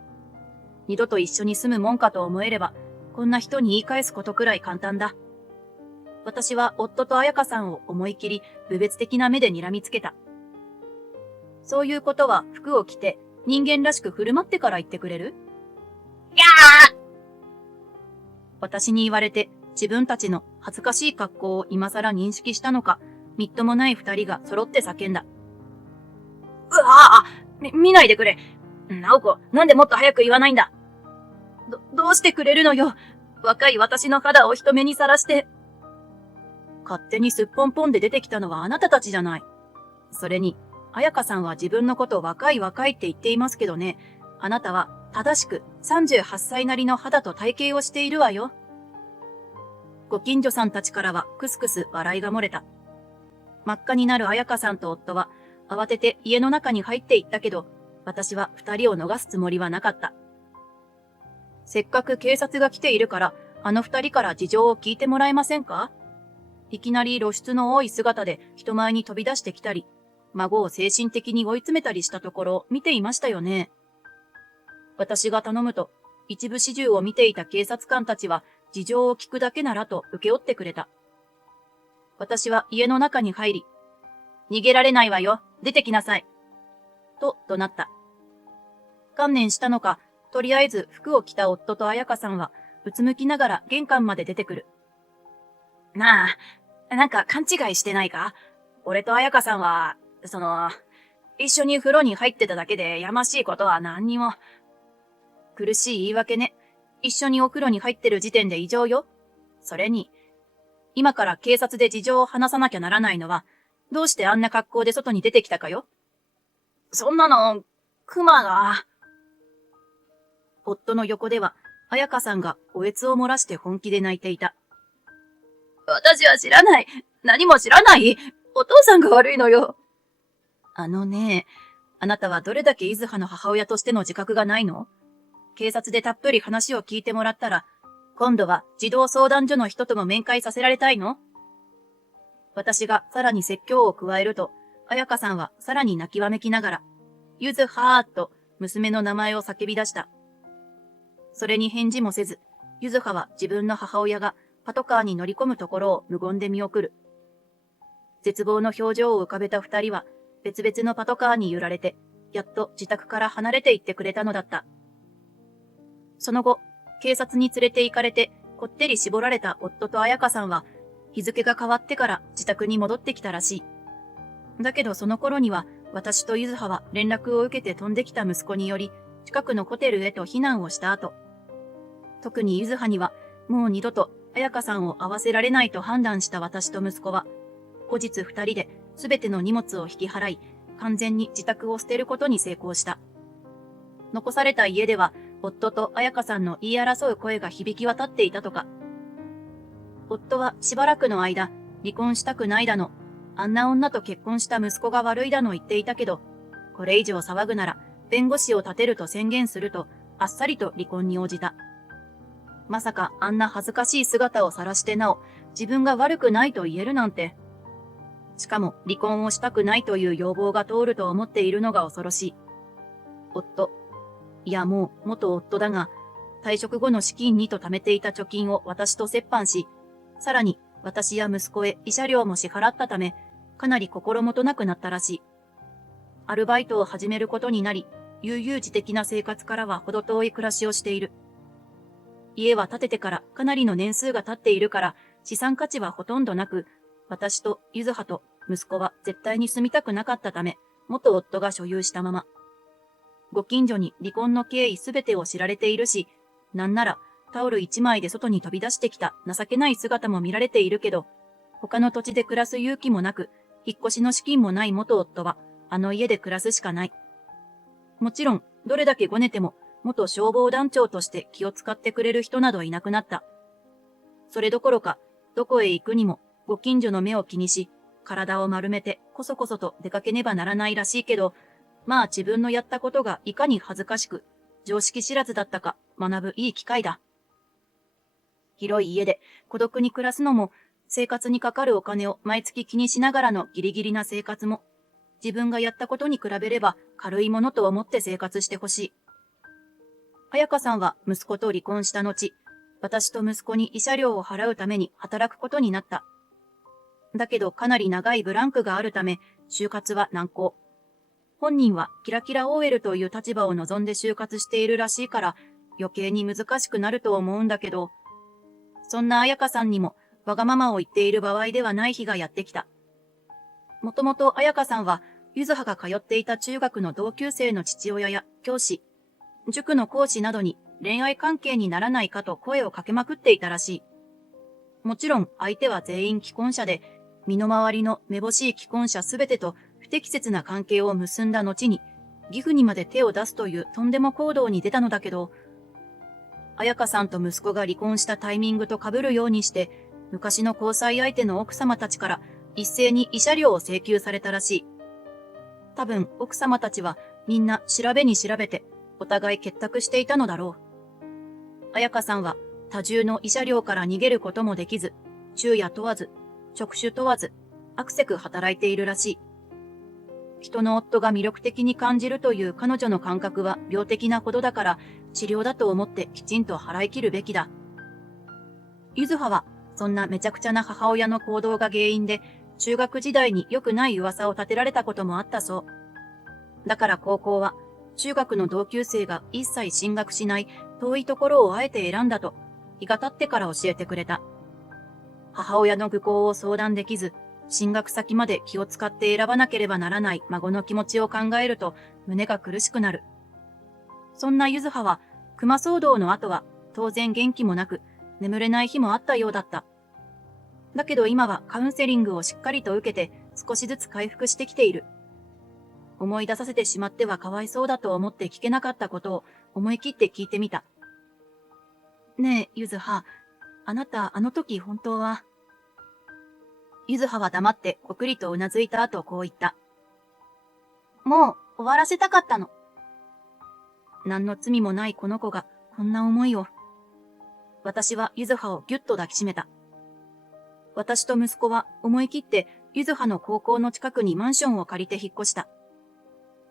二度と一緒に住むもんかと思えれば、こんな人に言い返すことくらい簡単だ。私は夫と彩香さんを思い切り、侮蔑的な目で睨みつけた。そういうことは服を着て、人間らしく振る舞ってから言ってくれる？やー！私に言われて、自分たちの恥ずかしい格好を今更認識したのか、みっともない二人が揃って叫んだ。うわぁ！見ないでくれ。直子、なんでもっと早く言わないんだ。どうしてくれるのよ。若い私の肌を人目にさらして。勝手にすっぽんぽんで出てきたのはあなたたちじゃない。それに、彩香さんは自分のこと若いって言っていますけどね、あなたは正しく38歳なりの肌と体型をしているわよ。ご近所さんたちからはクスクス笑いが漏れた。真っ赤になる彩香さんと夫は慌てて家の中に入っていったけど、私は二人を逃すつもりはなかった。せっかく警察が来ているから、あの二人から事情を聞いてもらえませんか？いきなり露出の多い姿で人前に飛び出してきたり、孫を精神的に追い詰めたりしたところを見ていましたよね。私が頼むと、一部始終を見ていた警察官たちは、事情を聞くだけならと受け負ってくれた。私は家の中に入り、逃げられないわよ、出てきなさい。と怒鳴った。観念したのか、とりあえず服を着た夫と彩香さんは、うつむきながら玄関まで出てくる。なあ、なんか勘違いしてないか？俺と彩香さんは、一緒に風呂に入ってただけでやましいことは何にも。苦しい言い訳ね。一緒にお風呂に入ってる時点で異常よ。それに、今から警察で事情を話さなきゃならないのは、どうしてあんな格好で外に出てきたかよ。そんなの、熊が。夫の横では、彩香さんがおえつを漏らして本気で泣いていた。私は知らない。何も知らない。お父さんが悪いのよ。あなたはどれだけ伊豆葉の母親としての自覚がないの？警察でたっぷり話を聞いてもらったら、今度は児童相談所の人とも面会させられたいの？私がさらに説教を加えると、彩香さんはさらに泣きわめきながら、ゆずはーっと娘の名前を叫び出した。それに返事もせず、ゆずはは自分の母親がパトカーに乗り込むところを無言で見送る。絶望の表情を浮かべた二人は、別々のパトカーに揺られて、やっと自宅から離れて行ってくれたのだった。その後、警察に連れて行かれて、こってり絞られた夫と彩香さんは、日付が変わってから自宅に戻ってきたらしい。だけどその頃には、私とゆずはは連絡を受けて飛んできた息子により、近くのホテルへと避難をした後、特にゆずはには、もう二度と彩香さんを会わせられないと判断した私と息子は、後日二人で全ての荷物を引き払い、完全に自宅を捨てることに成功した。残された家では、夫と彩香さんの言い争う声が響き渡っていたとか。夫はしばらくの間、離婚したくないだの、あんな女と結婚した息子が悪いだの言っていたけど、これ以上騒ぐなら、弁護士を立てると宣言すると、あっさりと離婚に応じた。まさかあんな恥ずかしい姿を晒してなお、自分が悪くないと言えるなんて。しかも離婚をしたくないという要望が通ると思っているのが恐ろしい。夫。いやもう元夫だが、退職後の資金にと貯めていた貯金を私と折半し、さらに私や息子へ慰謝料も支払ったため、かなり心もとなくなったらしい。アルバイトを始めることになり、悠々自適な生活からは程遠い暮らしをしている。家は建ててからかなりの年数が経っているから、資産価値はほとんどなく、私とゆずはと息子は絶対に住みたくなかったため、元夫が所有したまま。ご近所に離婚の経緯すべてを知られているし、なんならタオル一枚で外に飛び出してきた情けない姿も見られているけど、他の土地で暮らす勇気もなく、引っ越しの資金もない元夫は、あの家で暮らすしかない。もちろん、どれだけごねても、元消防団長として気を使ってくれる人などいなくなった。それどころか、どこへ行くにも、ご近所の目を気にし、体を丸めてこそこそと出かけねばならないらしいけど、まあ自分のやったことがいかに恥ずかしく、常識知らずだったか学ぶいい機会だ。広い家で孤独に暮らすのも、生活にかかるお金を毎月気にしながらのギリギリな生活も、自分がやったことに比べれば軽いものと思って生活してほしい。彩香さんは息子と離婚した後、私と息子に慰謝料を払うために働くことになった。だけどかなり長いブランクがあるため、就活は難航。本人はキラキラ OL という立場を望んで就活しているらしいから余計に難しくなると思うんだけど、そんな彩香さんにもわがままを言っている場合ではない日がやってきた。もともと彩香さんはゆずはが通っていた中学の同級生の父親や教師、塾の講師などに恋愛関係にならないかと声をかけまくっていたらしい。もちろん相手は全員既婚者で、身の回りのめぼしい既婚者すべてと不適切な関係を結んだ後に、義父にまで手を出すというとんでも行動に出たのだけど、彩香さんと息子が離婚したタイミングと被るようにして、昔の交際相手の奥様たちから一斉に慰謝料を請求されたらしい。多分奥様たちはみんな調べに調べて、お互い結託していたのだろう。彩香さんは多重の慰謝料から逃げることもできず、昼夜問わず、職種問わず、あくせく働いているらしい。人の夫が魅力的に感じるという彼女の感覚は病的なほどだから、治療だと思ってきちんと払い切るべきだ。ゆずはは、そんなめちゃくちゃな母親の行動が原因で、中学時代に良くない噂を立てられたこともあったそう。だから高校は、中学の同級生が一切進学しない遠いところをあえて選んだと、日が経ってから教えてくれた。母親の愚行を相談できず、進学先まで気を使って選ばなければならない孫の気持ちを考えると胸が苦しくなる。そんなゆずはは、熊騒動の後は当然元気もなく、眠れない日もあったようだった。だけど今はカウンセリングをしっかりと受けて少しずつ回復してきている。思い出させてしまってはかわいそうだと思って聞けなかったことを思い切って聞いてみた。ねえ、ゆずは、あなたあの時本当は。ゆずはは黙ってこくりとうなずいた後こう言った。もう終わらせたかったの。何の罪もないこの子がこんな思いを。私はゆずはをぎゅっと抱きしめた。私と息子は思い切ってゆずはの高校の近くにマンションを借りて引っ越した。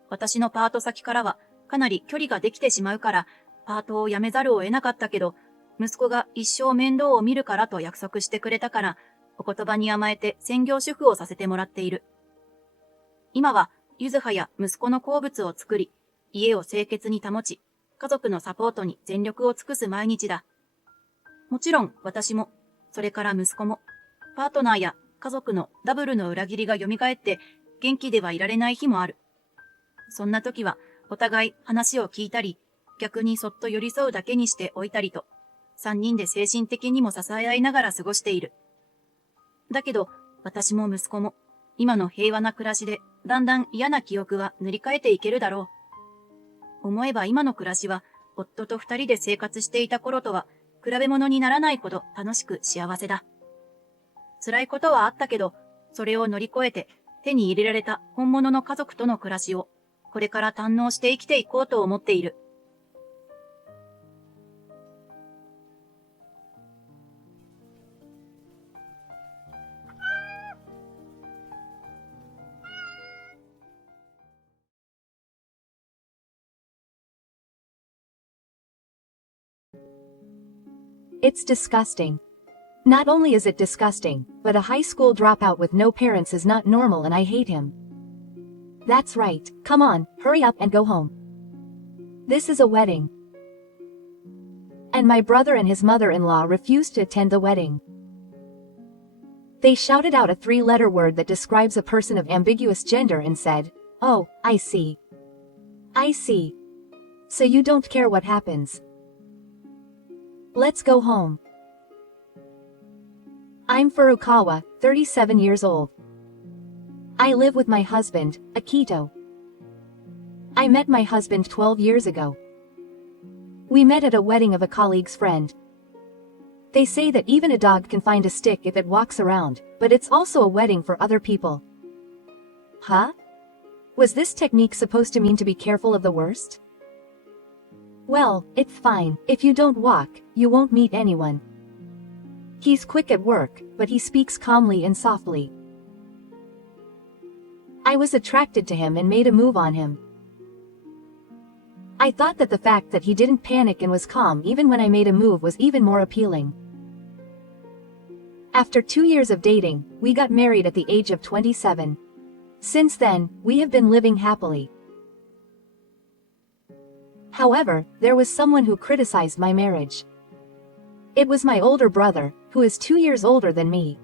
私のパート先からはかなり距離ができてしまうからパートを辞めざるを得なかったけど、息子が一生面倒を見るからと約束してくれたから、お言葉に甘えて専業主婦をさせてもらっている。今はゆずはや息子の好物を作り、家を清潔に保ち、家族のサポートに全力を尽くす毎日だ。もちろん私も、それから息子も、パートナーや家族のダブルの裏切りが蘇って元気ではいられない日もある。そんな時はお互い話を聞いたり、逆にそっと寄り添うだけにしておいたりと、3人で精神的にも支え合いながら過ごしている。だけど、私も息子も、今の平和な暮らしで、だんだん嫌な記憶は塗り替えていけるだろう。思えば今の暮らしは、夫と2人で生活していた頃とは、比べ物にならないほど楽しく幸せだ。辛いことはあったけど、それを乗り越えて、手に入れられた本物の家族との暮らしを、これから堪能して生きていこうと思っている。It's disgusting. Not only is it disgusting, but a high school dropout with no parents is not normal and I hate him. That's right, come on, hurry up and go home. This is a wedding. And my brother and his mother-in-law refused to attend the wedding. They shouted out a 3-letter word that describes a person of ambiguous gender and said, "Oh, I see. I see. So you don't care what happens. Let's go home." I'm Furukawa, 37 years old. I live with my husband, Akito. I met my husband 12 years ago. We met at a wedding of a colleague's friend. They say that even a dog can find a stick if it walks around, but it's also a wedding for other people. Huh? Was this technique supposed to mean to be careful of the worst? Well, it's fine. If you don't walk, you won't meet anyone. He's quick at work, but he speaks calmly and softly. I was attracted to him and made a move on him. I thought that the fact that he didn't panic and was calm even when I made a move was even more appealing. After 2 years of dating, we got married at the age of 27. Since then, we have been living happily. However, there was someone who criticized my marriage. It was my older brother, who is 2 years older than me.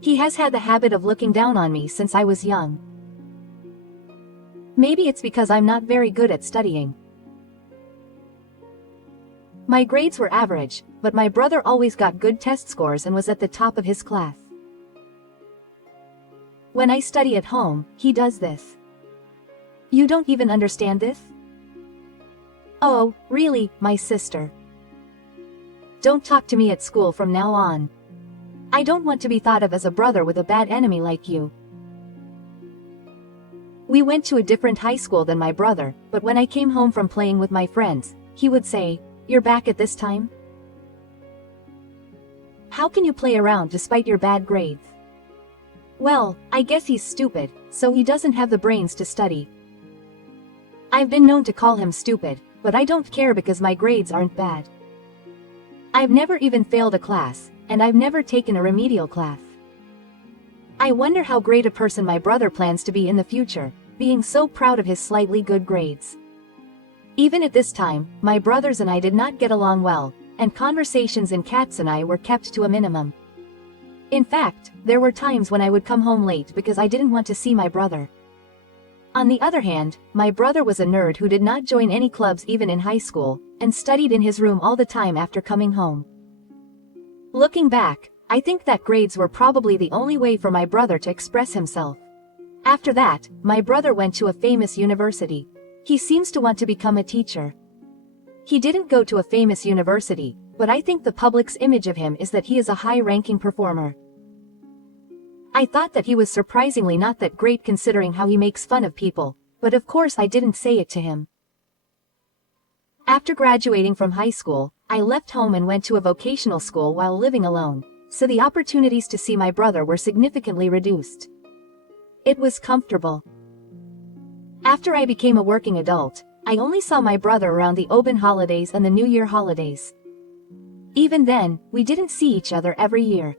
He has had the habit of looking down on me since I was young. Maybe it's because I'm not very good at studying. My grades were average, but my brother always got good test scores and was at the top of his class. When I study at home, he does this. You don't even understand this? Oh, really, my sister. Don't talk to me at school from now on. I don't want to be thought of as a brother with a bad enemy like you. We went to a different high school than my brother, but when I came home from playing with my friends, he would say, "You're back at this time? How can you play around despite your bad grades?" Well, I guess he's stupid, so he doesn't have the brains to study. I've been known to call him stupid, but I don't care because my grades aren't bad. I've never even failed a class, and I've never taken a remedial class. I wonder how great a person my brother plans to be in the future, being so proud of his slightly good grades. Even at this time, my brothers and I did not get along well, and conversations in cats and I were kept to a minimum. In fact, there were times when I would come home late because I didn't want to see my brother. On the other hand, my brother was a nerd who did not join any clubs even in high school, and studied in his room all the time after coming home. Looking back, I think that grades were probably the only way for my brother to express himself. After that, my brother went to a famous university. He seems to want to become a teacher. He didn't go to a famous university, but I think the public's image of him is that he is a high-ranking performer. I thought that he was surprisingly not that great considering how he makes fun of people, but of course I didn't say it to him. After graduating from high school, I left home and went to a vocational school while living alone, so the opportunities to see my brother were significantly reduced. It was comfortable. After I became a working adult, I only saw my brother around the Oban holidays and the New Year holidays. Even then, we didn't see each other every year.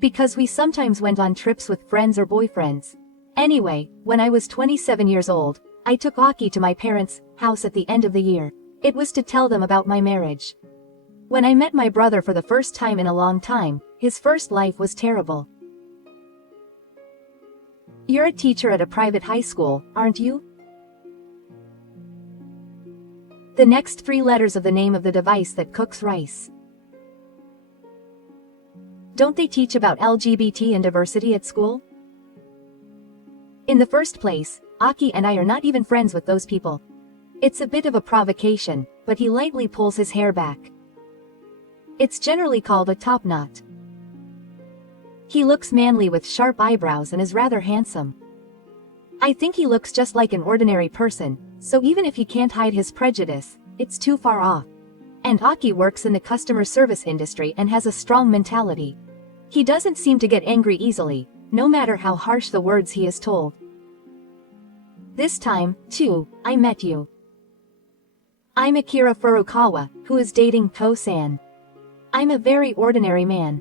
Because we sometimes went on trips with friends or boyfriends. Anyway, when I was 27 years old, I took Aki to my parents' house at the end of the year. It was to tell them about my marriage. When I met my brother for the first time in a long time, his first life was terrible. You're a teacher at a private high school, aren't you? The next 3 letters of the name of the device that cooks rice. Don't they teach about LGBT and diversity at school? In the first place, Aki and I are not even friends with those people. It's a bit of a provocation, but he lightly pulls his hair back. It's generally called a top knot. He looks manly with sharp eyebrows and is rather handsome. I think he looks just like an ordinary person, so even if he can't hide his prejudice, it's too far off. And Aki works in the customer service industry and has a strong mentality. He doesn't seem to get angry easily, no matter how harsh the words he is told. This time, too, I met you. I'm Akira Furukawa, who is dating Ko-san. I'm a very ordinary man.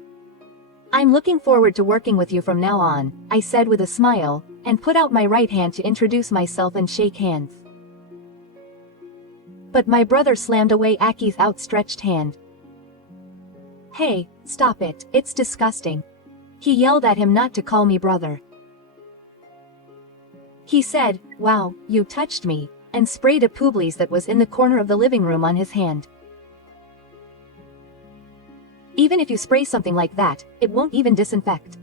I'm looking forward to working with you from now on, I said with a smile, and put out my right hand to introduce myself and shake hands. But my brother slammed away Aki's outstretched hand. Hey, stop it, it's disgusting. He yelled at him not to call me brother. He said, "Wow, you touched me," and sprayed a Publis that was in the corner of the living room on his hand. Even if you spray something like that, it won't even disinfect.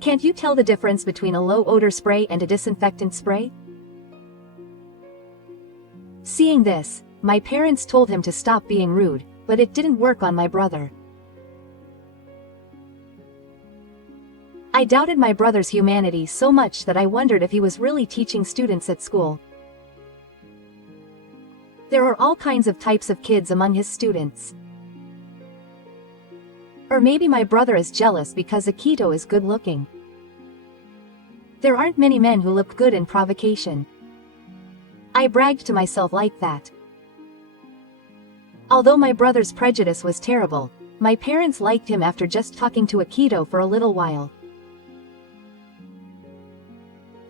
Can't you tell the difference between a low-odor spray and a disinfectant spray? Seeing this, my parents told him to stop being rude, but it didn't work on my brother. I doubted my brother's humanity so much that I wondered if he was really teaching students at school. There are all kinds of types of kids among his students. Or maybe my brother is jealous because Akito is good-looking. There aren't many men who look good in provocation. I bragged to myself like that. Although my brother's prejudice was terrible, my parents liked him after just talking to Akito for a little while.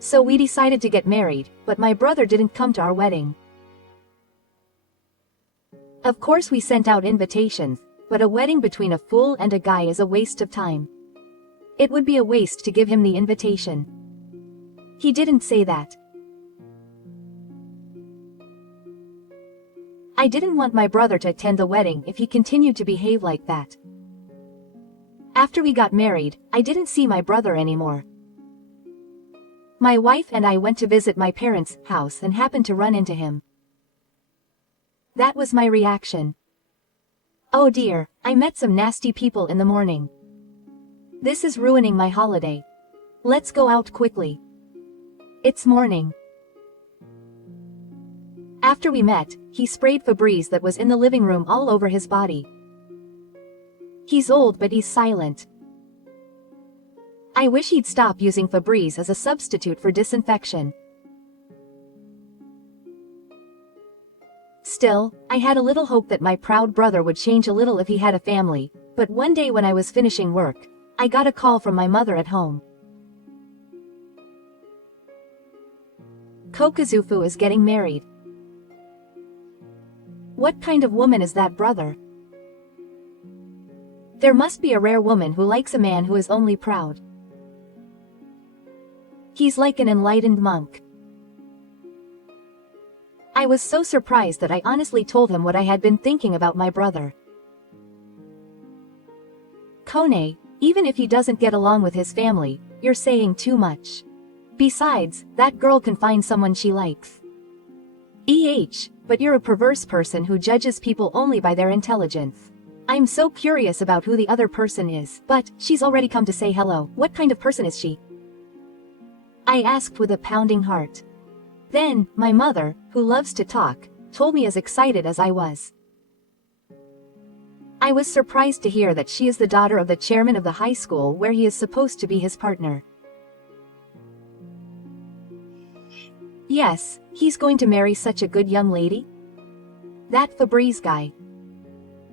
So we decided to get married, but my brother didn't come to our wedding. Of course we sent out invitations, but a wedding between a fool and a guy is a waste of time. It would be a waste to give him the invitation. He didn't say that. I didn't want my brother to attend the wedding if he continued to behave like that. After we got married, I didn't see my brother anymore. My wife and I went to visit my parents' house and happened to run into him. That was my reaction. Oh dear, I met some nasty people in the morning. This is ruining my holiday. Let's go out quickly. It's morning. After we met, he sprayed Febreze that was in the living room all over his body. He's old but he's silent. I wish he'd stop using Febreze as a substitute for disinfection. Still, I had a little hope that my proud brother would change a little if he had a family, but one day when I was finishing work, I got a call from my mother at home. Kokazufu is getting married. What kind of woman is that, brother? There must be a rare woman who likes a man who is only proud. He's like an enlightened monk. I was so surprised that I honestly told him what I had been thinking about my brother. Kone, even if he doesn't get along with his family, you're saying too much. Besides, that girl can find someone she likes. But you're a perverse person who judges people only by their intelligence. I'm so curious about who the other person is, but she's already come to say hello. What kind of person is she? I asked with a pounding heart. Then, my mother, who loves to talk, told me as excited as I was. I was surprised to hear that she is the daughter of the chairman of the high school where he is supposed to be his partner. Yes, he's going to marry such a good young lady? That Febreze guy.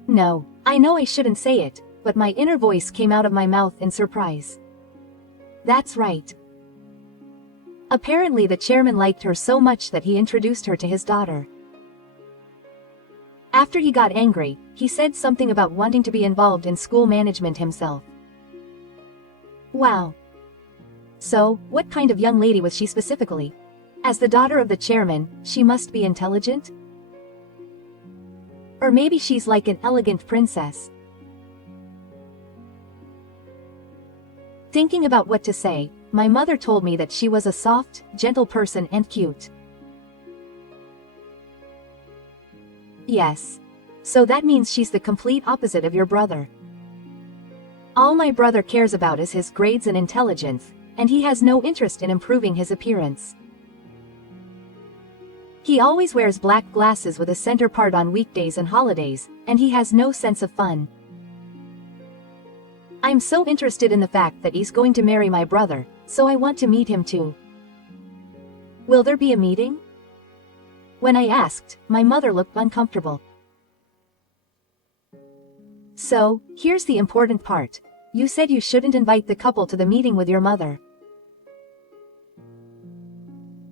No, I know I shouldn't say it, but my inner voice came out of my mouth in surprise. That's right. Apparently the chairman liked her so much that he introduced her to his daughter. After he got angry, he said something about wanting to be involved in school management himself. Wow. So, what kind of young lady was she specifically? As the daughter of the chairman, she must be intelligent? Or maybe she's like an elegant princess. Thinking about what to say, my mother told me that she was a soft, gentle person and cute. Yes. So that means she's the complete opposite of your brother. All my brother cares about is his grades and intelligence, and he has no interest in improving his appearance. He always wears black glasses with a center part on weekdays and holidays, and he has no sense of fun. I'm so interested in the fact that he's going to marry my brother, so I want to meet him too. Will there be a meeting? When I asked, my mother looked uncomfortable. So, here's the important part. You said you shouldn't invite the couple to the meeting with your mother.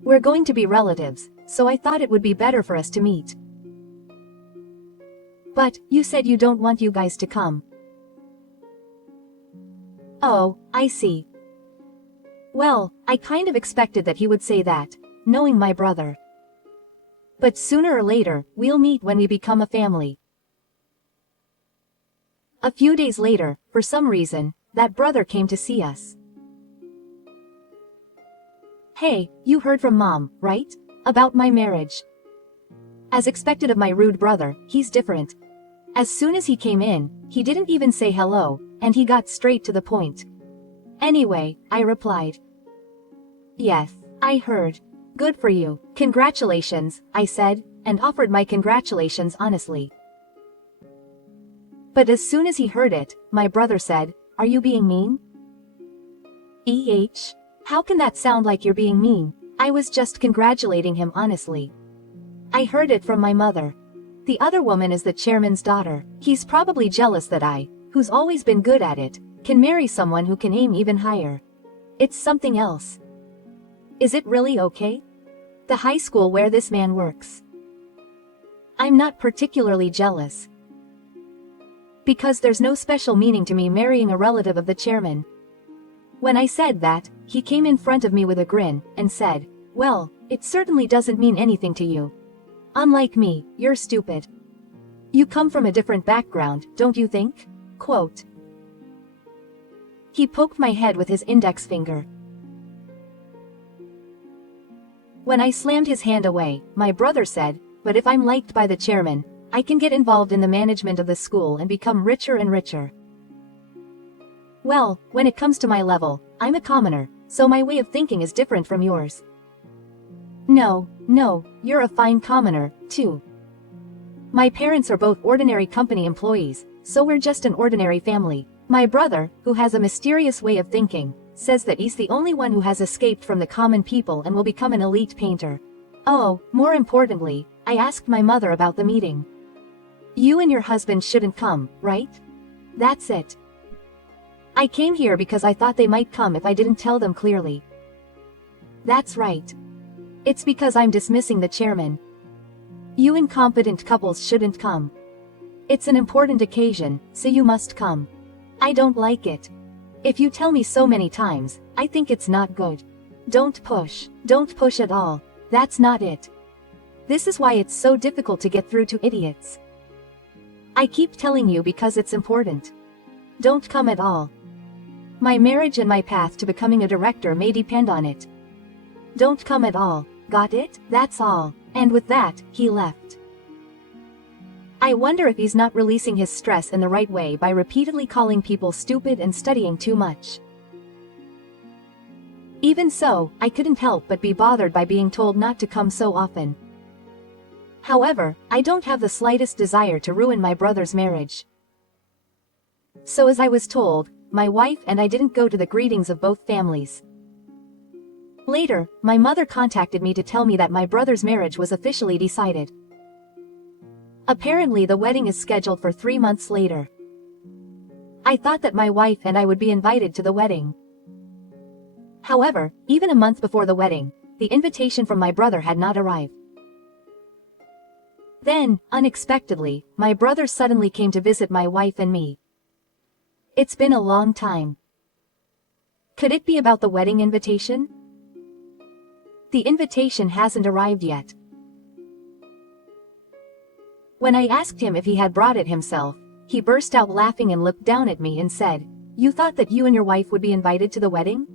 We're going to be relatives, so I thought it would be better for us to meet. But, you said you don't want you guys to come. Oh, I see. Well, I kind of expected that he would say that, knowing my brother. But sooner or later, we'll meet when we become a family. A few days later, for some reason, that brother came to see us. Hey, you heard from Mom, right? About my marriage. As expected of my rude brother, he's different. As soon as he came in, he didn't even say hello, and he got straight to the point. Anyway, I replied. Yes, I heard. Good for you. Congratulations, I said, and offered my congratulations honestly. But as soon as he heard it, my brother said, "Are you being mean?" How can that sound like you're being mean? I was just congratulating him honestly. I heard it from my mother. The other woman is the chairman's daughter. He's probably jealous that I, who's always been good at it, can marry someone who can aim even higher. It's something else. Is it really okay? The high school where this man works. I'm not particularly jealous. Because there's no special meaning to me marrying a relative of the chairman. When I said that, he came in front of me with a grin, and said, "Well, it certainly doesn't mean anything to you. Unlike me, you're stupid. You come from a different background, don't you think?" Quote. He poked my head with his index finger. When I slammed his hand away, my brother said, "But if I'm liked by the chairman, I can get involved in the management of the school and become richer and richer." Well, when it comes to my level, I'm a commoner, so my way of thinking is different from yours. No, you're a fine commoner, too. My parents are both ordinary company employees, so we're just an ordinary family. My brother, who has a mysterious way of thinking, says that he's the only one who has escaped from the common people and will become an elite painter. Oh, more importantly, I asked my mother about the meeting. You and your husband shouldn't come, right? That's it. I came here because I thought they might come if I didn't tell them clearly. That's right. It's because I'm dismissing the chairman. You incompetent couples shouldn't come. It's an important occasion, so you must come. I don't like it. If you tell me so many times, I think it's not good. Don't push at all. That's not it. This is why it's so difficult to get through to idiots. I keep telling you because it's important. Don't come at all. My marriage and my path to becoming a director may depend on it. Don't come at all, got it? That's all. And with that, he left. I wonder if he's not releasing his stress in the right way by repeatedly calling people stupid and studying too much. Even so, I couldn't help but be bothered by being told not to come so often. However, I don't have the slightest desire to ruin my brother's marriage. So as I was told, my wife and I didn't go to the greetings of both families. Later, my mother contacted me to tell me that my brother's marriage was officially decided. Apparently the wedding is scheduled for 3 months later. I thought that my wife and I would be invited to the wedding. However, even a month before the wedding, the invitation from my brother had not arrived. Then, unexpectedly, my brother suddenly came to visit my wife and me. It's been a long time. Could it be about the wedding invitation? The invitation hasn't arrived yet. When I asked him if he had brought it himself, he burst out laughing and looked down at me and said, "You thought that you and your wife would be invited to the wedding?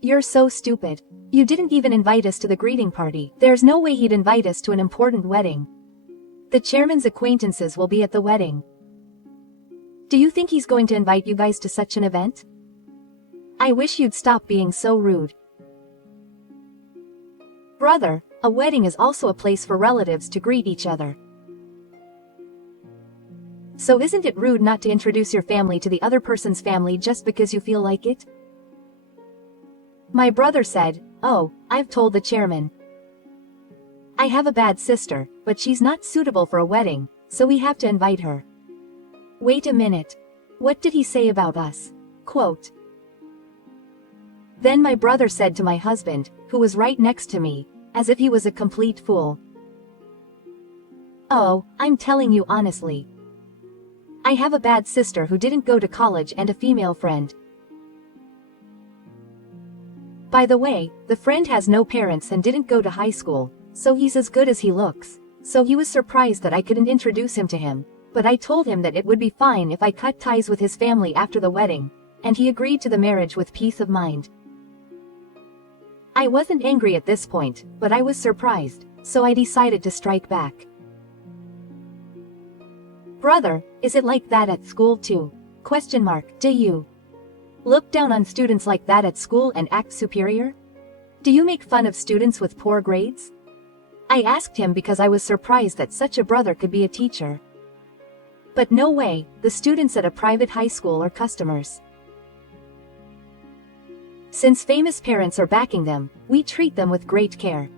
You're so stupid. You didn't even invite us to the greeting party. There's no way he'd invite us to an important wedding. The chairman's acquaintances will be at the wedding. Do you think he's going to invite you guys to such an event? I wish you'd stop being so rude." Brother, a wedding is also a place for relatives to greet each other. So isn't it rude not to introduce your family to the other person's family just because you feel like it? My brother said, "Oh, I've told the chairman. I have a bad sister, but she's not suitable for a wedding, so we have to invite her. Wait a minute. What did he say about us? Quote. Then my brother said to my husband, who was right next to me, as if he was a complete fool. Oh, I'm telling you honestly. I have a bad sister who didn't go to college and a female friend. By the way, the friend has no parents and didn't go to high school, so he's as good as he looks, so he was surprised that I couldn't introduce him to him, but I told him that it would be fine if I cut ties with his family after the wedding, and he agreed to the marriage with peace of mind. I wasn't angry at this point, but I was surprised, so I decided to strike back. Brother, is it like that at school too? Question mark. Do you look down on students like that at school and act superior? Do you make fun of students with poor grades? I asked him because I was surprised that such a brother could be a teacher. But no way, the students at a private high school are customers. Since famous parents are backing them, we treat them with great care.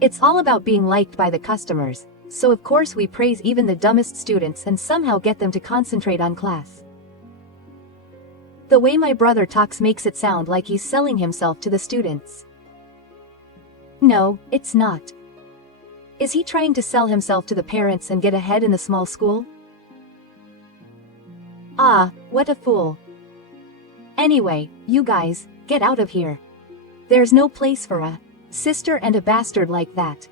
It's all about being liked by the customers, so of course we praise even the dumbest students and somehow get them to concentrate on class. The way my brother talks makes it sound like he's selling himself to the students. No, it's not. Is he trying to sell himself to the parents and get ahead in the small school? Ah, what a fool. Anyway, you guys, get out of here. There's no place for a sister and a bastard like that.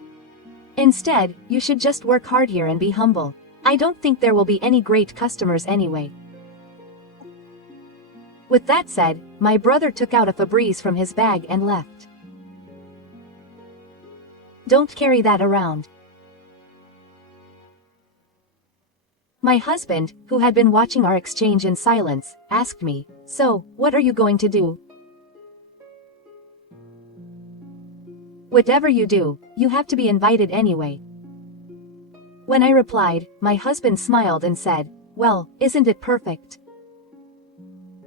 Instead, you should just work hard here and be humble. I don't think there will be any great customers anyway. With that said, my brother took out a Febreze from his bag and left. Don't carry that around. My husband, who had been watching our exchange in silence, asked me, "So, what are you going to do?" "Whatever you do, you have to be invited anyway." When I replied, my husband smiled and said, "Well, isn't it perfect?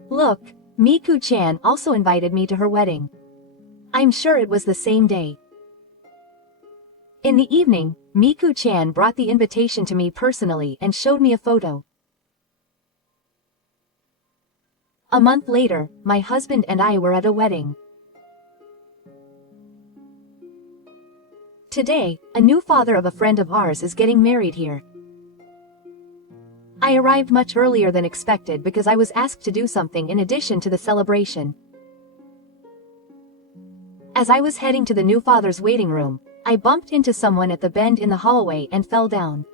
Look, Miku-chan also invited me to her wedding. I'm sure it was the same day." In the evening, Miku-chan brought the invitation to me personally and showed me a photo. A month later, my husband and I were at a wedding. Today, a new father of a friend of ours is getting married here. I arrived much earlier than expected because I was asked to do something in addition to the celebration. As I was heading to the new father's waiting room, I bumped into someone at the bend in the hallway and fell down.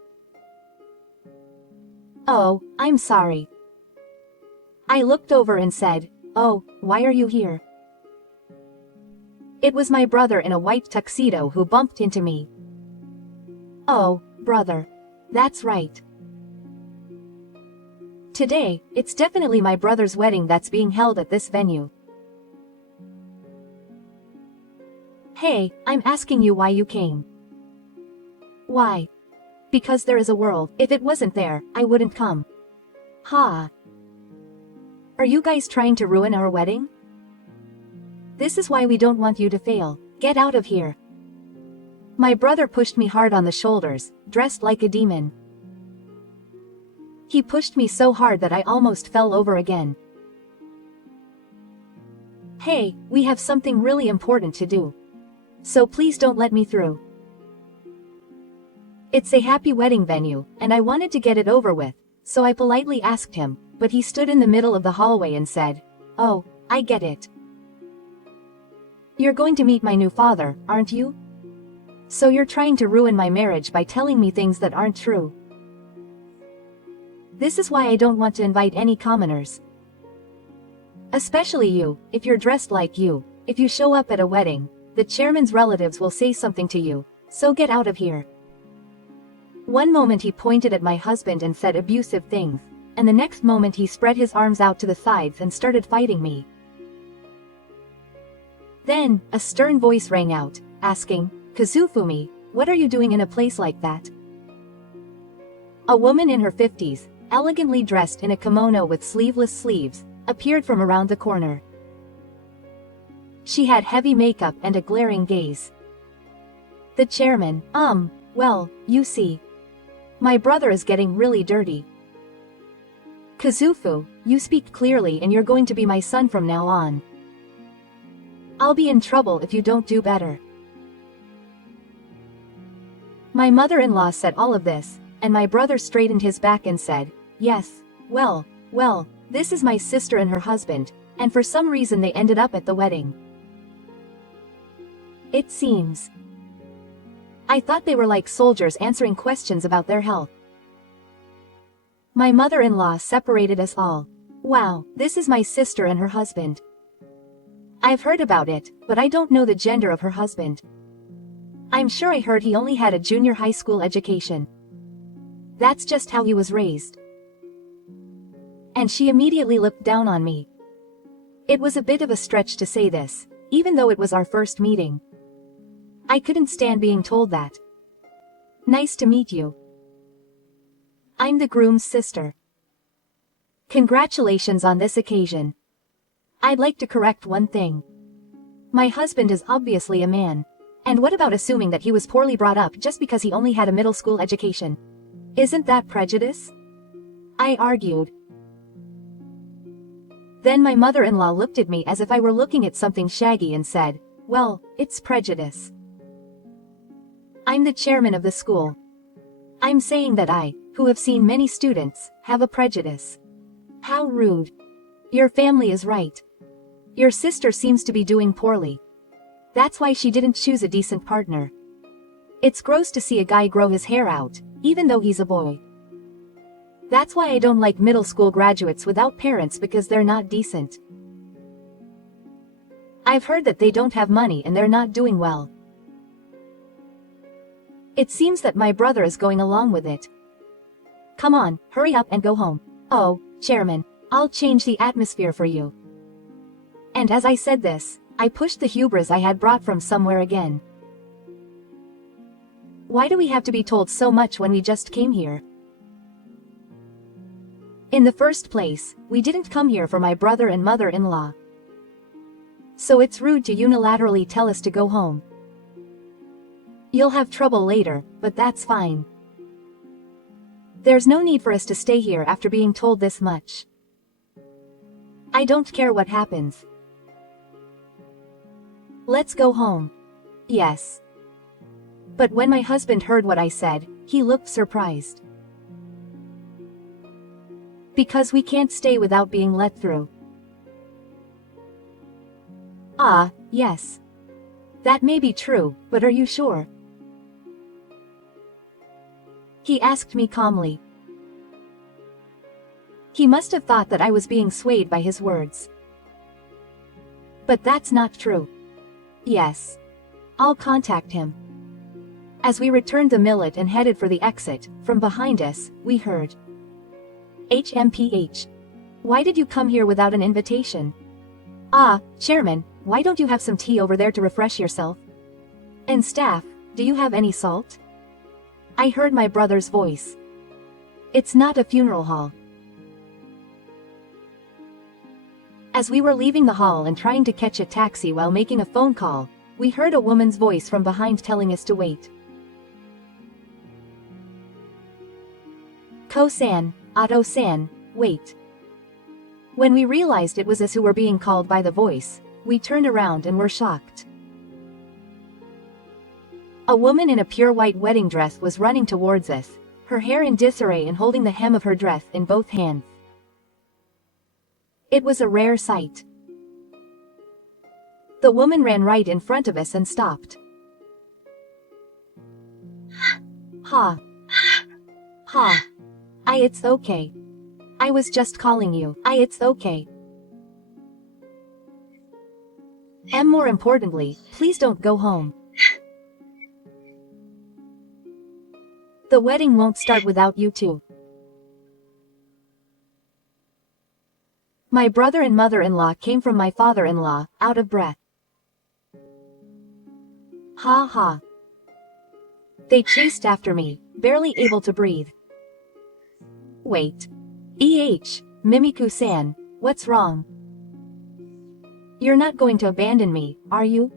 "Oh, I'm sorry." I looked over and said, "Oh, why are you here?" It was my brother in a white tuxedo who bumped into me. "Oh, brother. That's right. Today, it's definitely my brother's wedding that's being held at this venue." "Hey, I'm asking you why you came." "Why? Because there is a world. If it wasn't there, I wouldn't come." "Ha. Are you guys trying to ruin our wedding? This is why we don't want you to fail. Get out of here." My brother pushed me hard on the shoulders, dressed like a demon. He pushed me so hard that I almost fell over again. "Hey, we have something really important to do. So please don't let me through." It's a happy wedding venue, and I wanted to get it over with, so I politely asked him, but he stood in the middle of the hallway and said, "Oh, I get it. You're going to meet my new father, aren't you? So you're trying to ruin my marriage by telling me things that aren't true. This is why I don't want to invite any commoners. Especially you, if you're dressed like you. If you show up at a wedding, the chairman's relatives will say something to you, so get out of here." One moment he pointed at my husband and said abusive things, and the next moment he spread his arms out to the sides and started fighting me. Then, a stern voice rang out, asking, "Kazufumi, what are you doing in a place like that?" A woman in her 50s, elegantly dressed in a kimono with sleeveless sleeves, appeared from around the corner. She had heavy makeup and a glaring gaze. "The chairman, Well, you see. My brother is getting really dirty. Kazufu, you speak clearly and you're going to be my son from now on. I'll be in trouble if you don't do better. My mother-in-law said all of this, and my brother straightened his back and said, yes, well, this is my sister and her husband, and for some reason they ended up at the wedding. It seems. I thought they were like soldiers answering questions about their health. My mother-in-law separated us all. Wow, this is my sister and her husband. I've heard about it, but I don't know the gender of her husband. I'm sure I heard he only had a junior high school education. That's just how he was raised. And she immediately looked down on me. It was a bit of a stretch to say this, even though it was our first meeting. I couldn't stand being told that. Nice to meet you. I'm the groom's sister. Congratulations on this occasion. I'd like to correct one thing. My husband is obviously a man. And what about assuming that he was poorly brought up just because he only had a middle school education? Isn't that prejudice? I argued. Then my mother-in-law looked at me as if I were looking at something shaggy and said, well, it's prejudice. I'm the chairman of the school. I'm saying that I, who have seen many students, have a prejudice. How rude. Your family is right. Your sister seems to be doing poorly. That's why she didn't choose a decent partner. It's gross to see a guy grow his hair out, even though he's a boy. That's why I don't like middle school graduates without parents because they're not decent. I've heard that they don't have money and they're not doing well. It seems that my brother is going along with it. Come on, hurry up and go home. Oh, Chairman, I'll change the atmosphere for you. And as I said this, I pushed the hubris I had brought from somewhere again. Why do we have to be told so much when we just came here? In the first place, we didn't come here for my brother and mother-in-law. So it's rude to unilaterally tell us to go home. You'll have trouble later, but that's fine. There's no need for us to stay here after being told this much. I don't care what happens. Let's go home. Yes. But when my husband heard what I said, he looked surprised. Because we can't stay without being let through. Ah, yes. That may be true, but are you sure? He asked me calmly. He must have thought that I was being swayed by his words. But that's not true. Yes. I'll contact him. As we returned the millet and headed for the exit, from behind us, we heard. HMPH. Why did you come here without an invitation? Ah, Chairman, why don't you have some tea over there to refresh yourself? And staff, do you have any salt? I heard my brother's voice. It's not a funeral hall. As we were leaving the hall and trying to catch a taxi while making a phone call, we heard a woman's voice from behind telling us to wait. Ko-san, Otto-san, wait. When we realized it was us who were being called by the voice, we turned around and were shocked. A woman in a pure white wedding dress was running towards us, her hair in disarray and holding the hem of her dress in both hands. It was a rare sight. The woman ran right in front of us and stopped. Ha. Ha. It's okay. I was just calling you. It's okay. And more importantly, please don't go home. The wedding won't start without you two. My brother and mother-in-law came from my father-in-law, out of breath. Ha ha. They chased after me, barely able to breathe. Wait. Mimiku-san, what's wrong? You're not going to abandon me, are you?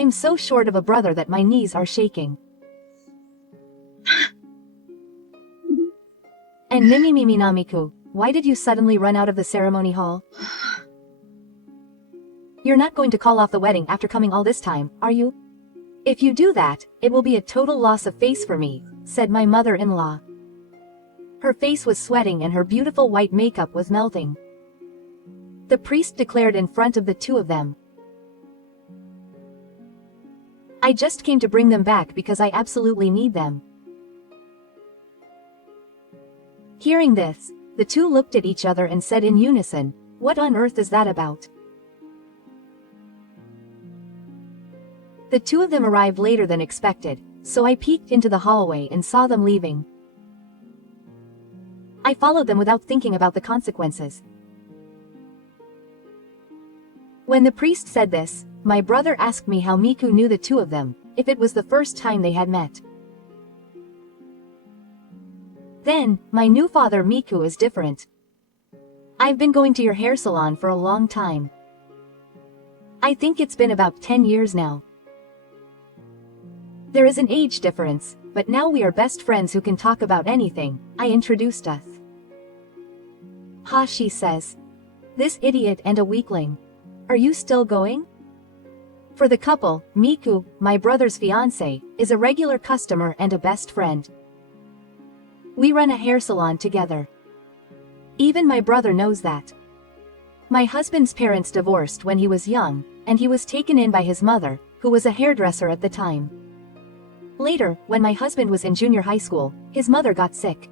I'm so short of a brother that my knees are shaking. And Mimi Namiku, why did you suddenly run out of the ceremony hall? You're not going to call off the wedding after coming all this time, are you? If you do that, it will be a total loss of face for me, said my mother-in-law. Her face was sweating and her beautiful white makeup was melting. The priest declared in front of the two of them. I just came to bring them back because I absolutely need them. Hearing this, the two looked at each other and said in unison, "What on earth is that about?" The two of them arrived later than expected, so I peeked into the hallway and saw them leaving. I followed them without thinking about the consequences. When the priest said this, my brother asked me how Miku knew the two of them, if it was the first time they had met. Then, my new father Miku is different. I've been going to your hair salon for a long time. I think it's been about 10 years now. There is an age difference, but now we are best friends who can talk about anything, I introduced us. Ha, she says. This idiot and a weakling. Are you still going? For the couple, Miku, my brother's fiancé, is a regular customer and a best friend. We run a hair salon together. Even my brother knows that. My husband's parents divorced when he was young, and he was taken in by his mother, who was a hairdresser at the time. Later, when my husband was in junior high school, his mother got sick.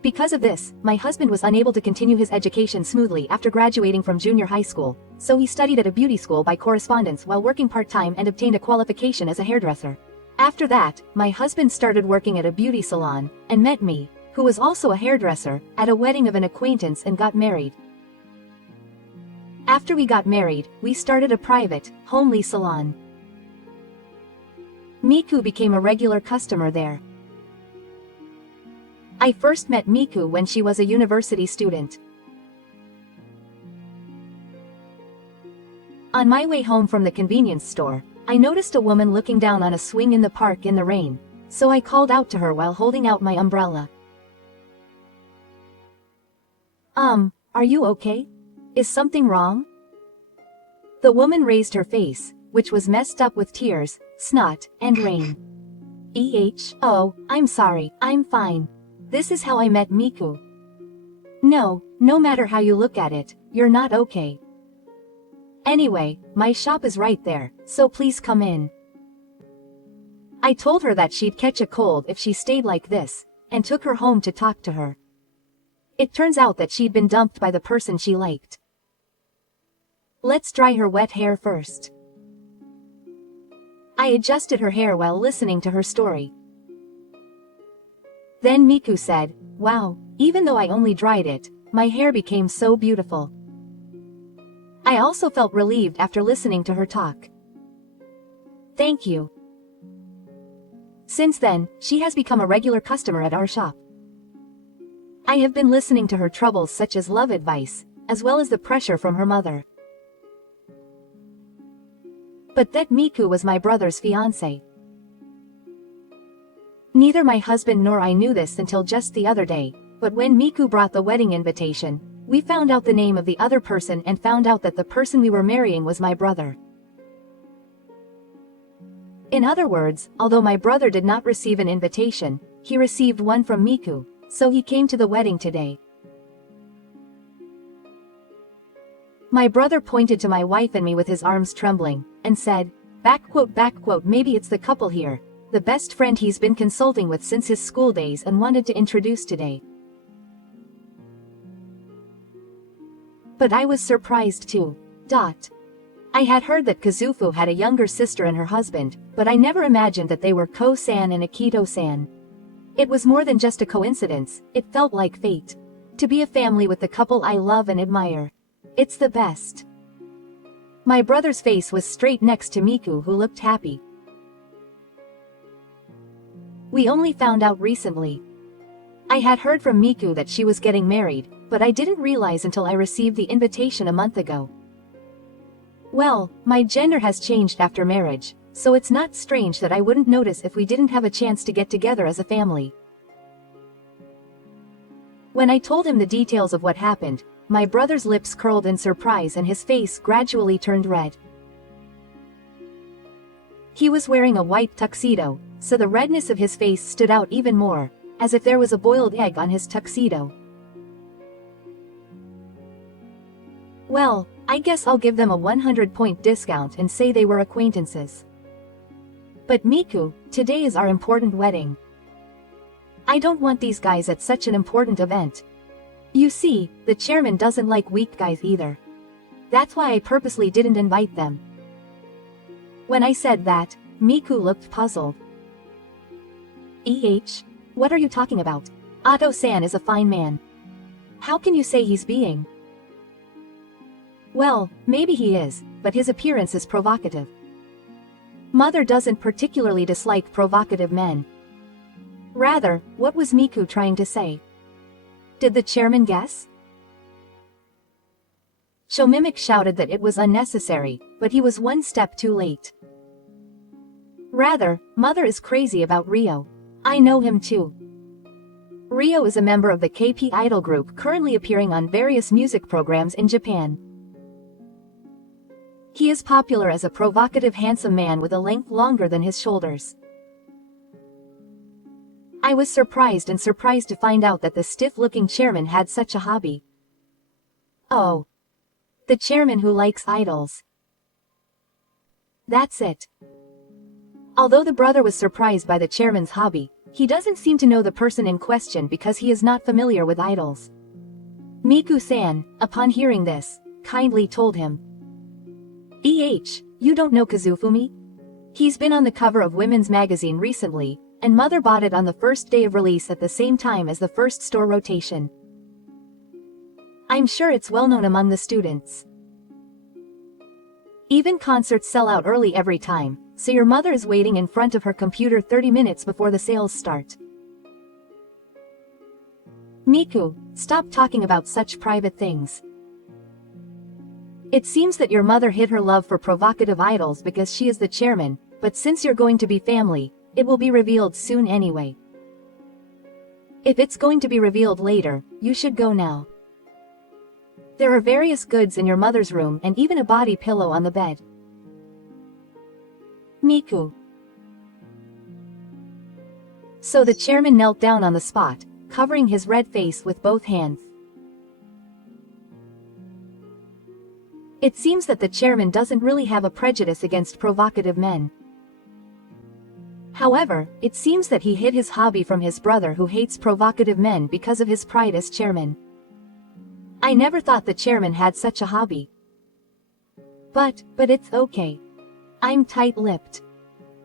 Because of this, my husband was unable to continue his education smoothly after graduating from junior high school, so he studied at a beauty school by correspondence while working part-time and obtained a qualification as a hairdresser. After that, my husband started working at a beauty salon, and met me, who was also a hairdresser, at a wedding of an acquaintance and got married. After we got married, we started a private, homely salon. Miku became a regular customer there. I first met Miku when she was a university student. On my way home from the convenience store, I noticed a woman looking down on a swing in the park in the rain, so I called out to her while holding out my umbrella. Are you okay? Is something wrong? The woman raised her face, which was messed up with tears, snot, and rain. Oh, I'm sorry, I'm fine. This is how I met Miku. No matter how you look at it, you're not okay. Anyway, my shop is right there, so please come in. I told her that she'd catch a cold if she stayed like this, and took her home to talk to her. It turns out that she'd been dumped by the person she liked. Let's dry her wet hair first. I adjusted her hair while listening to her story. Then Miku said, "Wow, even though I only dried it, my hair became so beautiful." I also felt relieved after listening to her talk. Thank you. Since then, she has become a regular customer at our shop. I have been listening to her troubles such as love advice, as well as the pressure from her mother. But that Miku was my brother's fiancé. Neither my husband nor I knew this until just the other day, but when Miku brought the wedding invitation, we found out the name of the other person and found out that the person we were marrying was my brother. In other words, although my brother did not receive an invitation, he received one from Miku, so he came to the wedding today. My brother pointed to my wife and me with his arms trembling, and said, maybe it's the couple here, the best friend he's been consulting with since his school days and wanted to introduce today. But I was surprised too. I had heard that Kazufu had a younger sister and her husband, but I never imagined that they were Ko-san and Akito-san. It was more than just a coincidence, it felt like fate. To be a family with the couple I love and admire. It's the best. My brother's face was straight next to Miku, who looked happy. We only found out recently. I had heard from Miku that she was getting married, but I didn't realize until I received the invitation a month ago. Well, my gender has changed after marriage, so it's not strange that I wouldn't notice if we didn't have a chance to get together as a family. When I told him the details of what happened, my brother's lips curled in surprise and his face gradually turned red. He was wearing a white tuxedo, so the redness of his face stood out even more, as if there was a boiled egg on his tuxedo. Well, I guess I'll give them a 100-point discount and say they were acquaintances. But Miku, today is our important wedding. I don't want these guys at such an important event. You see, the chairman doesn't like weak guys either. That's why I purposely didn't invite them. When I said that, Miku looked puzzled. What are you talking about? Otto-san is a fine man. How can you say he's being? Well, maybe he is, but his appearance is provocative. Mother doesn't particularly dislike provocative men. Rather, what was Miku trying to say? Did the chairman guess? Shomimic shouted that it was unnecessary, but he was one step too late. Rather, Mother is crazy about Rio. I know him too. Rio is a member of the KP idol group currently appearing on various music programs in Japan. He is popular as a provocative handsome man with a length longer than his shoulders. I was surprised to find out that the stiff-looking chairman had such a hobby. Oh. The chairman who likes idols. That's it. Although the brother was surprised by the chairman's hobby, he doesn't seem to know the person in question because he is not familiar with idols. Miku-san, upon hearing this, kindly told him. You don't know Kazufumi? He's been on the cover of Women's Magazine recently, and Mother bought it on the first day of release at the same time as the first store rotation. I'm sure it's well known among the students. Even concerts sell out early every time, so your mother is waiting in front of her computer 30 minutes before the sales start. Miku, stop talking about such private things. It seems that your mother hid her love for provocative idols because she is the chairman, but since you're going to be family, it will be revealed soon anyway. If it's going to be revealed later, you should go now. There are various goods in your mother's room and even a body pillow on the bed. Miku. So the chairman knelt down on the spot, covering his red face with both hands. It seems that the chairman doesn't really have a prejudice against provocative men. However, it seems that he hid his hobby from his brother who hates provocative men because of his pride as chairman. I never thought the chairman had such a hobby. But it's okay. I'm tight-lipped.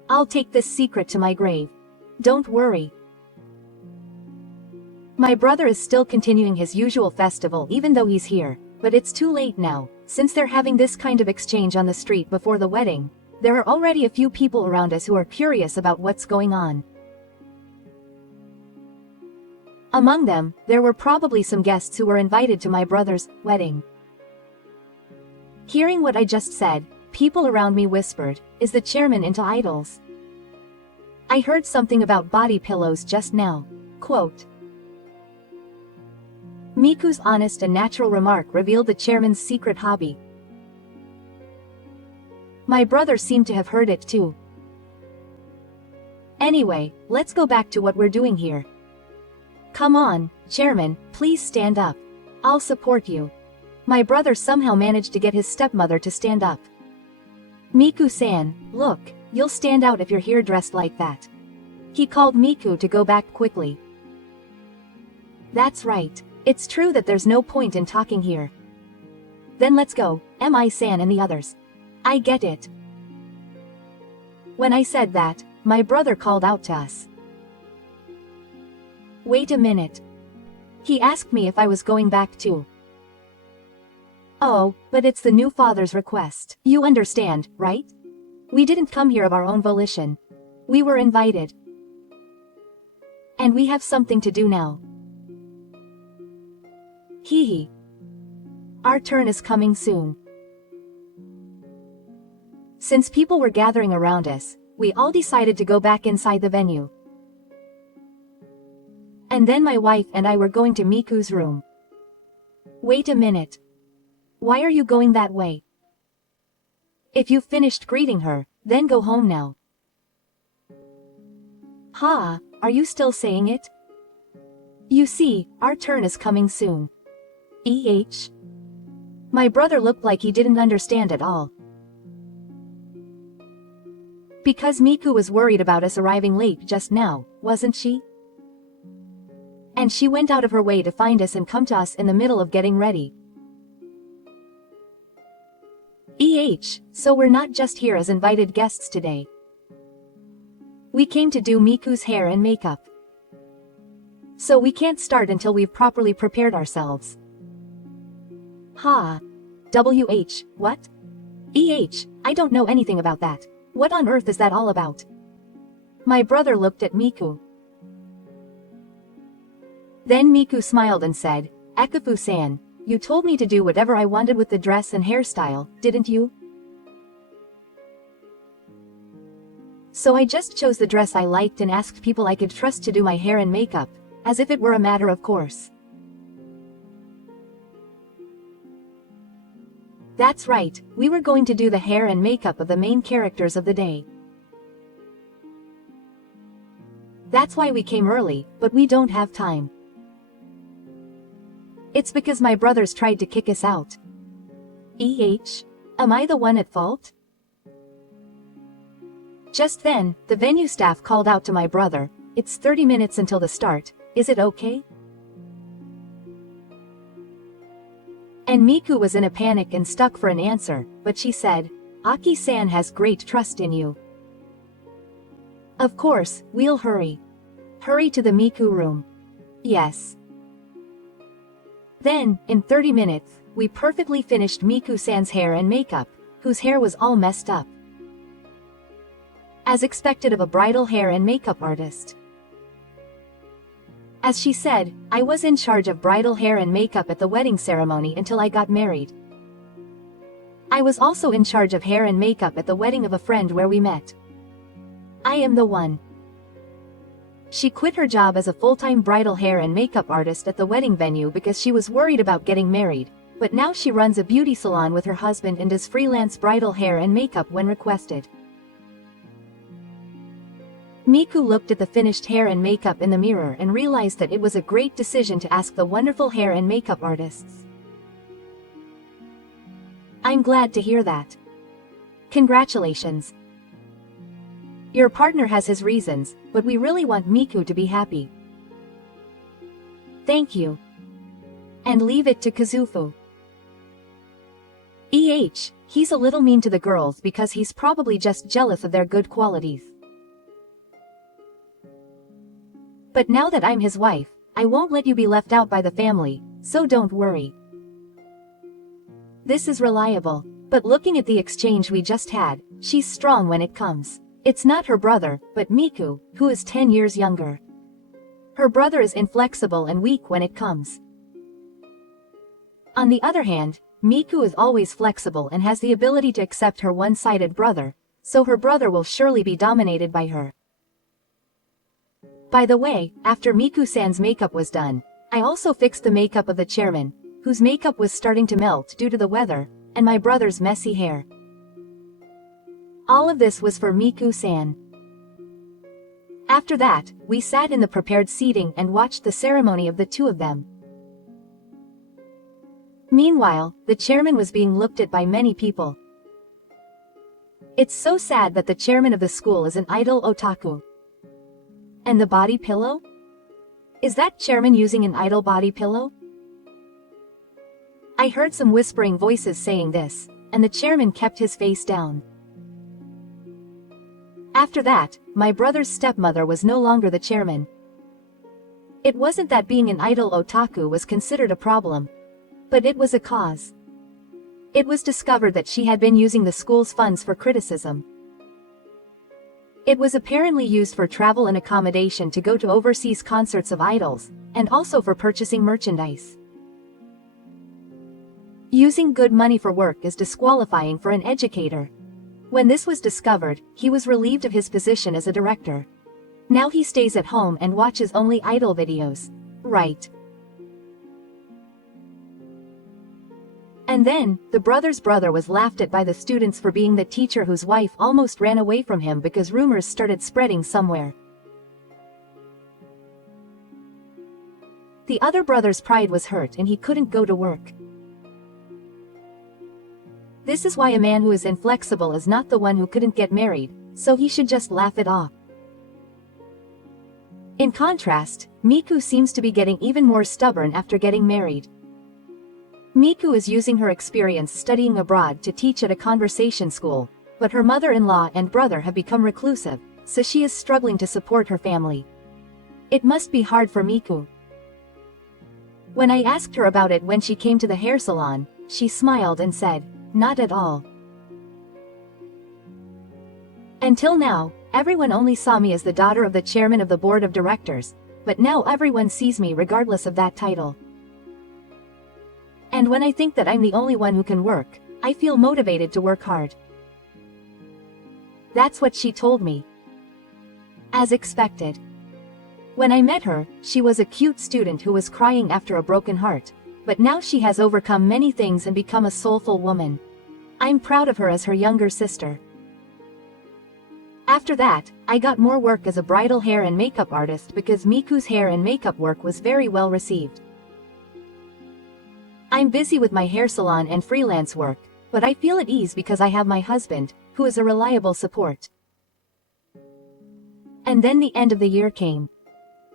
I'll take this secret to my grave. Don't worry. My brother is still continuing his usual festival even though he's here, but it's too late now, since they're having this kind of exchange on the street before the wedding. There are already a few people around us who are curious about what's going on. Among them, there were probably some guests who were invited to my brother's wedding. Hearing what I just said, people around me whispered, "Is the chairman into idols?" I heard something about body pillows just now. Quote. Miku's honest and natural remark revealed the chairman's secret hobby. My brother seemed to have heard it too. Anyway, let's go back to what we're doing here. Come on, chairman, please stand up. I'll support you. My brother somehow managed to get his stepmother to stand up. Miku-san, look, you'll stand out if you're here dressed like that. He called Miku to go back quickly. That's right. It's true that there's no point in talking here. Then let's go, Mi-san and the others. I get it. When I said that, my brother called out to us. Wait a minute. He asked me if I was going back too. Oh, but it's the new father's request. You understand, right? We didn't come here of our own volition. We were invited. And we have something to do now. Hee hee. Our turn is coming soon. Since people were gathering around us, we all decided to go back inside the venue. And then my wife and I were going to Miku's room. Wait a minute. Why are you going that way? If you've finished greeting her, then go home now. Ha, are you still saying it? You see, our turn is coming soon. My brother looked like he didn't understand at all. Because Miku was worried about us arriving late just now, wasn't she? And she went out of her way to find us and come to us in the middle of getting ready. So we're not just here as invited guests today. We came to do Miku's hair and makeup. So we can't start until we've properly prepared ourselves. Ha. What? I don't know anything about that. What on earth is that all about? My brother looked at Miku. Then Miku smiled and said, Akafu-san, you told me to do whatever I wanted with the dress and hairstyle, didn't you? So I just chose the dress I liked and asked people I could trust to do my hair and makeup, as if it were a matter of course. That's right, we were going to do the hair and makeup of the main characters of the day. That's why we came early, but we don't have time. It's because my brothers tried to kick us out. Am I the one at fault? Just then, the venue staff called out to my brother, it's 30 minutes until the start, is it okay? And Miku was in a panic and stuck for an answer, but she said, Aki-san has great trust in you. Of course, we'll hurry. Hurry to the Miku room. Yes. Then, in 30 minutes, we perfectly finished Miku-san's hair and makeup, whose hair was all messed up. As expected of a bridal hair and makeup artist. As she said, I was in charge of bridal hair and makeup at the wedding ceremony until I got married. I was also in charge of hair and makeup at the wedding of a friend where we met. I am the one. She quit her job as a full-time bridal hair and makeup artist at the wedding venue because she was worried about getting married, but now she runs a beauty salon with her husband and does freelance bridal hair and makeup when requested. Miku looked at the finished hair and makeup in the mirror and realized that it was a great decision to ask the wonderful hair and makeup artists. I'm glad to hear that. Congratulations. Your partner has his reasons, but we really want Miku to be happy. Thank you. And leave it to Kazufu. He's a little mean to the girls because he's probably just jealous of their good qualities. But now that I'm his wife, I won't let you be left out by the family, so don't worry. This is reliable, but looking at the exchange we just had, she's strong when it comes. It's not her brother, but Miku, who is 10 years younger. Her brother is inflexible and weak when it comes. On the other hand, Miku is always flexible and has the ability to accept her one-sided brother, so her brother will surely be dominated by her. By the way, after Miku-san's makeup was done, I also fixed the makeup of the chairman, whose makeup was starting to melt due to the weather, and my brother's messy hair. All of this was for Miku-san. After that, we sat in the prepared seating and watched the ceremony of the two of them. Meanwhile, the chairman was being looked at by many people. It's so sad that the chairman of the school is an idol otaku. And the body pillow? Is that chairman using an idol body pillow? I heard some whispering voices saying this, and the chairman kept his face down. After that, my brother's stepmother was no longer the chairman. It wasn't that being an idol otaku was considered a problem, but it was a cause. It was discovered that she had been using the school's funds for criticism. It was apparently used for travel and accommodation to go to overseas concerts of idols, and also for purchasing merchandise. Using good money for work is disqualifying for an educator. When this was discovered, he was relieved of his position as a director. Now he stays at home and watches only idle videos. Right. And then, the brother's brother was laughed at by the students for being the teacher whose wife almost ran away from him because rumors started spreading somewhere. The other brother's pride was hurt and he couldn't go to work. This is why a man who is inflexible is not the one who couldn't get married, so he should just laugh it off. In contrast, Miku seems to be getting even more stubborn after getting married. Miku is using her experience studying abroad to teach at a conversation school, but her mother-in-law and brother have become reclusive, so she is struggling to support her family. It must be hard for Miku. When I asked her about it when she came to the hair salon, she smiled and said, "Not at all." Until now, everyone only saw me as the daughter of the chairman of the board of directors, but now everyone sees me regardless of that title. And when I think that I'm the only one who can work, I feel motivated to work hard. That's what she told me. As expected. When I met her, she was a cute student who was crying after a broken heart, but now she has overcome many things and become a soulful woman. I'm proud of her as her younger sister. After that, I got more work as a bridal hair and makeup artist because Miku's hair and makeup work was very well received. I'm busy with my hair salon and freelance work, but I feel at ease because I have my husband, who is a reliable support. And then the end of the year came.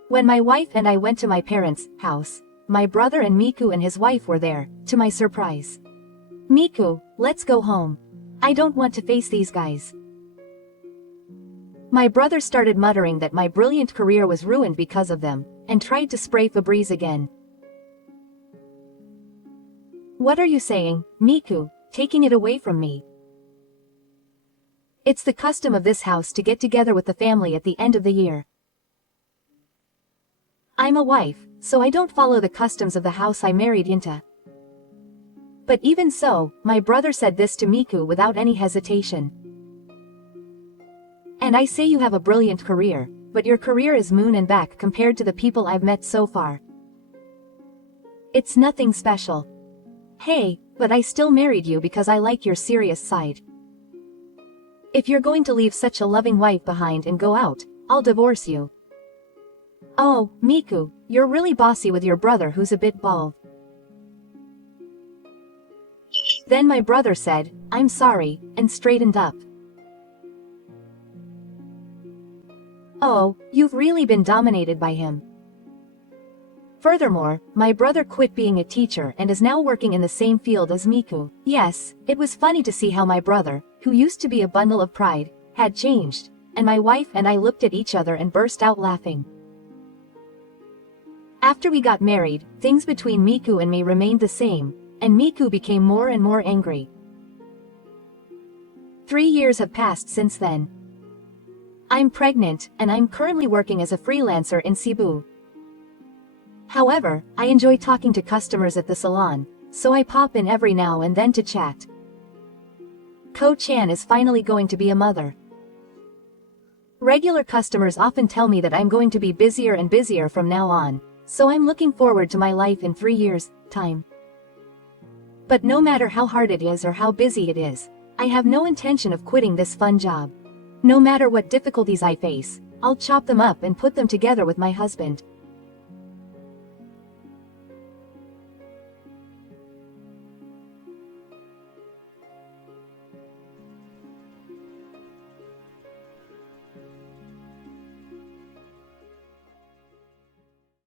When my wife and I went to my parents' house, my brother and Miku and his wife were there, to my surprise. "Miku, let's go home. I don't want to face these guys." My brother started muttering that my brilliant career was ruined because of them, and tried to spray Febreze again. "What are you saying, Miku, taking it away from me?" "It's the custom of this house to get together with the family at the end of the year. I'm a wife, so I don't follow the customs of the house I married into." But even so, my brother said this to Miku without any hesitation. "And I say you have a brilliant career, but your career is moon and back compared to the people I've met so far. It's nothing special. Hey, but I still married you because I like your serious side. If you're going to leave such a loving wife behind and go out, I'll divorce you." "Oh, Miku, you're really bossy with your brother who's a bit bald." Then my brother said, "I'm sorry," and straightened up. "Oh, you've really been dominated by him." Furthermore, my brother quit being a teacher and is now working in the same field as Miku. Yes, it was funny to see how my brother, who used to be a bundle of pride, had changed, and my wife and I looked at each other and burst out laughing. After we got married, things between Miku and me remained the same, and Miku became more and more angry. 3 years have passed since then. I'm pregnant, and I'm currently working as a freelancer in Cebu. However, I enjoy talking to customers at the salon, so I pop in every now and then to chat. Ko-chan is finally going to be a mother. Regular customers often tell me that I'm going to be busier and busier from now on, so I'm looking forward to my life in 3 years' time. But no matter how hard it is or how busy it is, I have no intention of quitting this fun job. No matter what difficulties I face, I'll chop them up and put them together with my husband.